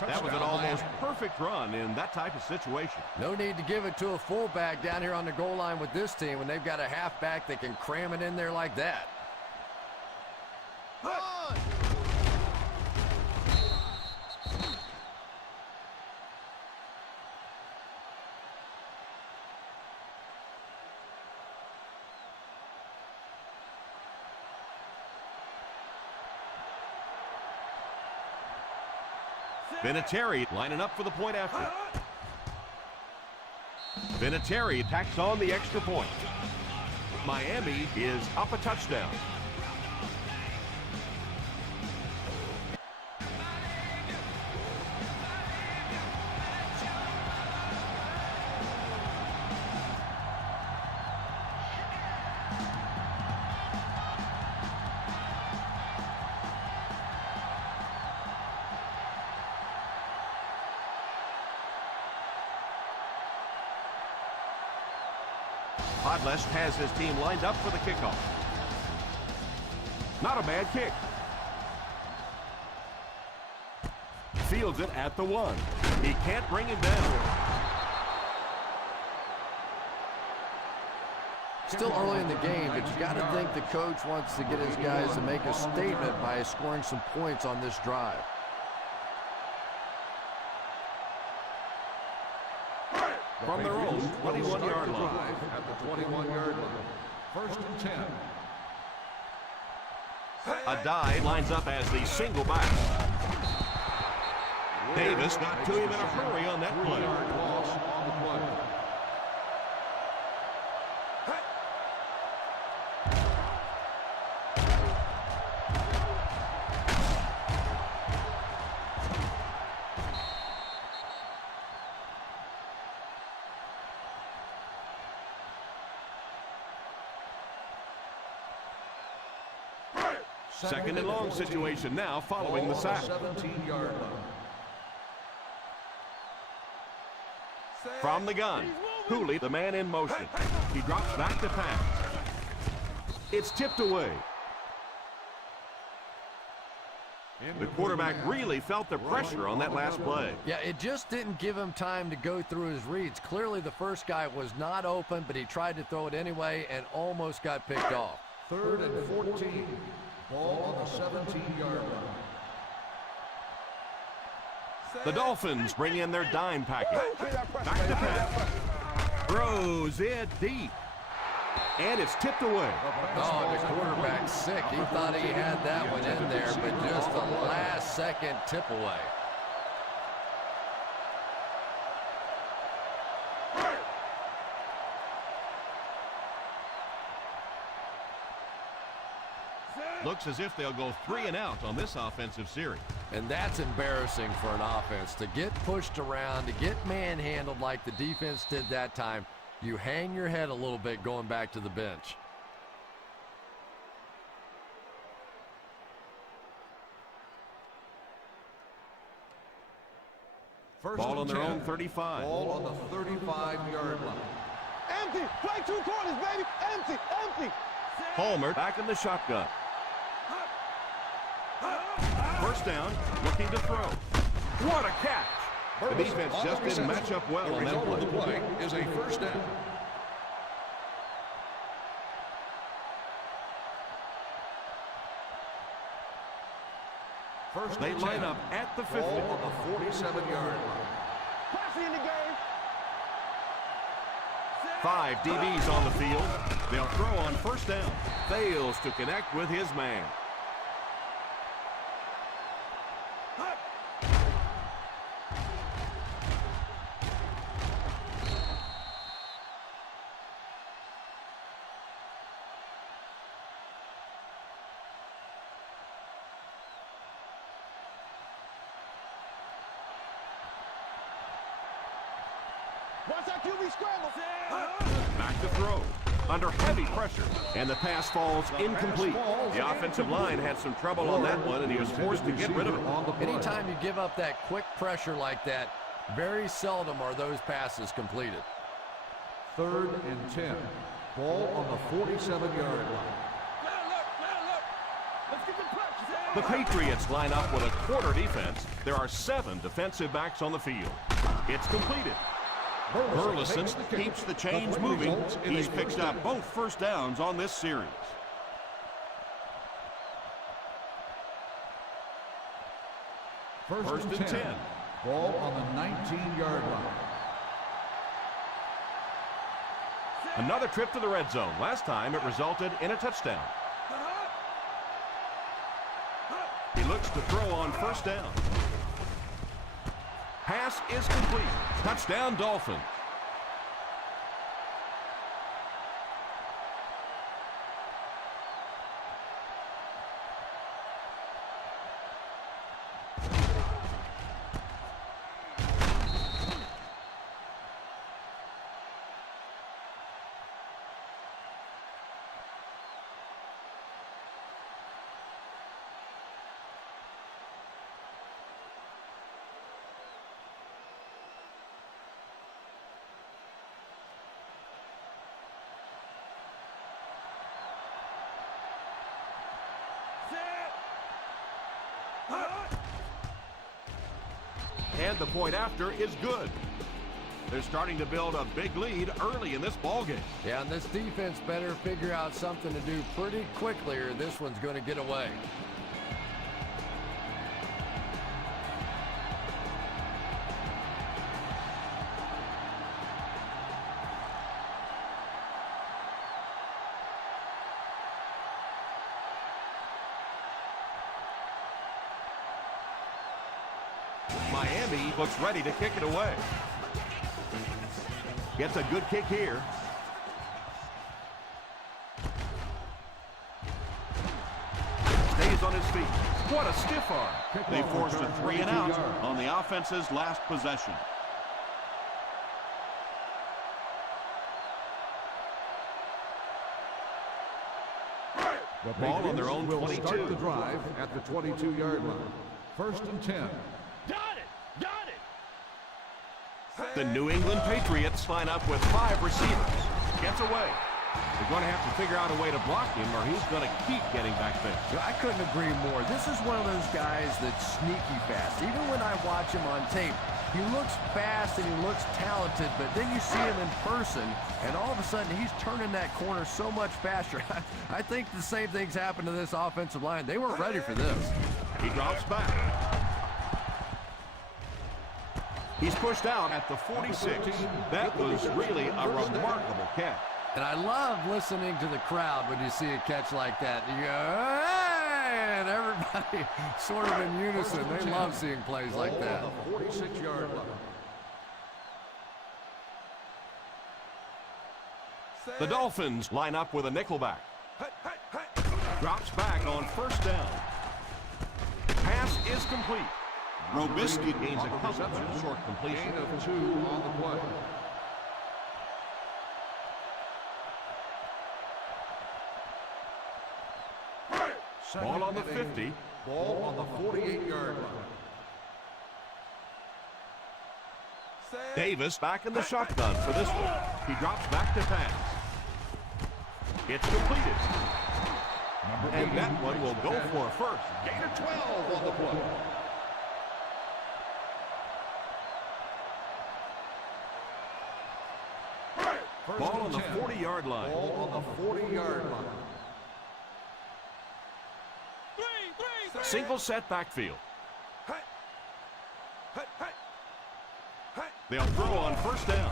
That was an almost perfect run in that type of situation. No need to give it to a fullback down here on the goal line with this team when they've got a halfback that can cram it in there like that. Vinatieri lining up for the point after. Vinatieri tacks on the extra point. Miami is up a touchdown. Podles has his team lined up for the kickoff. Not a bad kick. Fields it at the 1. He can't bring him down. Still early in the game, but you got to think the coach wants to get his guys to make a statement by scoring some points on this drive. From their own 21-yard line. At the 21-yard line. First and 10. A dive lines up as the single back. Davis got to him in a hurry on that play. 3-yard loss on the play. Second and long situation now following the sack. 17-yard line. From the gun, Cooley, the man in motion. He drops back to pass. It's tipped away. The quarterback really felt the pressure on that last play. Yeah, it just didn't give him time to go through his reads. Clearly the first guy was not open, but he tried to throw it anyway and almost got picked off. 3rd and 14. Ball on the 17-yard line. The Dolphins bring in their dime package. Back to pass. Throws it deep. And it's tipped away. Oh, the quarterback's sick. He thought he had that one in there, but just a last-second tip away. Looks as if they'll go 3 and out on this offensive series. And that's embarrassing for an offense. To get pushed around, to get manhandled like the defense did that time, you hang your head a little bit going back to the bench. Ball on their own 35. Ball on the 35-yard line. Empty. Play 2 corners, baby. Empty. Empty. Palmer back in the shotgun. First down, looking to throw. What a catch! The defense just didn't match up well on that The play. play is a first down. First They and line 10. up at the 50. Ball on the 47-yard line. Passing in the game. 5 DBs on the field. They'll throw on first down. Fails to connect with his man. Watch that QB scramble. Back to throw. Under heavy pressure. And the pass falls incomplete. The offensive line had some trouble on that one, and he was forced to get rid of it. Anytime you give up that quick pressure like that, very seldom are those passes completed. 3rd and 10. Ball on the 47-yard line. Let's get the pressure. The Patriots line up with a quarter defense. There are 7 defensive backs on the field. It's completed. Burleson keeps the chains moving. He's picked up both first downs on this series. First and 10. Ball on the 19-yard line. Another trip to the red zone. Last time it resulted in a touchdown. He looks to throw on first down. Pass is complete. Touchdown, Dolphins. And the point after is good. They're starting to build a big lead early in this ballgame. Yeah, and this defense better figure out something to do pretty quickly or this one's going to get away. Miami looks ready to kick it away. Gets a good kick here. Stays on his feet. What a stiff arm. They forced a 3 and out on the offense's last possession. The Ball on their own will 22. start the drive at the 22-yard line. First and 10. Got it. Got it. The New England Patriots line up with 5 receivers. Gets away. They're going to have to figure out a way to block him or he's going to keep getting back there. I couldn't agree more. This is one of those guys that's sneaky fast. Even when I watch him on tape, he looks fast and he looks talented, but then you see him in person, and all of a sudden he's turning that corner so much faster. I think the same thing's happened to this offensive line. They weren't ready for this. He drops back. He's pushed out at the 46. That was really a remarkable catch. And I love listening to the crowd when you see a catch like that. You go, hey! And everybody sort of in unison. They love seeing plays like that. 46-yard line. The Dolphins line up with a nickelback. Drops back on first down. Pass is complete. Robisky gains a couple of short completion. Gain of 2 on the play. Ball on the 50. Ball on the 48-yard line. Davis back in the shotgun for this one. He drops back to pass. It's completed. And that one will go for a first. Gain of 12 on the play. Ball on the 40-yard line. Ball on the 40-yard line. Single set backfield. They'll throw on first down.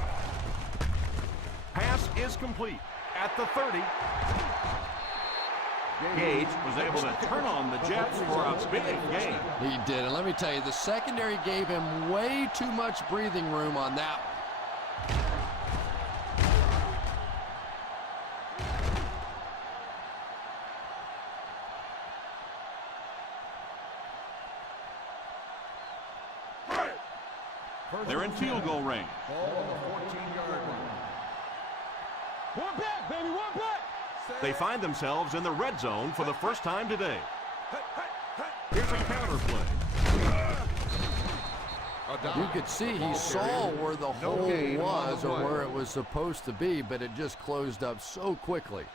Pass is complete at the 30. Gage was able to turn on the Jets for a big gain. He did. And let me tell you, the secondary gave him way too much breathing room on that one. They're in field goal range. Ball on the 14-yard line. One back, baby, one back. They find themselves in the red zone for the first time today. Here's a counter play. You could see he saw where the hole was or where it was supposed to be, but it just closed up so quickly.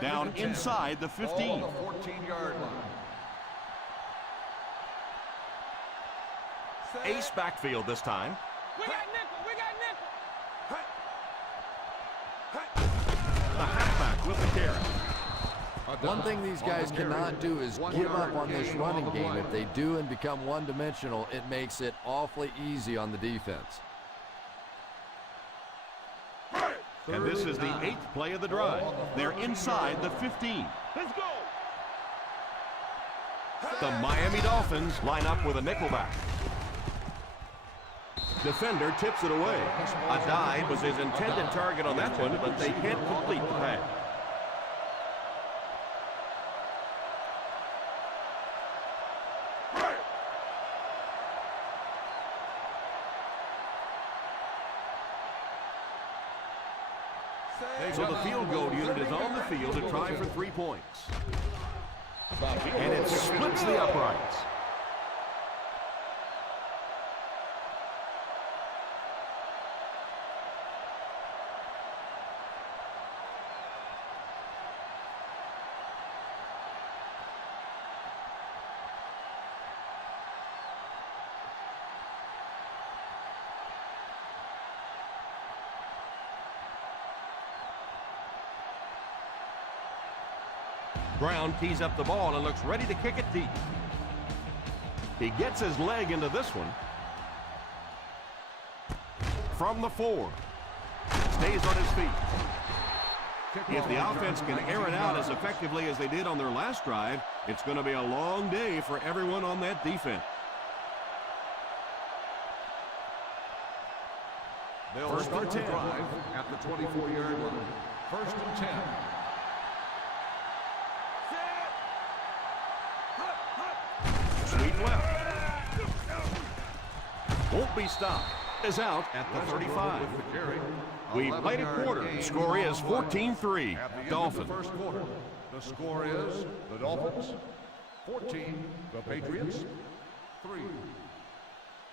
Down inside the 15. Ball on the 14-yard line. Ace backfield this time. We got nickel, we got nickel. The halfback with the carry. One thing these guys cannot do is give up on this running game. If they do and become one-dimensional, it makes it awfully easy on the defense. And this is the 8th play of the drive. They're inside the 15. Let's go. The Miami Dolphins line up with a nickelback. Defender tips it away. A dive was his intended target on that one, but they can't complete the pass. So the field goal unit is on the field to try for 3 points. And it splits the uprights. Brown tees up the ball and looks ready to kick it deep. He gets his leg into this one. From the 4. Stays on his feet. If the offense can air it out as effectively as they did on their last drive, it's going to be a long day for everyone on that defense. They'll start the drive at the 24-yard line. First and 10. Sweep left. Won't be stopped. Is out at the 35. We played a quarter. Score is 14-3. Dolphins. First quarter. The score is the Dolphins 14, the Patriots 3.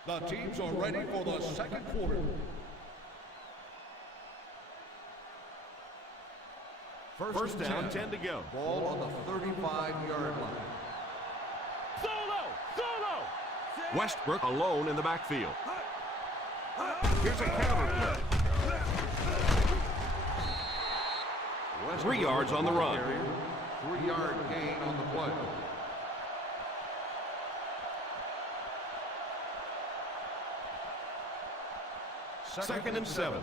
The teams are ready for the second quarter. First down, 10 to go. Ball on the 35-yard line. Solo! Westbrook alone in the backfield. Here's a counter play. 3 yards on the run. 3-yard gain on the play. Second and 7.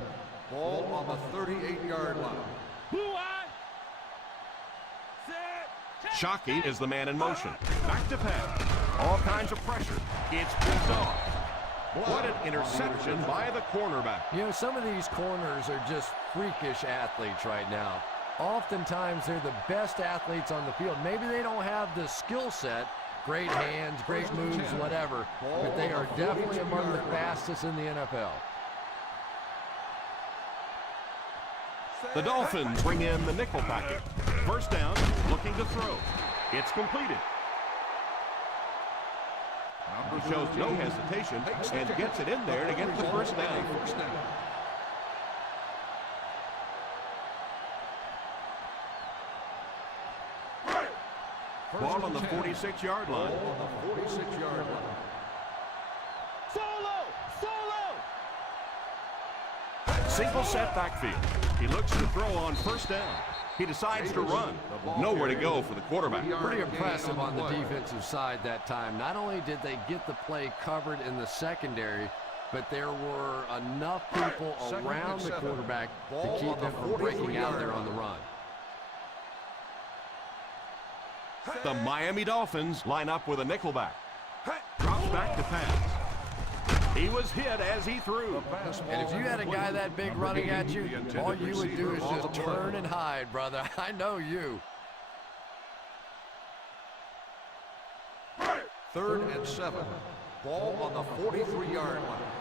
Ball on the 38-yard line. Blue eye. Set. Shockey is the man in motion. Back to pass. All kinds of pressure. It's picked off. What an interception by the cornerback. You know, some of these corners are just freakish athletes right now. Oftentimes, they're the best athletes on the field. Maybe they don't have the skill set, great hands, great moves, whatever, but they are definitely among the fastest in the NFL. The Dolphins bring in the nickel package. First down, looking to throw. It's completed. He shows no hesitation and gets it in there to get the first down. Ball on the 46-yard line. Solo. Single set backfield. He looks to throw on first down. He decides to run. Nowhere to go for the quarterback. Pretty impressive on the defensive side that time. Not only did they get the play covered in the secondary, but there were enough people around the quarterback to keep him from breaking out there on the run. The Miami Dolphins line up with a nickelback. Drops back to pass. He was hit as he threw. And if you had a guy that big running at you, all you would do is just turn and hide, brother. I know you. 3rd and 7. Ball on the 43-yard line.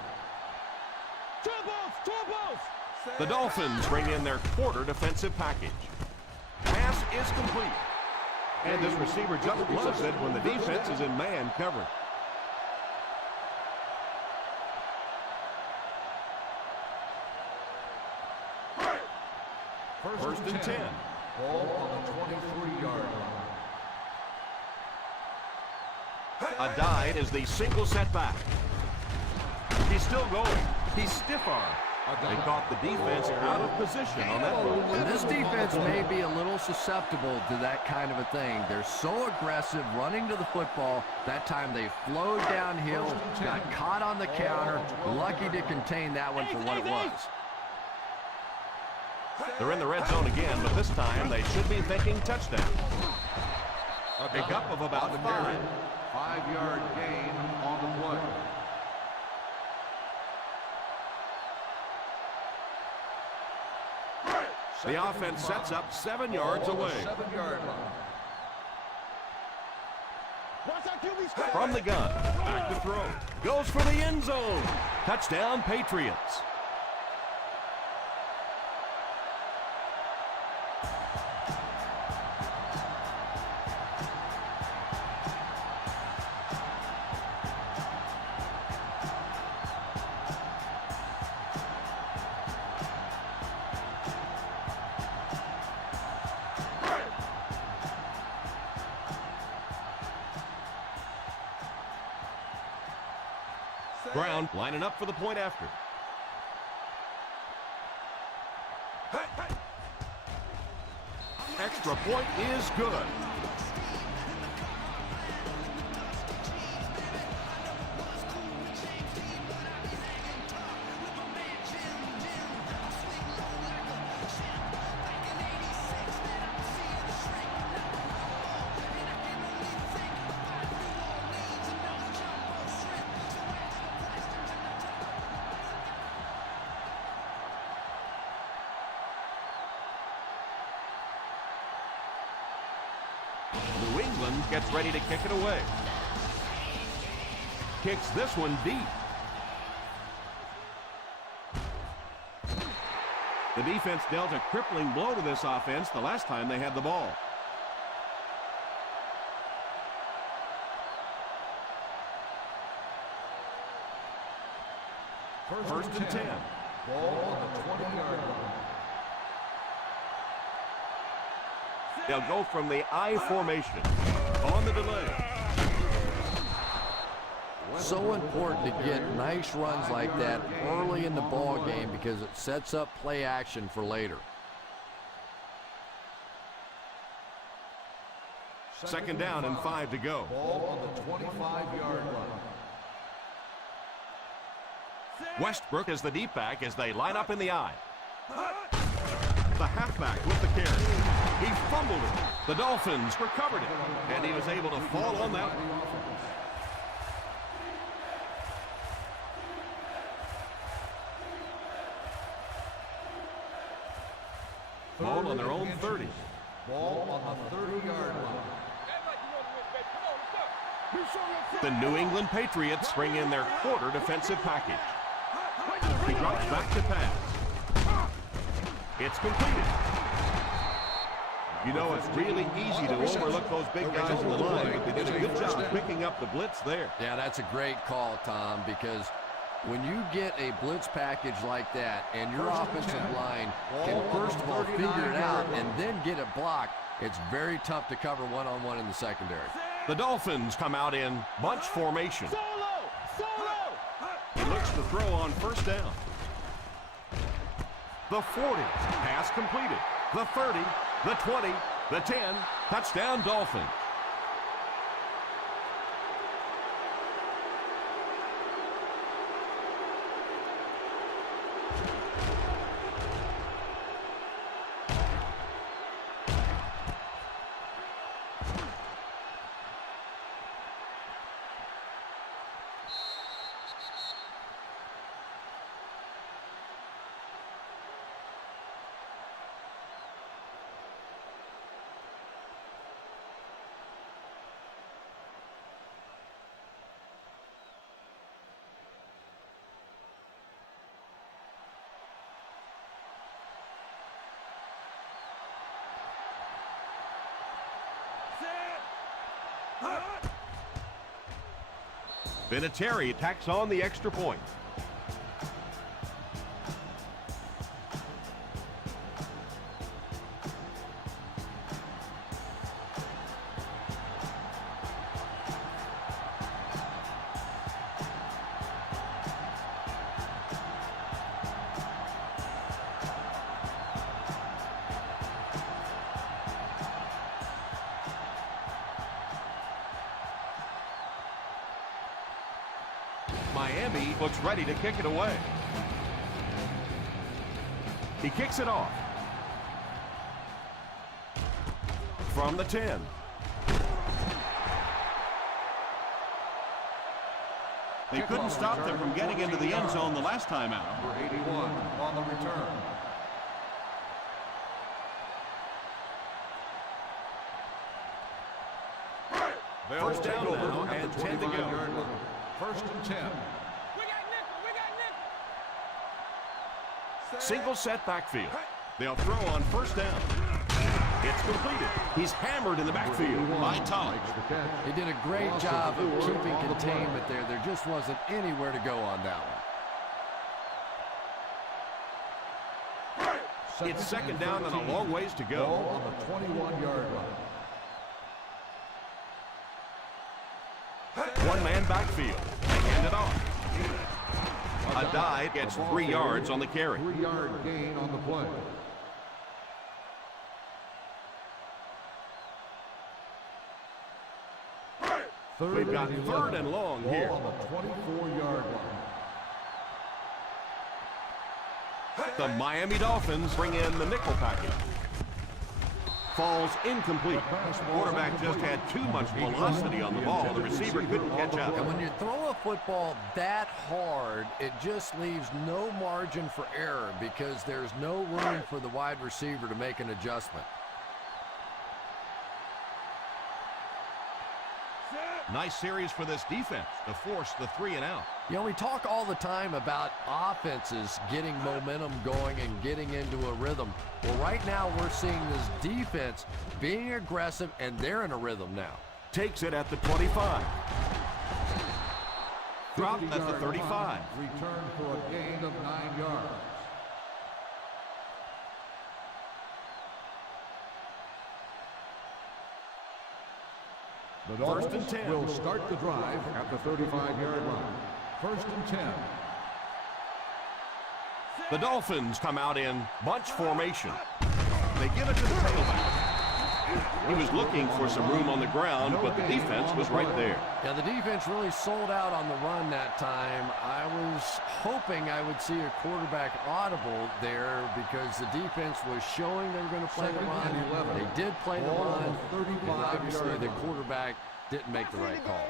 Turbos. The Dolphins bring in their quarter defensive package. Pass is complete. And this receiver just loves it when the defense is in man coverage. First and 10. Ball on the 23-yard line. A dive is the single setback. He's still going. He's stiff-armed. They caught the defense out of position on that move. And this defense may be a little susceptible to that kind of a thing. They're so aggressive running to the football. That time they flowed downhill, got caught on the counter. Lucky to contain that one for what it was. They're in the red zone again, but this time they should be thinking touchdown. A pickup of about 5. 5-yard gain on the play. The offense sets up 7 yards away. 7-yard line. From the gun, back to throw. Goes for the end zone. Touchdown, Patriots. Brown lining up for the point after. Extra point is good. New England gets ready to kick it away. Kicks this one deep. The defense dealt a crippling blow to this offense the last time they had the ball. First and 10. Ball on the 20-yard line. They'll go from the I formation on the delay. So important to get nice runs like that early in the ball game because it sets up play action for later. Second down and 5 to go. Ball on the 25-yard line. Westbrook is the deep back as they line up in the I. The halfback with the carry. He fumbled it. The Dolphins recovered it, and he was able to fall on that one. Ball on their own 30. Ball on the 30-yard line. The New England Patriots bring in their quarter defensive package. He drops back to pass. It's completed. You know, it's really easy to overlook those big guys in the line, but they did a good job picking up the blitz there. Yeah, that's a great call, Tom, because when you get a blitz package like that and your offensive line can first of all figure it out and then get it blocked, it's very tough to cover one-on-one in the secondary. The Dolphins come out in bunch formation. He looks to throw on first down. The 40, pass completed. The 30, the 20, the 10, touchdown Dolphins. Vinatieri tacks on the extra point. Miami looks ready to kick it away. He kicks it off. From the 10. They couldn't stop them from getting into the end zone the last time out. Number 81 on the return. First down now and 10 to go. First and 10. We got nickel. Single set backfield. They'll throw on first down. It's completed. He's hammered in the backfield by Tom. He did a great job of keeping containment there. There just wasn't anywhere to go on that one. It's second down and a long ways to go. Ball on the 21-yard line. One-man backfield. They hand it off. A dive gets 3 yards on the carry. 3-yard gain on the play. We've got third and long here. Ball on the 24-yard line. The Miami Dolphins bring in the nickel package. Falls incomplete. Quarterback just had too much velocity on the ball. The receiver couldn't catch up. And when you throw a football that hard, it just leaves no margin for error because there's no room for the wide receiver to make an adjustment. Nice series for this defense to force the 3 and out. You know, we talk all the time about offenses getting momentum going and getting into a rhythm. Well, right now we're seeing this defense being aggressive, and they're in a rhythm now. Takes it at the 25. Dropped at the 35. Return for a gain of 9 yards. The First and 10. will start the drive at the 35-yard line. First and 10. The Dolphins come out in bunch formation. They give it to the tailback. He was looking for some room on the ground, but the defense was right there. Yeah, the defense really sold out on the run that time. I was hoping I would see a quarterback audible there because the defense was showing they were going to play the run. They did play the run, and obviously the quarterback didn't make the right call.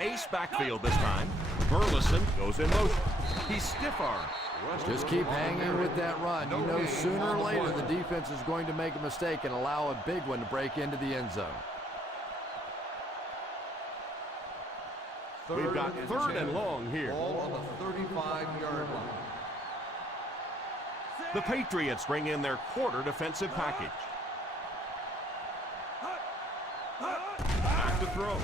Ace backfield this time. Burleson goes in motion. He's stiff-armed. Just keep hanging with that run. You know sooner or later the defense is going to make a mistake and allow a big one to break into the end zone. We've got 3rd and long here. Ball on the 35-yard line. The Patriots bring in their quarter defensive package. Back to throw.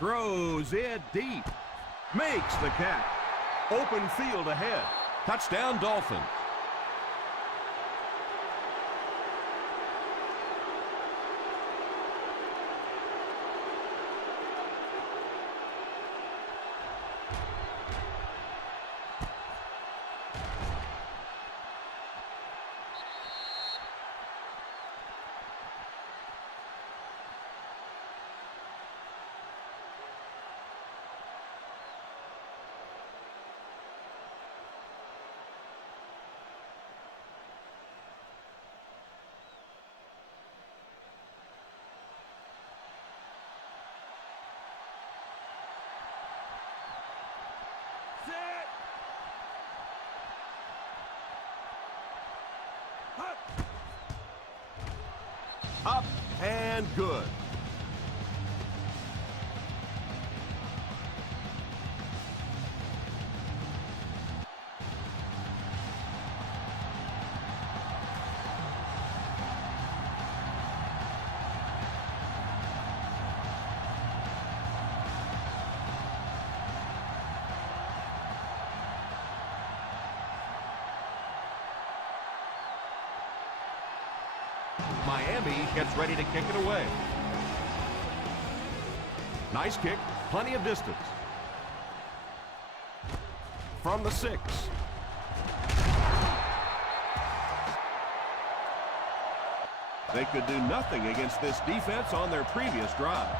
Throws it deep. Makes the catch. Open field ahead. Touchdown, Dolphins. Up and good. Miami gets ready to kick it away. Nice kick, plenty of distance. From the 6. They could do nothing against this defense on their previous drive.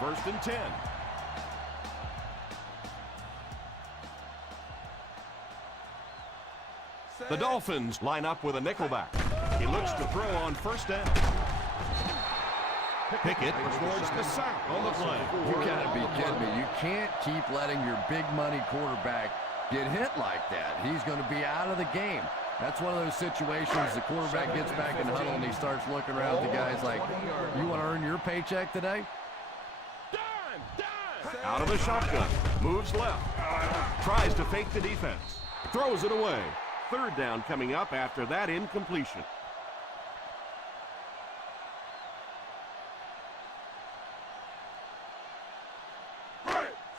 First and 10. The Dolphins line up with a nickelback. He looks to throw on first down. Pickett records the sack on the play. You gotta be kidding me. You can't keep letting your big money quarterback get hit like that. He's going to be out of the game. That's one of those situations the quarterback gets back in the huddle and he starts looking around at the guys like, you want to earn your paycheck today? Out of the shotgun. Moves left. Tries to fake the defense. Throws it away. 3rd down coming up after that incompletion.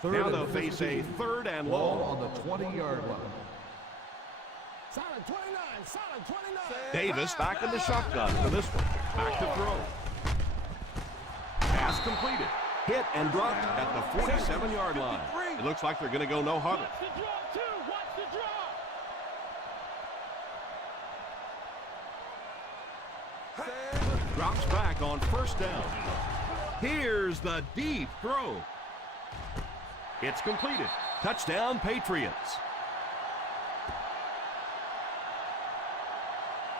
Now they'll face a 3rd and long. Ball on the 20-yard line. Solid 29, solid 29. Davis back in the shotgun for this one. Back to throw. Pass completed. Hit and dropped at the 47-yard line. It looks like they're going to go no huddle. Watch the draw, too. Watch the draw. Drops back on first down. Here's the deep throw. It's completed. Touchdown, Patriots.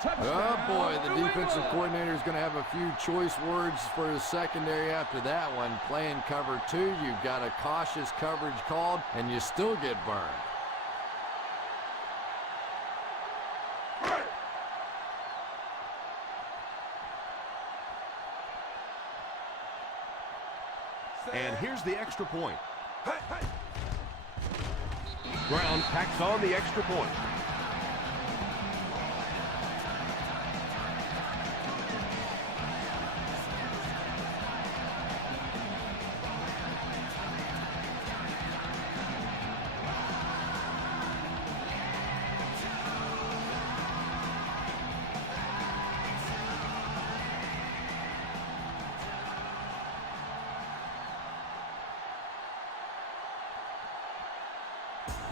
Oh, boy, the defensive coordinator is going to have a few choice words for his secondary after that one. Playing cover 2, you've got a cautious coverage called, and you still get burned. And here's the extra point. Brown tacks on the extra point.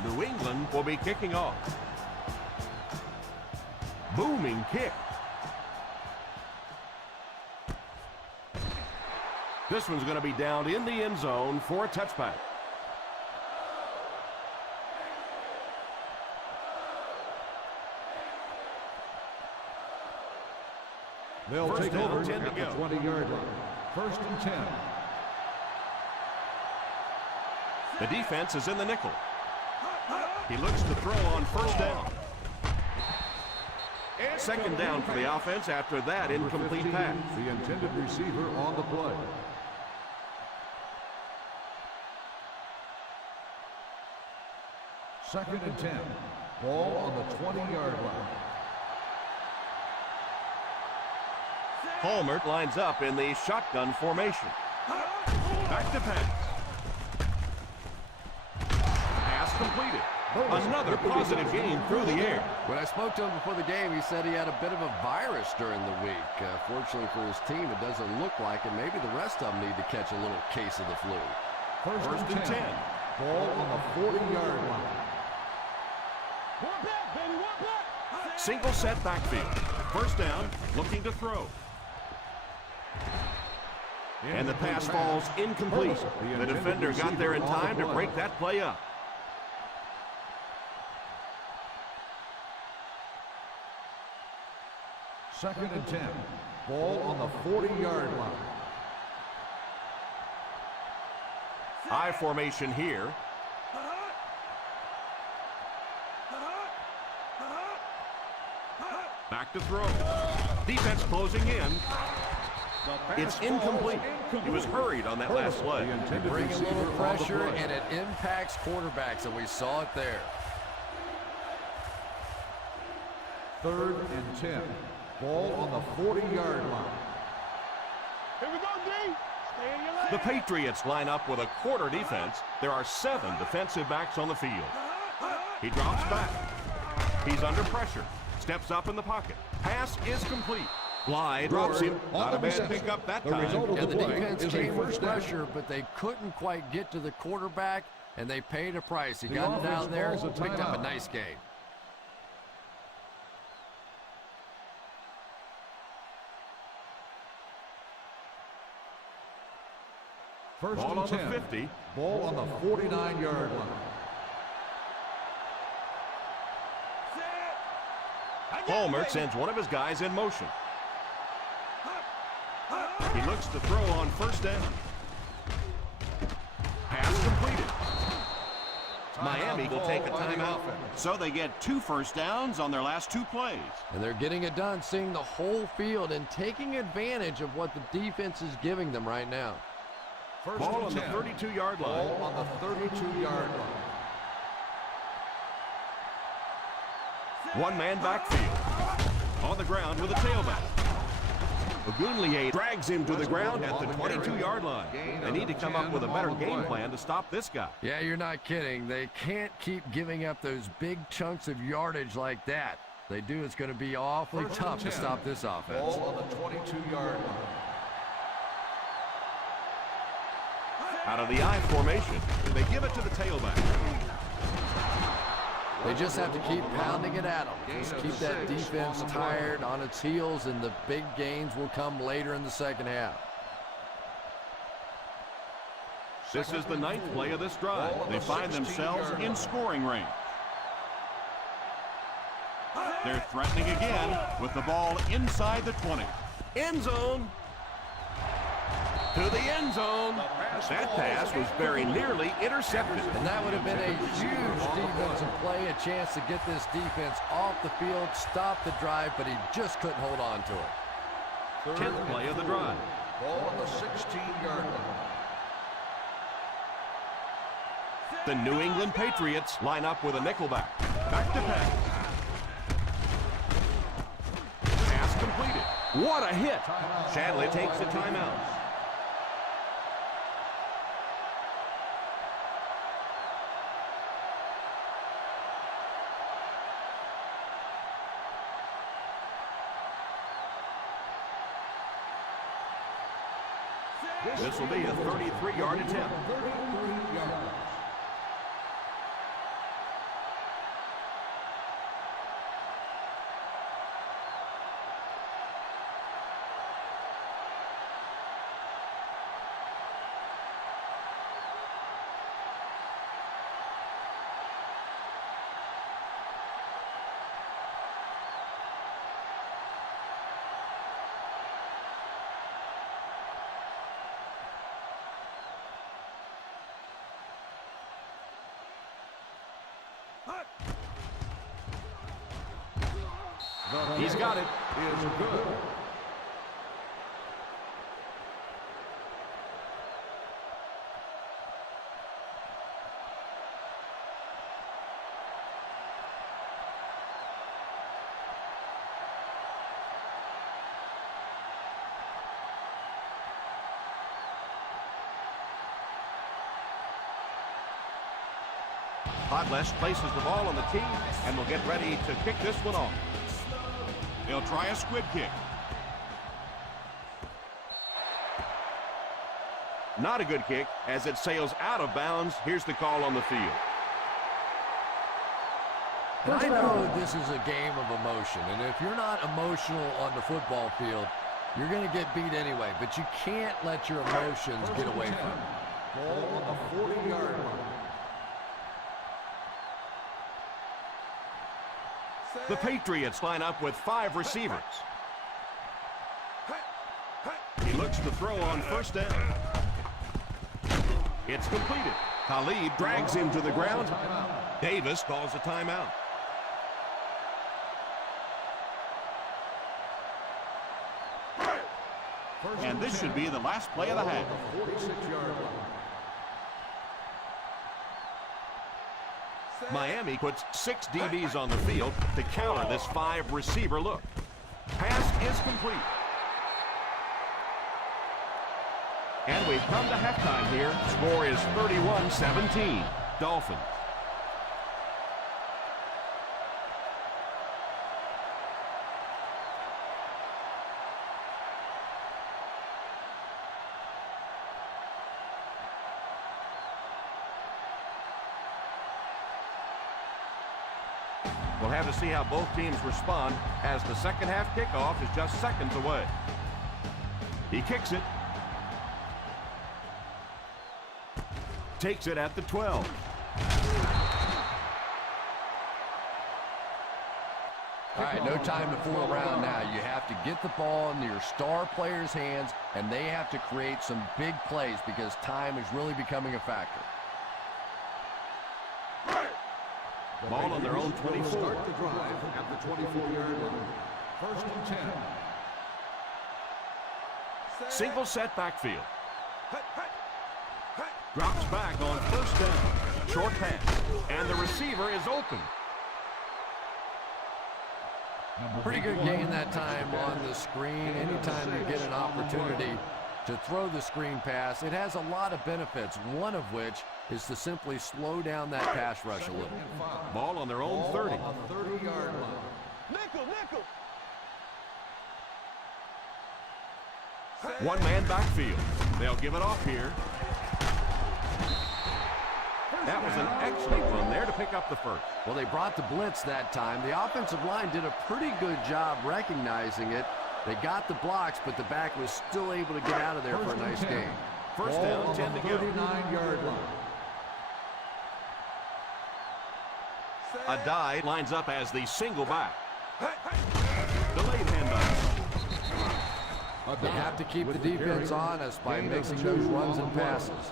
New England will be kicking off. Booming kick. This one's going to be down in the end zone for a touchback. They'll First take down, over 10 to at go. the 20-yard line. First and 10. The defense is in the nickel. He looks to throw on first down. Second down for the offense after that incomplete pass. The intended receiver on the play. Second and 10. Ball on the 20-yard line. Palmer lines up in the shotgun formation. Back to pass. Pass completed. Another positive game through the air. When I spoke to him before the game, he said he had a bit of a virus during the week. Fortunately for his team, it doesn't look like it. Maybe the rest of them need to catch a little case of the flu. First and 10. Ball on the 40-yard line. One back, baby, one back. Single set backfield. First down, looking to throw. And the pass falls incomplete. The defender got there in time to break that play up. Second and 10. Ball on the 40-yard line. I formation here. Back to throw. Defense closing in. It's incomplete. He was hurried on that last play. Bring a little pressure, and it impacts quarterbacks, and we saw it there. Third and 10. Ball on the 40-yard line. Here we go, D. Stay in your lane. The Patriots line up with a quarter defense. There are 7 defensive backs on the field. He drops back. He's under pressure. Steps up in the pocket. Pass is complete. Bly drops him. Not a bad pickup that time. Yeah, the defense came with pressure, but they couldn't quite get to the quarterback, and they paid a price. He got it down there, picked up a nice gain. First Ball and on the 10. 50. Ball on the 49-yard line. Palmer sends one of his guys in motion. He looks to throw on first down. Pass completed. Miami will take a timeout. So they get 2 first downs on their last 2 plays. And they're getting it done, seeing the whole field and taking advantage of what the defense is giving them right now. First Ball and on the 10. 32-yard line. Ball on the 32-yard line. One man backfield. On the ground with a tailback. Ogunleye drags him to the ground at the 22-yard line. They need to come up with a better game plan to stop this guy. Yeah, you're not kidding. They can't keep giving up those big chunks of yardage like that. If they do, it's going to be awfully tough to stop this offense. Ball on the 22-yard line. Out of the I formation, they give it to the tailback. They just have to keep pounding it at them. Just keep that defense tired on its heels, and the big gains will come later in the second half. This is the 9th play of this drive. They find themselves in scoring range. They're threatening again with the ball inside the 20. End zone. To the end zone. That pass was very nearly intercepted. And that would have been a huge defensive play, a chance to get this defense off the field, stop the drive, but he just couldn't hold on to it. 10th play of the drive. Ball on the 16-yard line. The New England Patriots line up with a nickelback. Back to pass. Pass completed. What a hit. Shanley takes a timeout. This will be a 33-yard attempt. He's got it. Is good. Podlesh places the ball on the tee and will get ready to kick this one off. He'll try a squib kick. Not a good kick as it sails out of bounds. Here's the call on the field. And I know this is a game of emotion, and if you're not emotional on the football field, you're going to get beat anyway, but you can't let your emotions get away from you. Ball on the 40-yard line. The Patriots line up with 5 receivers. He looks to throw on first down. It's completed. Khalid drags him to the ground. Davis calls a timeout. And this should be the last play of the half. 46-yard line. Miami puts 6 DBs on the field to counter this 5-receiver look. Pass is complete. And we've come to halftime here. Score is 31-17. Dolphins. We'll have to see how both teams respond as the second half kickoff is just seconds away. He kicks it. Takes it at the 12. All right, no time to fool around now. You have to get the ball in your star players' hands, and they have to create some big plays because time is really becoming a factor. Ball on their own 24. Start the drive at the 24-yard line. First and 10. Single set backfield. Drops back on first down. Short pass. And the receiver is open. Pretty good gain that time on the screen. Anytime you get an opportunity to throw the screen pass, it has a lot of benefits, one of which is to simply slow down that pass rush a little. Ball on their own 30. On the 30-yard line. Nickel. One-man backfield. They'll give it off here. That was an excellent run there to pick up the first. Well, they brought the blitz that time. The offensive line did a pretty good job recognizing it. They got the blocks, but the back was still able to get out of there for a nice gain. First down, 10 to go. 39-yard line. A dive lines up as the single back. Delayed handoff. They have to keep the defense honest by mixing those runs and passes.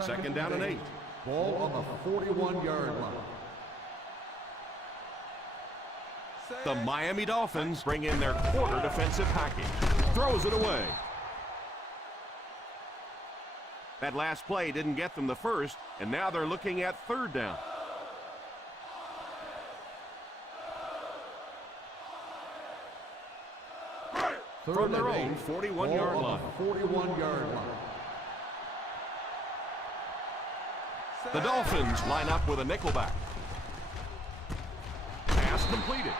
Second down and 8. Ball on the 41-yard line. The Miami Dolphins bring in their quarter defensive package. Throws it away. That last play didn't get them the first, and now they're looking at third down. From their own 41-yard line. 41-yard line. The Dolphins line up with a nickelback. Pass completed.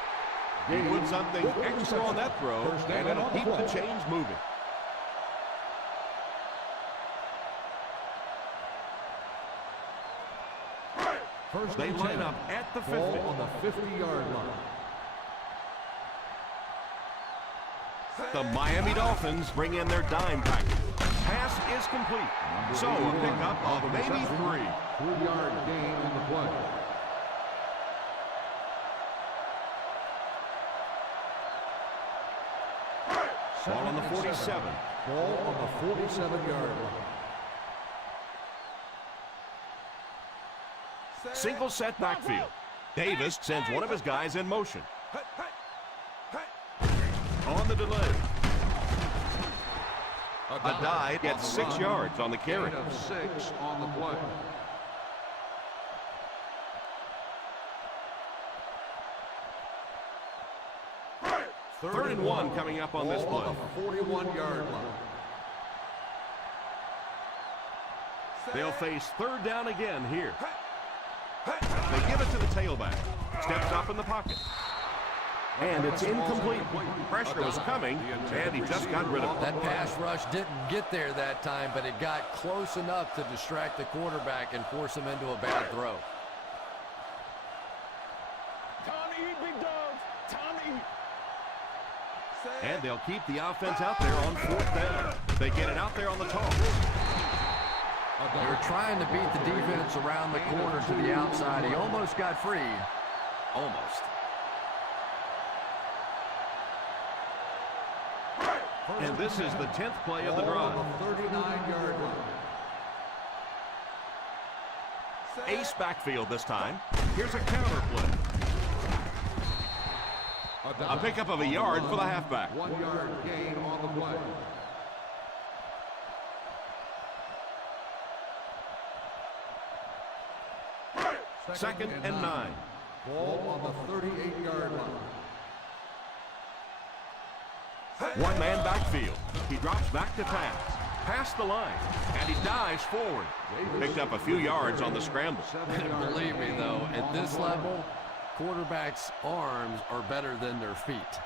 He put something extra on that throw, and it'll keep the chains moving. They line up at the 50. Ball on the 50-yard line. The Miami Dolphins bring in their dime package. Pass is complete. So a pickup of maybe 3. 3-yard gain on the play. Ball on the 47. Ball on the 47-yard line. Single set backfield. Davis sends one of his guys in motion. On the delay. A dive gets 6 yards on the carry. Gain of 6 on the play. Third and 1 coming up on this play. On the 41-yard line. They'll face third down again here. They give it to the tailback. Steps up in the pocket. And it's incomplete. Pressure was coming, and he just got rid of it. That pass rush didn't get there that time, but it got close enough to distract the quarterback and force him into a bad throw. Time to eat, big dogs. Time to eat. And they'll keep the offense out there on fourth down. They get it out there on the toss. They were trying to beat the defense around the corner to the outside. He almost got free. Almost. And this is the 10th play of the drive. 39-yard line. Ace backfield this time. Here's a counter play. A pickup of a yard for the halfback. 1-yard gain on the play. Second and 9. Ball on the 38-yard line. One man backfield. He drops back to pass. Past the line. And he dives forward. Picked up a few yards on the scramble. Believe me, though, at this level, quarterbacks' arms are better than their feet.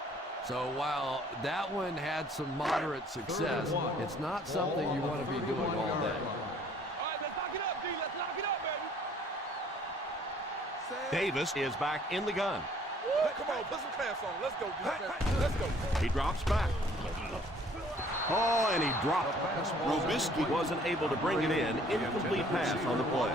So while that one had some moderate success, it's not something you want to be doing all day. All right, let's lock it up, D. Let's lock it up, baby. Davis is back in the gun. Come on, put some clamps on. Let's go, defense. Let's go. He drops back. Oh, and he dropped. Robisky wasn't able to bring it in. Incomplete pass on the play.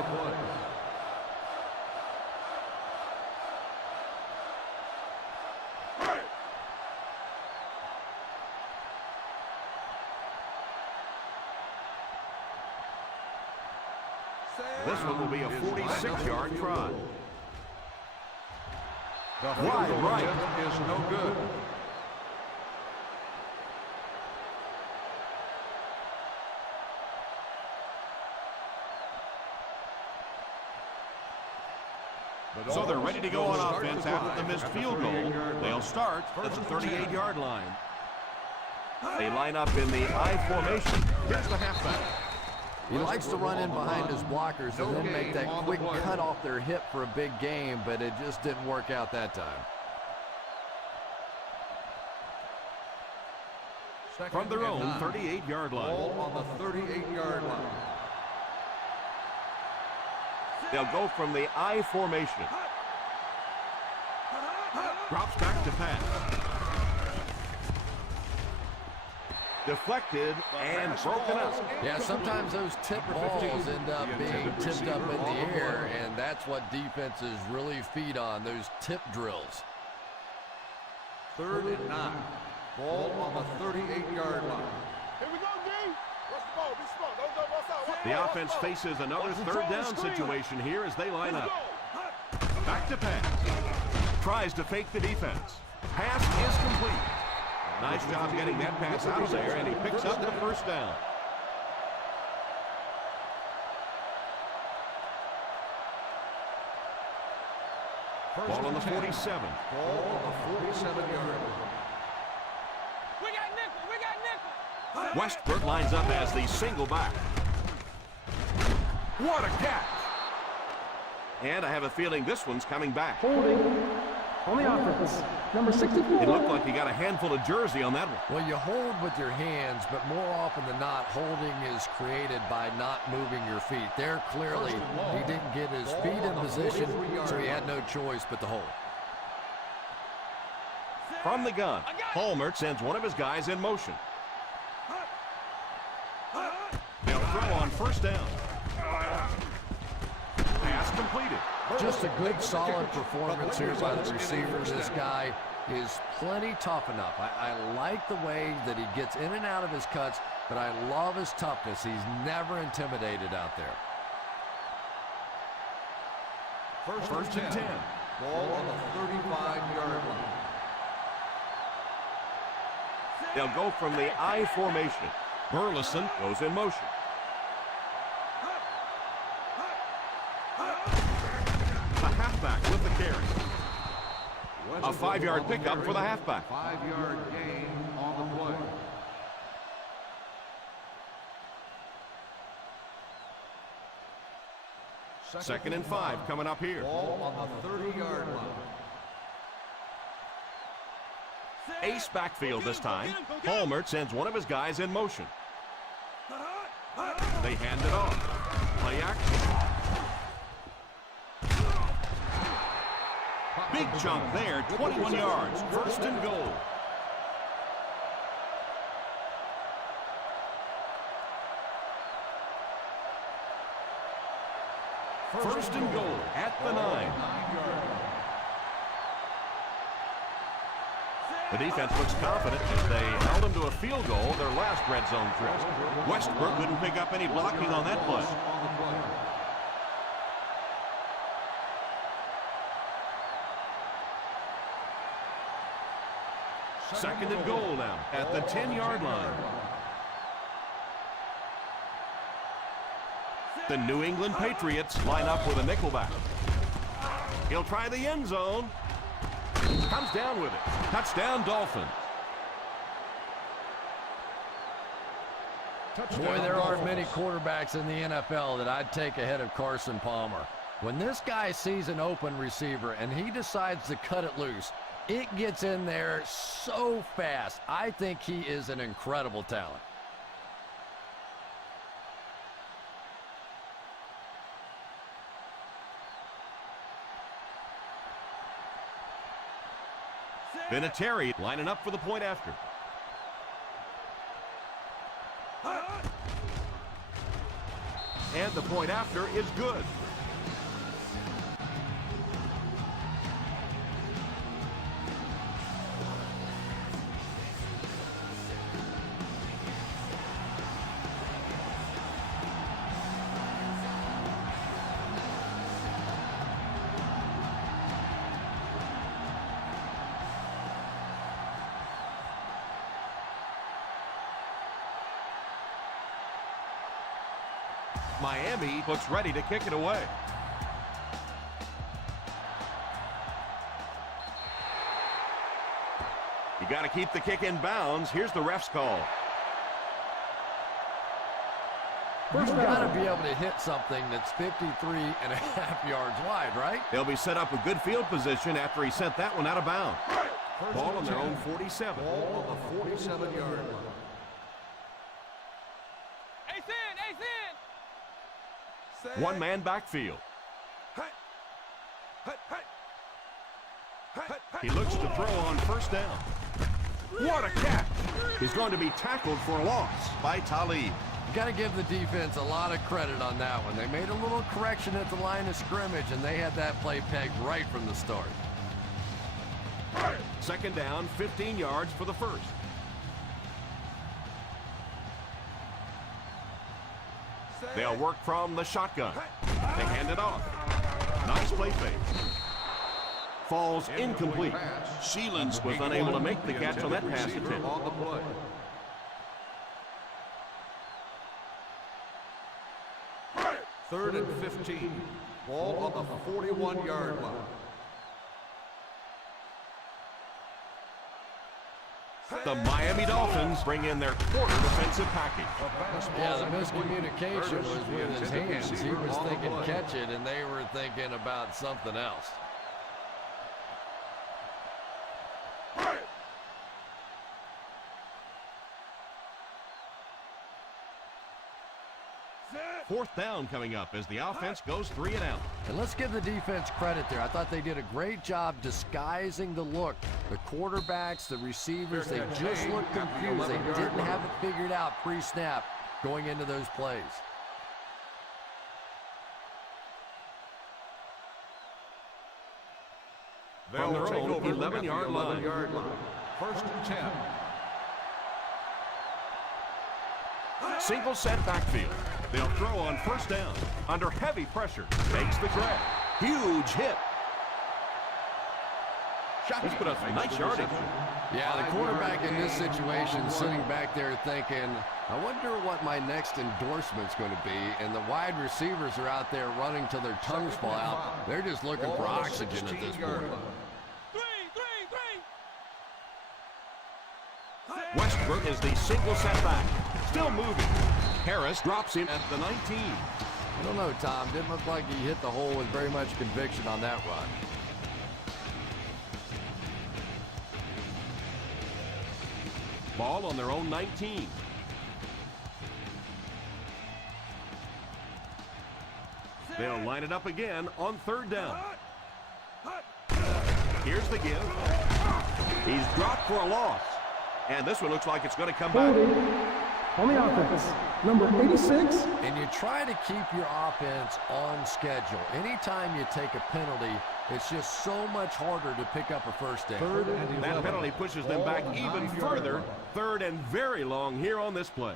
This one will be a 46-yard try. Wide right. Is no good. So they're ready to go on offense after the missed field goal. They'll start at the 38-yard line. They line up in the I formation. Here's the halfback. He likes to run in behind his blockers and then make that quick cut off their hip for a big game, but it just didn't work out that time. From their own 38-yard line. Ball on the 38-yard line. They'll go from the I formation. Drops back to pass. Deflected and broken up. Yeah, sometimes those tip balls end up being tipped up in the air, and that's what defenses really feed on, those tip drills. 3rd and 9. Ball on the 38-yard line. Here we go, D. Rush the ball. Be smart. Don't go outside. The offense faces another third down situation here as they line up. Back to pass. Tries to fake the defense. Pass is complete. Nice job getting that pass out of there, and he picks up the first down. Ball on the 47. Ball on the 47-yard line. We got nickel. We got nickel. Westbrook lines up as the single back. What a catch! And I have a feeling this one's coming back. Holding on the offense. Number 64. It looked like he got a handful of jersey on that one. Well, you hold with your hands, but more often than not, holding is created by not moving your feet. There, clearly, he didn't get his feet in position, so he had no choice but to hold. From the gun, Palmer sends one of his guys in motion. They'll throw on first down. Pass completed. Just a good, solid performance here by the receiver. This guy is plenty tough enough. I like the way that he gets in and out of his cuts, but I love his toughness. He's never intimidated out there. First and 10. Ball on the 35-yard line. They'll go from the I formation. Burleson goes in motion. The halfback with the carry. A 5-yard pickup for the halfback. 5-yard gain on the play. Second and 5 coming up here. Ball on the 30-yard line. Ace backfield this time. Palmer sends one of his guys in motion. They hand it off. Play action. Big jump there, 21 yards. First and goal. First and goal at the 9. The defense looks confident as they held them to a field goal their last red zone trip. Westbrook couldn't pick up any blocking on that play. Second and goal now at the 10-yard line. The New England Patriots line up with a nickelback. He'll try the end zone. Comes down with it. Touchdown, Dolphins. Boy, there aren't many quarterbacks in the NFL that I'd take ahead of Carson Palmer. When this guy sees an open receiver and he decides to cut it loose, it gets in there so fast. I think he is an incredible talent. Vinatieri lining up for the point after. And the point after is good. Miami looks ready to kick it away. You got to keep the kick in bounds. Here's the ref's call. You've got to be able to hit something that's 53.5 yards wide, right? They'll be set up with good field position after he sent that one out of bounds. Ball on their own 47. Ball on the 47-yard line. One-man backfield. He looks to throw on first down. What a catch! He's going to be tackled for a loss by Talib. You got to give the defense a lot of credit on that one. They made a little correction at the line of scrimmage, and they had that play pegged right from the start. Second down, 15 yards for the first. They'll work from the shotgun. They hand it off. Nice play fake. Falls incomplete. Sheelans was unable to make the catch on that pass attempt. Third and 15. Ball on the 41-yard line. The Miami Dolphins bring in their quarter defensive package. Yeah, the miscommunication was with his hands. He was thinking catch it, and they were thinking about something else. Fourth down coming up as the offense goes 3 and out. And let's give the defense credit there. I thought they did a great job disguising the look. The quarterbacks, the receivers, they just looked confused. They didn't have it figured out pre-snap going into those plays. from their own 11-yard line. First and 10. Single set backfield. They'll throw on first down. Under heavy pressure. Makes the grab. Huge hit. He's put up some nice yardage. Yeah, the quarterback in this situation sitting back there thinking, I wonder what my next endorsement's going to be. And the wide receivers are out there running till their tongues fall out. They're just looking for oxygen at this point. Westbrook is the single setback. Still moving. Harris drops him at the 19. I don't know, Tom. Didn't look like he hit the hole with very much conviction on that run. Ball on their own 19. They'll line it up again on third down. Here's the give. He's dropped for a loss. And this one looks like it's going to come back. On the offense, number 86. And you try to keep your offense on schedule. Anytime you take a penalty, it's just so much harder to pick up a first down. That penalty pushes them back even further. Third and very long here on this play.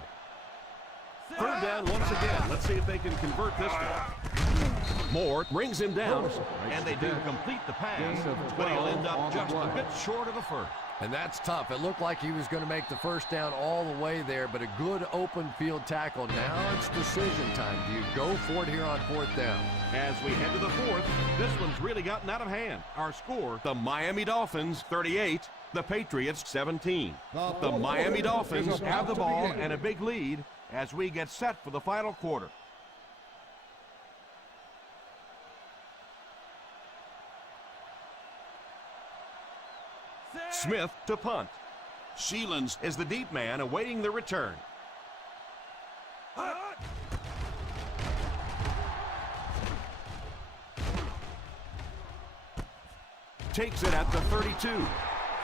Third down once again. Let's see if they can convert this one. Moore brings him down, and they do complete the pass, but he'll end up just a bit short of the first. And that's tough. It looked like he was going to make the first down all the way there, but a good open field tackle. Now it's decision time. Do you go for it here on fourth down? As we head to the fourth, this one's really gotten out of hand. Our score, the Miami Dolphins 38, the Patriots 17. The Miami Dolphins have the ball and a big lead as we get set for the final quarter. Smith to punt. Sheelan's is the deep man awaiting the return. Takes it at the 32.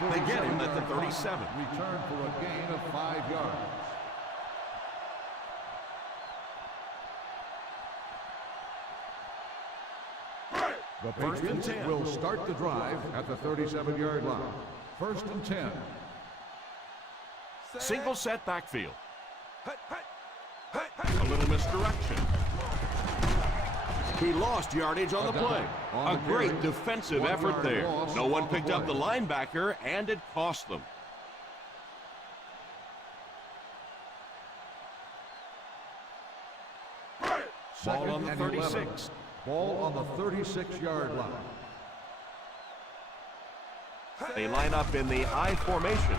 They get him at the 37. Return for a gain of 5 yards. The Patriots will start the drive at the 37-yard line. First and 10. Single set backfield. A little misdirection. He lost yardage on the play. A great defensive effort there. No one picked up the linebacker, and it cost them. Ball on the 36. Ball on the 36-yard line. They line up in the I formation.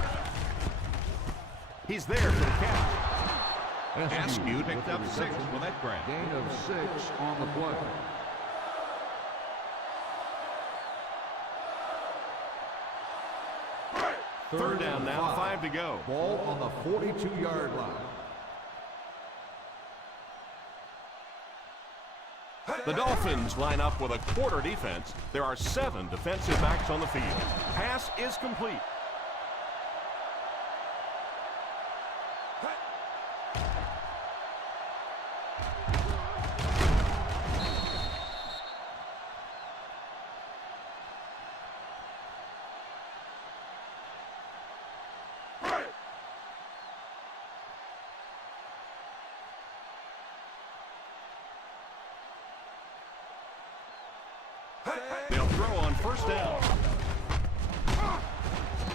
He's there for the catch. Askew picked up 6 with that grab. Gain of 6 on the play. Third down now, 5 to go. Ball on the 42-yard line. The Dolphins line up with a quarter defense. There are 7 defensive backs on the field. Pass is complete. They'll throw on first down.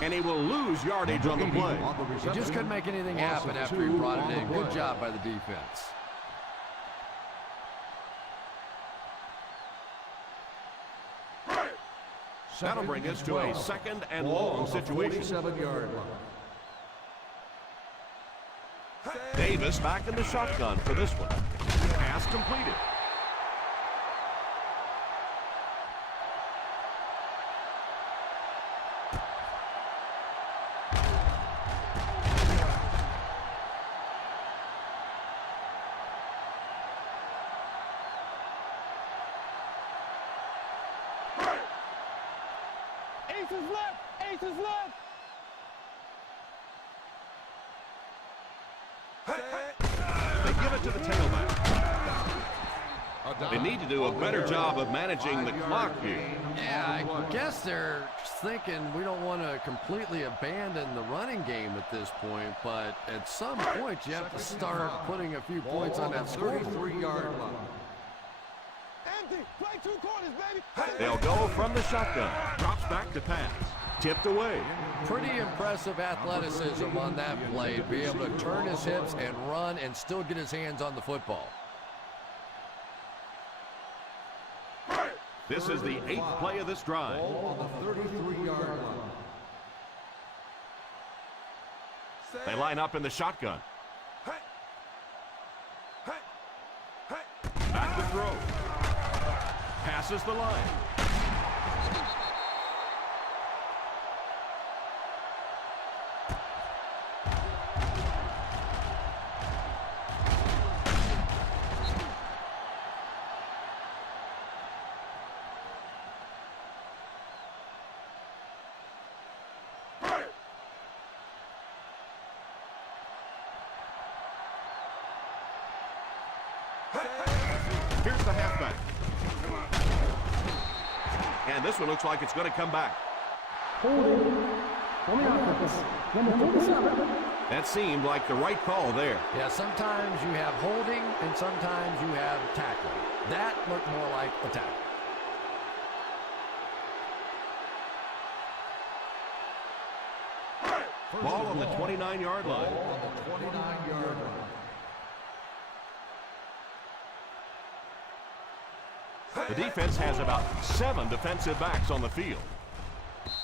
And he will lose yardage on the play. He just couldn't make anything happen after he brought it in. Good job by the defense. That'll bring us to a second and long situation. 47-yard line. Davis back in the shotgun for this one. Pass completed. Ace is left. They give it to the tailback. They need to do a better job of managing the clock here. Yeah, I guess they're thinking we don't want to completely abandon the running game at this point, but at some point you have to start putting a few points on that score. 33-yard line. Empty. Play 2 quarters, baby. They'll go from the shotgun. Drops back to pass. Tipped away. Pretty impressive athleticism on that play, to be able to turn his hips and run and still get his hands on the football. This is the 8th play of this drive. Ball on the 33-yard line. They line up in the shotgun. Back to throw. Passes the line. Here's the halfback. And this one looks like it's going to come back. Holding on the offense. Number 47. That seemed like the right call there. Yeah, sometimes you have holding and sometimes you have tackling. That looked more like a tackle. Ball on the 29-yard line. On the 29-yard line. The defense has about 7 defensive backs on the field.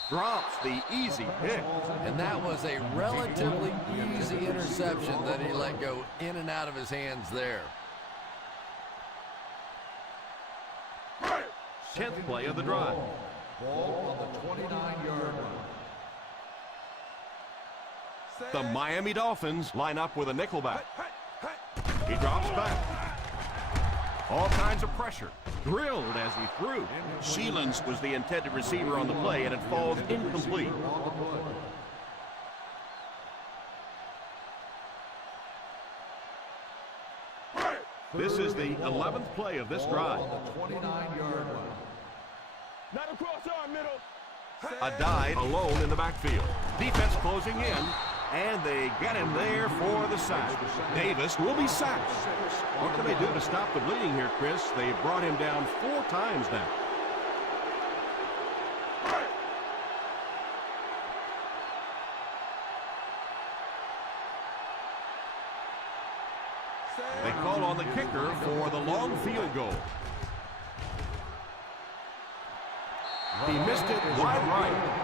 Drops the easy pick. And that was a relatively easy interception that he let go in and out of his hands there. 10th play of the drive. Ball on the 29-yard line. The Miami Dolphins line up with a nickelback. He drops back. All kinds of pressure. Drilled as he threw. Sheelans was the intended receiver on the play, and it falls incomplete. This is the 11th play of this drive. On the 29-yard line. Not across our middle. A dive alone in the backfield. Defense closing in, and they get him there for the sack. Davis will be sacked. What can they do to stop the bleeding here, Chris? They've brought him down 4 times now. They call on the kicker for the long field goal. He missed it wide right.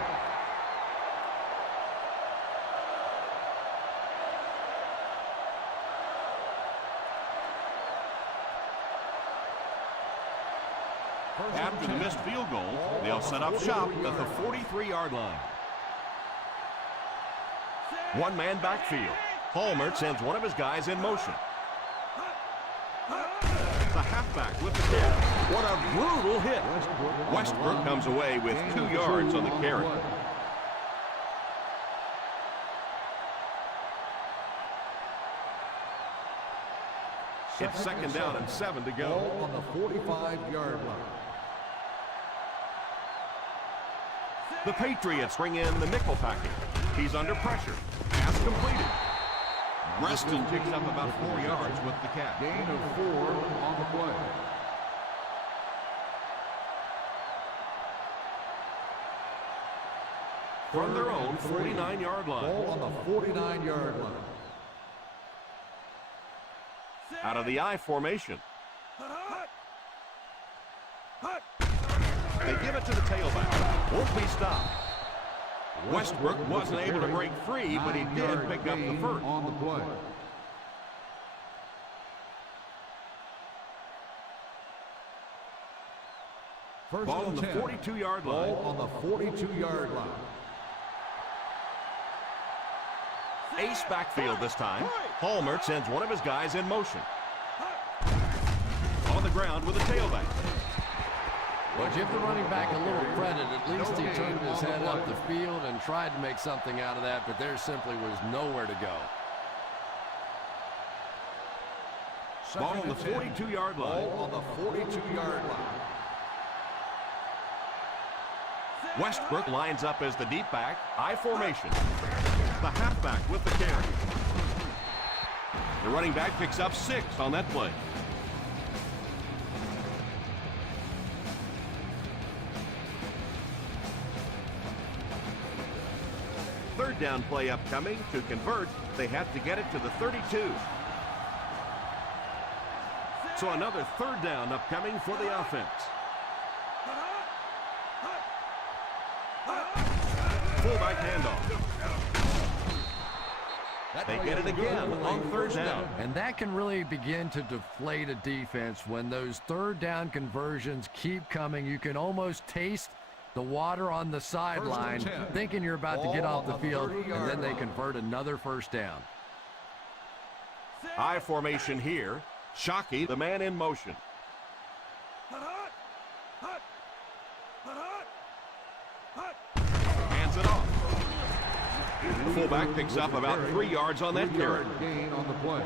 After the missed field goal, they'll set up shop at the 43-yard line. One-man backfield. Palmer sends one of his guys in motion. The halfback with the catch. What a brutal hit. Westbrook comes away with 2 yards on the carry. It's second down and 7 to go. Ball on the 45-yard line. The Patriots bring in the nickel package. He's under pressure. Pass completed. Reston picks up about 4 yards with the catch. Gain of 4 on the play. From their own 49-yard line. Ball on the 49-yard line. Out of the I formation. They give it to the tailback. Won't be stopped. Westbrook wasn't able to break free, but he did pick up the first. On the play. First Ball on and the 10. 42-yard line. Ball on the 42-yard line. Ace backfield this time. Palmer sends one of his guys in motion. On the ground with a tailback. Well, give the running back a little credit. At least he turned his head up the field and tried to make something out of that, but there simply was nowhere to go. Ball on the 42-yard line. Ball on the 42-yard line. Westbrook lines up as the deep back. I formation. The halfback with the carry. The running back picks up 6 on that play. Third down play upcoming. To convert, they have to get it to the 32. So another third down upcoming for the offense. Fullback handoff. They get it again on third down. And that can really begin to deflate a defense when those third down conversions keep coming. You can almost taste the water on the sideline, thinking you're about to get off the field, and then they convert another first down. I formation here. Shockey, the man in motion. Hands it off. The fullback picks up about 3 yards on that carry. Gain on the play.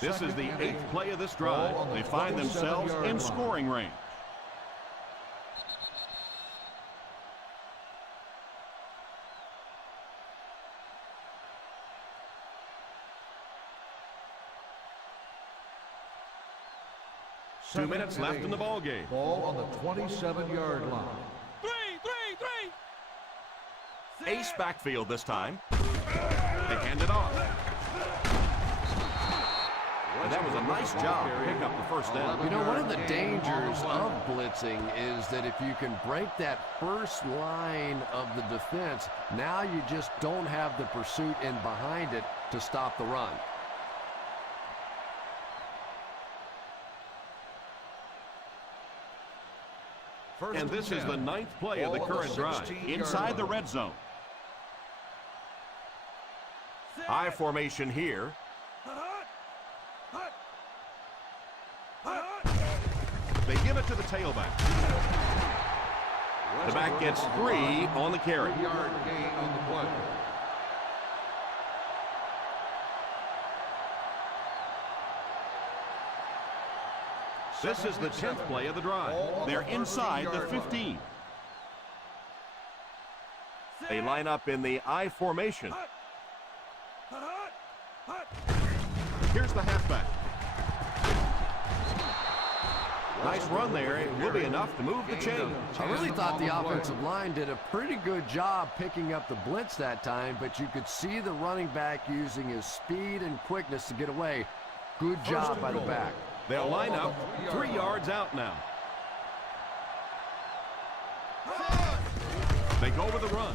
This is the 8th play of this drive. They find themselves in scoring range. Two minutes left in the ball game. Ball on the 27-yard line. Three. Ace backfield this time. They hand it off. And that was a nice job to pick up the first down. You know, one of the dangers of blitzing is that if you can break that first line of the defense, now you just don't have the pursuit in behind it to stop the run. And this is the 9th play of the current drive. Inside the red zone. I formation here. They give it to the tailback. The back gets 3 on the carry. 3-yard gain on the play. This is the 10th play of the drive. They're inside the 15. They line up in the I formation. Here's the halfback. Nice run there. It will be enough to move the chain. I really thought the offensive line did a pretty good job picking up the blitz that time, but you could see the running back using his speed and quickness to get away. Good job by the back. They'll line up 3 yards out now. They go with the run.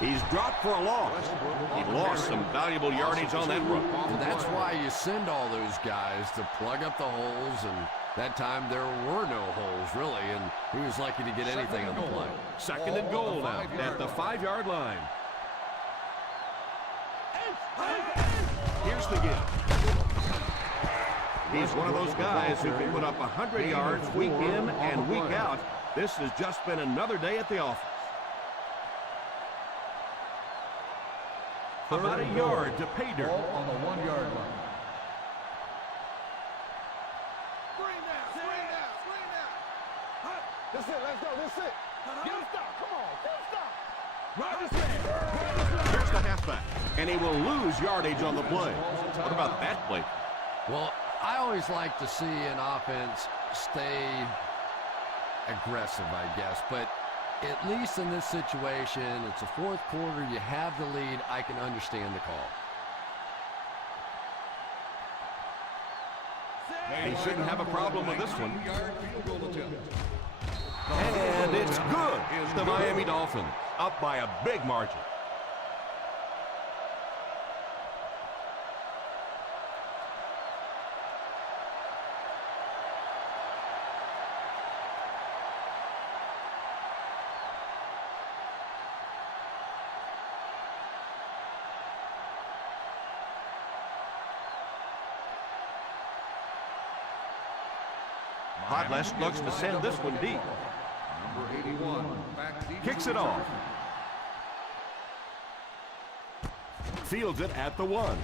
He's dropped for a loss. He lost some valuable yardage on that run. And that's why you send all those guys to plug up the holes, and that time there were no holes, really, and he was lucky to get anything on the play. Second and goal now at the 5-yard line. Here's the give. He's one of those guys who can put up 100 yards week in and week out. This has just been another day at the office. About a yard to pay dirt. Ball on the 1-yard line. Screen now. That's it. Let's go. That's it. Get him stop. Come on. Get him stop. Ride this man. Here's the halfback, and he will lose yardage on the play. What about that play? Well, I always like to see an offense stay aggressive, I guess, but at least in this situation, it's the fourth quarter, you have the lead, I can understand the call. He shouldn't have a problem with this one. And it's good. The Miami Dolphins up by a big margin. Podlesh looks to send this one deep. Number 81. Kicks it off. Fields it at the 1.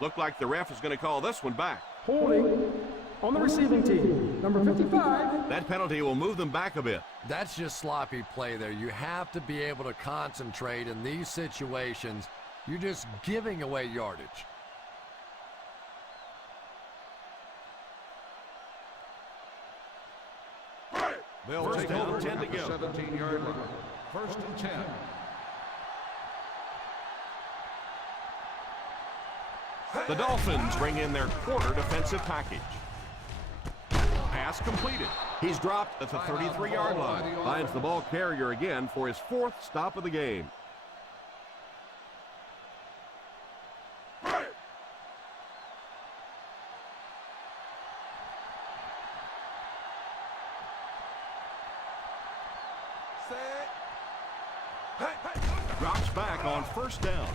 Looked like the ref is going to call this one back. Holding on the receiving team. Number 55. That penalty will move them back a bit. That's just sloppy play there. You have to be able to concentrate in these situations. You're just giving away yardage. They'll First take down, over 10 to at the go. 17-yard line. First and 10. The Dolphins bring in their quarter defensive package. Pass completed. He's dropped at the 33-yard line. Finds the ball carrier again for his 4th stop of the game. Drops back on first down.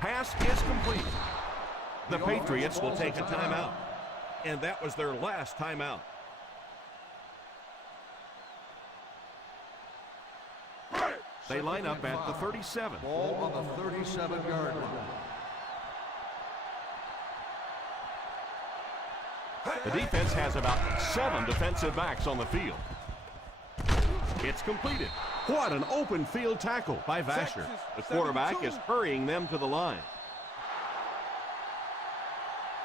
Pass is complete. The Patriots will take a timeout. And that was their last timeout. They line up at the 37. Ball on the 37-yard line. The defense has about 7 defensive backs on the field. It's completed. What an open field tackle by Vasher. The quarterback is hurrying them to the line.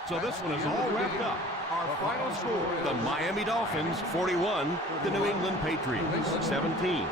So this one is all wrapped up. Our final score, the Miami Dolphins 41, the New England Patriots 17.